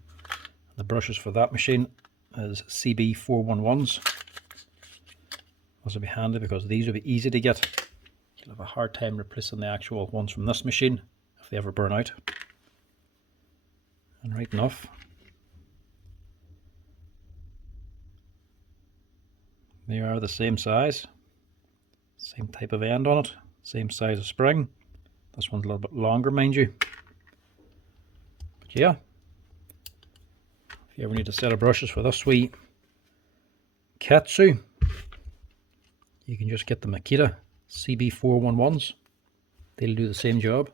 The brushes for that machine is CB411s. This will be handy because these will be easy to get. You'll have a hard time replacing the actual ones from this machine if they ever burn out. And right enough. They are the same size, same type of end on it, same size of spring. This one's a little bit longer, mind you. But yeah, if you ever need a set of brushes for this wee Katsu, you can just get the Makita CB411s. They'll do the same job.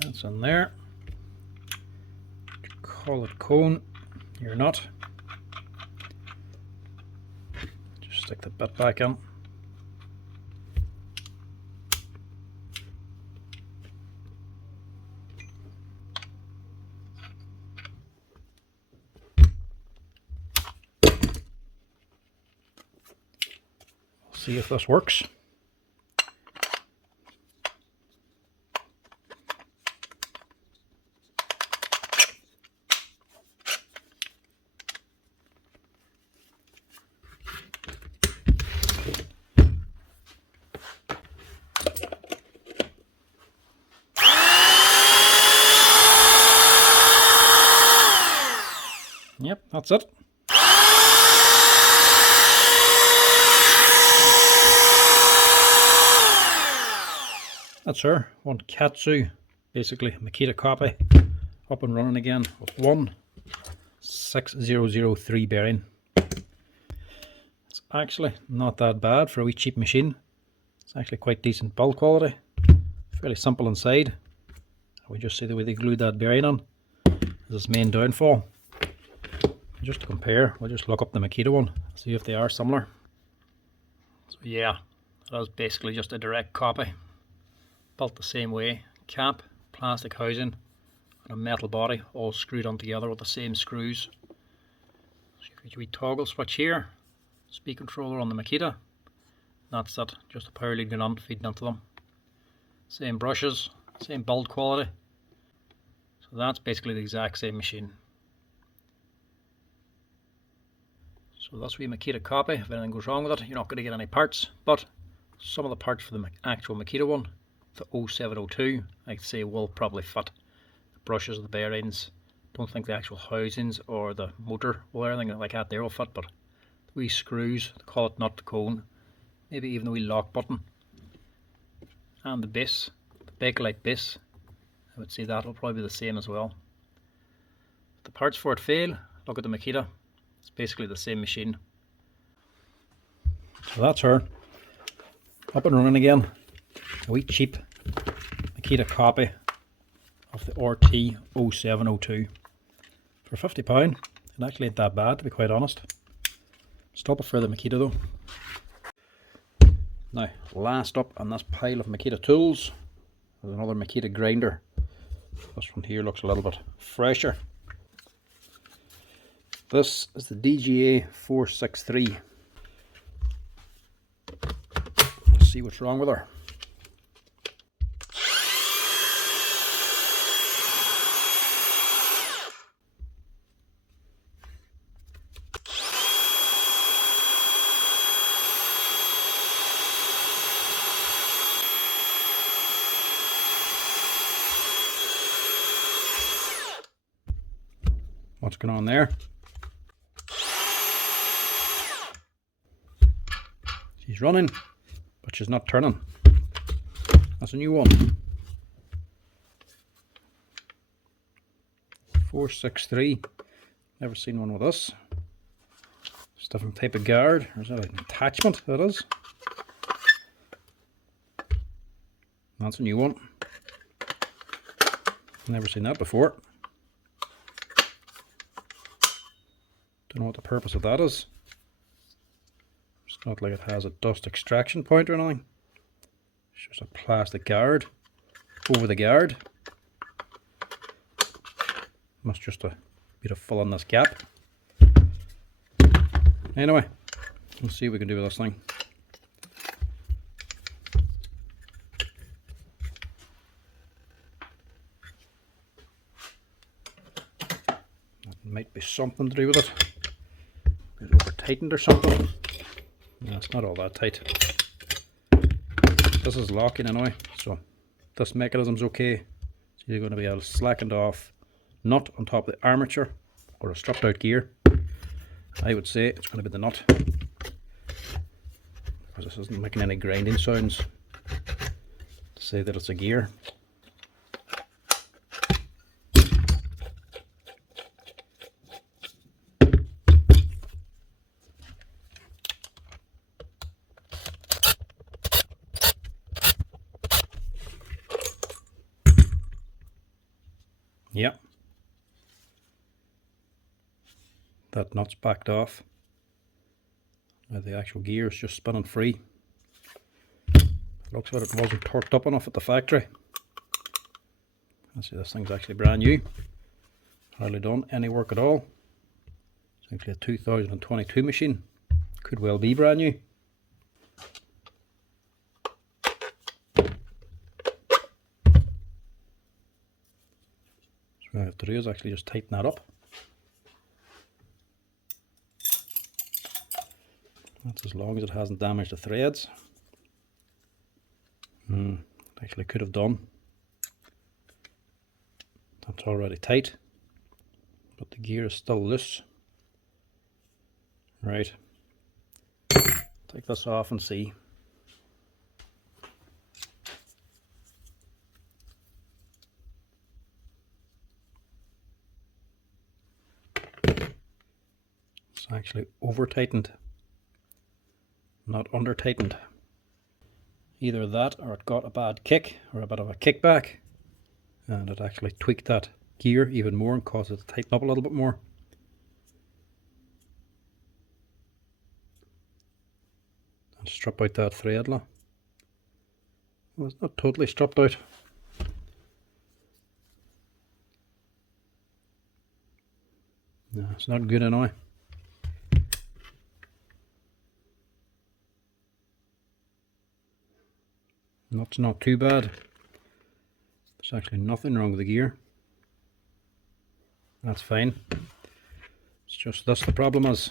That's in there. Call it cone. You're not. Just stick the bit back in. See if this works. Yep, that's it. That's her, one Katsu, basically Makita copy, up and running again with 16003 bearing. It's actually not that bad for a wee cheap machine. It's actually quite decent build quality, fairly simple inside. We just see the way they glued that bearing on is its main downfall. Just to compare, we'll just look up the Makita one, see if they are similar. So yeah, that is basically just a direct copy. Built the same way, cap, plastic housing, and a metal body, all screwed on together with the same screws. So you've got your wee toggle switch here, speed controller on the Makita. That's it, just a power lead going on, feeding into them. Same brushes, same build quality. So that's basically the exact same machine. So that's wee Makita copy. If anything goes wrong with it, you're not going to get any parts, but some of the parts for the actual Makita one, the 0702, I'd say will probably fit. The brushes, the bearings, don't think the actual housings or the motor or anything like that there will fit, but the wee screws, they call it nut to cone, maybe even the wee lock button, and the base, the Bakelite base. I would say that will probably be the same as well. If the parts for it fail, look at the Makita. It's basically the same machine. So that's her up and running again. A wee cheap Makita copy of the RT0702 for £50. It actually ain't that bad, to be quite honest. Stop it for the Makita though. Now, last up on this pile of Makita tools, there's another Makita grinder. This one here looks a little bit fresher. This is the DGA 463. Let's see what's wrong with her. What's going on there? She's running, but she's not turning. That's a new one. 463. Never seen one with this. It's a different type of guard. Or is that an attachment? That is. That's a new one. Never seen that before. Don't know what the purpose of that is. It's not like it has a dust extraction point or anything. It's just a plastic guard over the guard. Must just a bit of fill in this gap. Anyway, let's see what we can do with this thing. That might be something to do with it. It's over tightened or something. No, it's not all that tight. This is locking anyway, so this mechanism's okay. It's either going to be a slackened off nut on top of the armature or a stropped out gear. I would say it's going to be the nut, because this isn't making any grinding sounds to say that it's a gear. Yep, that nut's backed off. Now the actual gear is just spinning free. It looks like it wasn't torqued up enough at the factory. Let's see, this thing's actually brand new. Hardly done any work at all. It's actually a 2022 machine. Could well be brand new. What I have to do is actually just tighten that up. That's as long as it hasn't damaged the threads. It actually could have done. That's already tight, but the gear is still loose. Right, take this off and see. It's actually over tightened, not under tightened. Either that or it got a bad kick or a bit of a kickback, and it actually tweaked that gear even more and caused it to tighten up a little bit more. And strip out that thread. Well, it's not totally stripped out. No, it's not good anyway. That's not too bad. There's actually nothing wrong with the gear. That's fine. It's just this the problem is.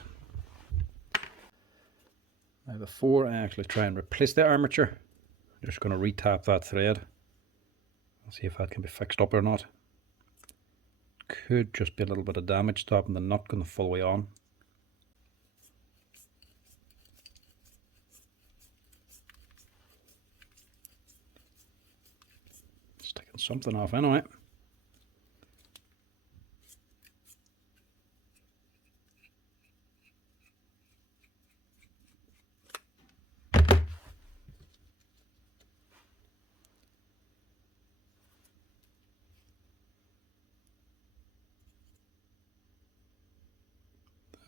Now before I actually try and replace the armature, I'm just going to re-tap that thread and see if that can be fixed up or not. Could just be a little bit of damage stopping the nut going the full way on. taking something off anyway.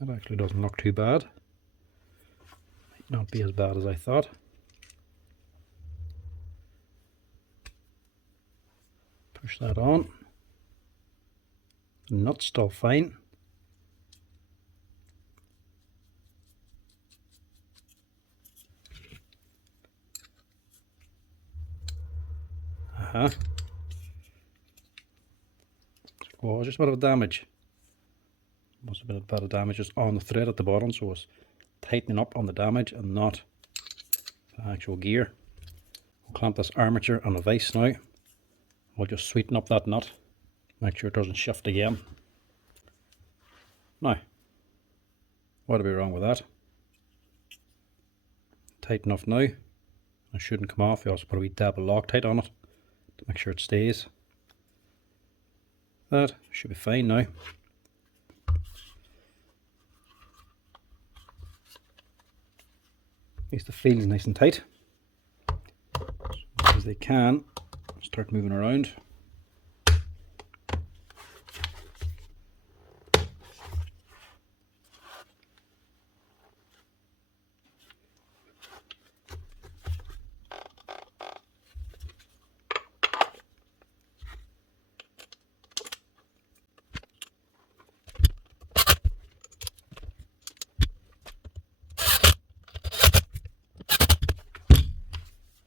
That actually doesn't look too bad. Might not be as bad as I thought. Push that on. The nut's still fine. Oh, just a bit of damage. Must have been a bit of damage just on the thread at the bottom, so it's tightening up on the damage and not the actual gear. We'll clamp this armature on a vise now. We'll just sweeten up that nut, make sure it doesn't shift again. Now, what'll be wrong with that? Tight enough now. It shouldn't come off. You also put a wee dab of Loctite on it to make sure it stays. That should be fine now. Needs to feel nice and tight. So as they can, start moving around.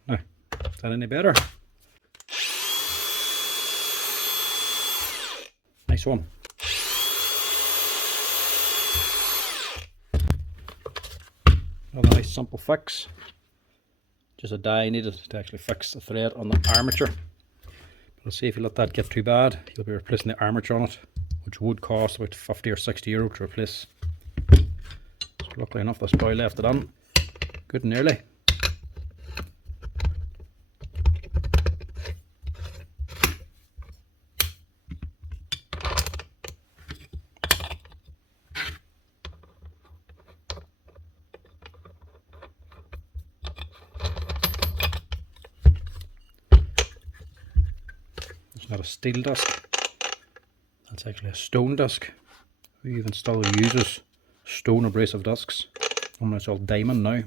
Now, is that any better? Nice one. Another nice simple fix. Just a die needed to actually fix the thread on the armature. But see, if you let that get too bad, you'll be replacing the armature on it, which would cost about 50 or 60 euro to replace. So luckily enough, this boy left it on good and early. Not a steel disc, that's actually a stone disc. We even still uses stone abrasive discs. It's all diamond now.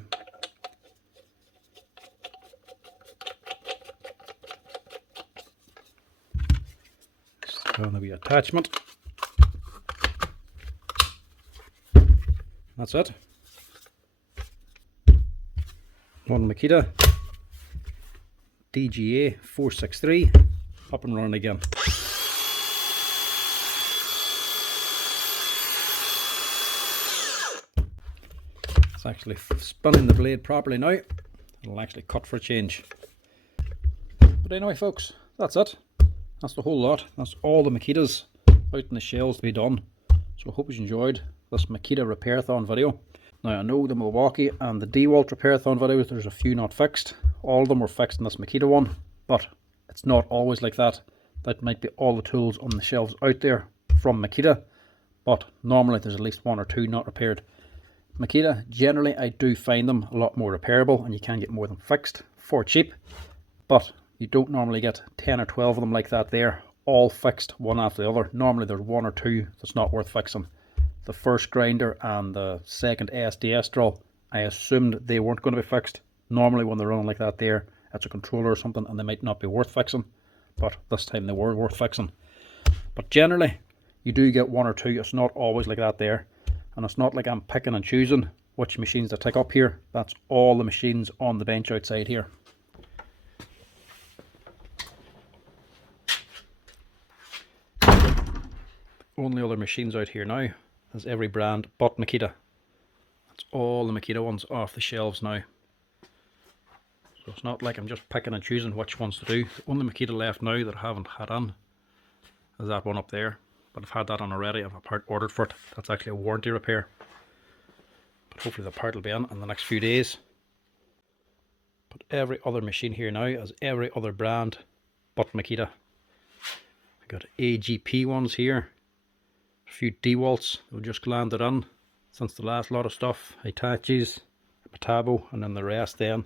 Still on the wee attachment. That's it. One Makita DGA 463. Up and running again. It's actually spinning the blade properly now. It'll actually cut for a change. But anyway folks, that's it. That's the whole lot. That's all the Makitas out in the shelves to be done. So I hope you enjoyed this Makita Repairathon video. Now I know the Milwaukee and the Dewalt Repairathon videos, there's a few not fixed. All of them were fixed in this Makita one, but it's not always like that. That might be all the tools on the shelves out there from Makita, but normally there's at least one or two not repaired. Makita, generally I do find them a lot more repairable and you can get more of them fixed for cheap, but you don't normally get 10 or 12 of them like that there, all fixed one after the other. Normally there's one or two that's not worth fixing. The first grinder and the second SDS drill, I assumed they weren't going to be fixed. Normally when they're running like that there, it's a controller or something and they might not be worth fixing, but this time they were worth fixing. But generally you do get one or two. It's not always like that there, and it's not like I'm picking and choosing which machines to take up here. That's all the machines on the bench outside here. Only other machines out here now is every brand but Makita. That's all the Makita ones off the shelves now. So it's not like I'm just picking and choosing which ones to do. The only Makita left now that I haven't had on is that one up there. But I've had that on already. I have a part ordered for it. That's actually a warranty repair. But hopefully the part will be on in the next few days. But every other machine here now is every other brand but Makita. I got AGP ones here, a few Dewalts that we just landed on since the last lot of stuff, Hitachis, Metabo, and then the rest then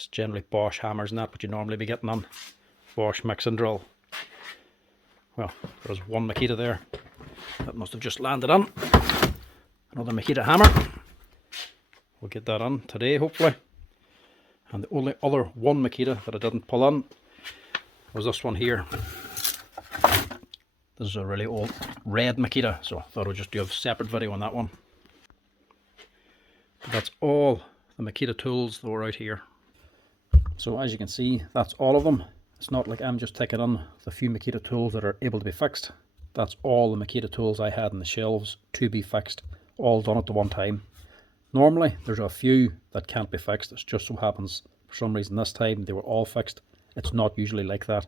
it's generally Bosch hammers and that, but you normally be getting on Bosch mix and drill. Well, there's one Makita there that must have just landed on. Another Makita hammer. We'll get that on today hopefully. And the only other one Makita that I didn't pull on was this one here. This is a really old red Makita, so I thought I would just do a separate video on that one. But that's all the Makita tools that were out here. So as you can see, that's all of them. It's not like I'm just taking on the few Makita tools that are able to be fixed. That's all the Makita tools I had in the shelves to be fixed, all done at the one time. Normally there's a few that can't be fixed. It just so happens for some reason this time they were all fixed. It's not usually like that.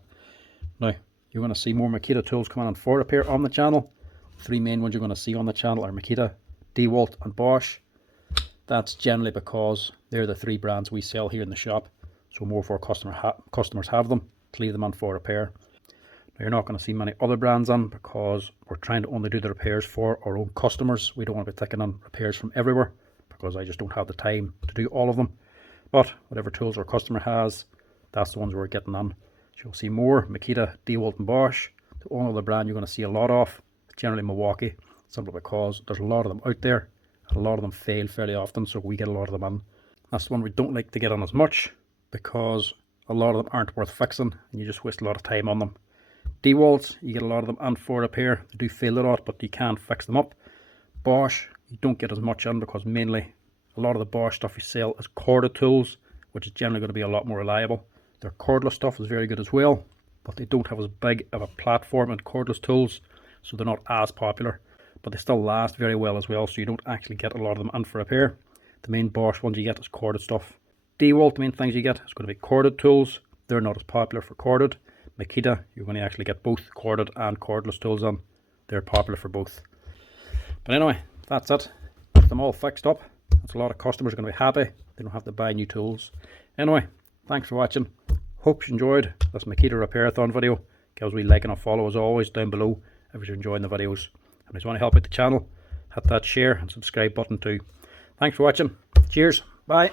Now you're going to see more Makita tools coming on for repair on the channel. The three main ones you're going to see on the channel are Makita, Dewalt and Bosch. That's generally because they're the three brands we sell here in the shop. So more for customers have them to leave them on for repair. Now you're not going to see many other brands on because we're trying to only do the repairs for our own customers. We don't want to be taking on repairs from everywhere because I just don't have the time to do all of them. But whatever tools our customer has, that's the ones we're getting on. So you'll see more Makita, Dewalt and Bosch. The only other brand you're going to see a lot of is generally Mikwaukee, simply because there's a lot of them out there and a lot of them fail fairly often, so we get a lot of them on. That's the one we don't like to get on as much because a lot of them aren't worth fixing and you just waste a lot of time on them. Dewalts, you get a lot of them on for repair. They do fail a lot, but you can fix them up. Bosch, you don't get as much on because mainly a lot of the Bosch stuff you sell is corded tools, which is generally going to be a lot more reliable. Their cordless stuff is very good as well, but they don't have as big of a platform in cordless tools, so they're not as popular, but they still last very well as well, so you don't actually get a lot of them on for repair. The main Bosch ones you get is corded stuff. Dewalt, the main things you get is going to be corded tools. They're not as popular for corded. Makita, you're going to actually get both corded and cordless tools on. They're popular for both. But anyway, that's it. Get them all fixed up. That's a lot of customers are going to be happy. They don't have to buy new tools. Anyway, thanks for watching. Hope you enjoyed this Makita Repairathon video. Give us a wee like and a follow as always down below if you're enjoying the videos. And if you want to help out the channel, hit that share and subscribe button too. Thanks for watching. Cheers. Bye.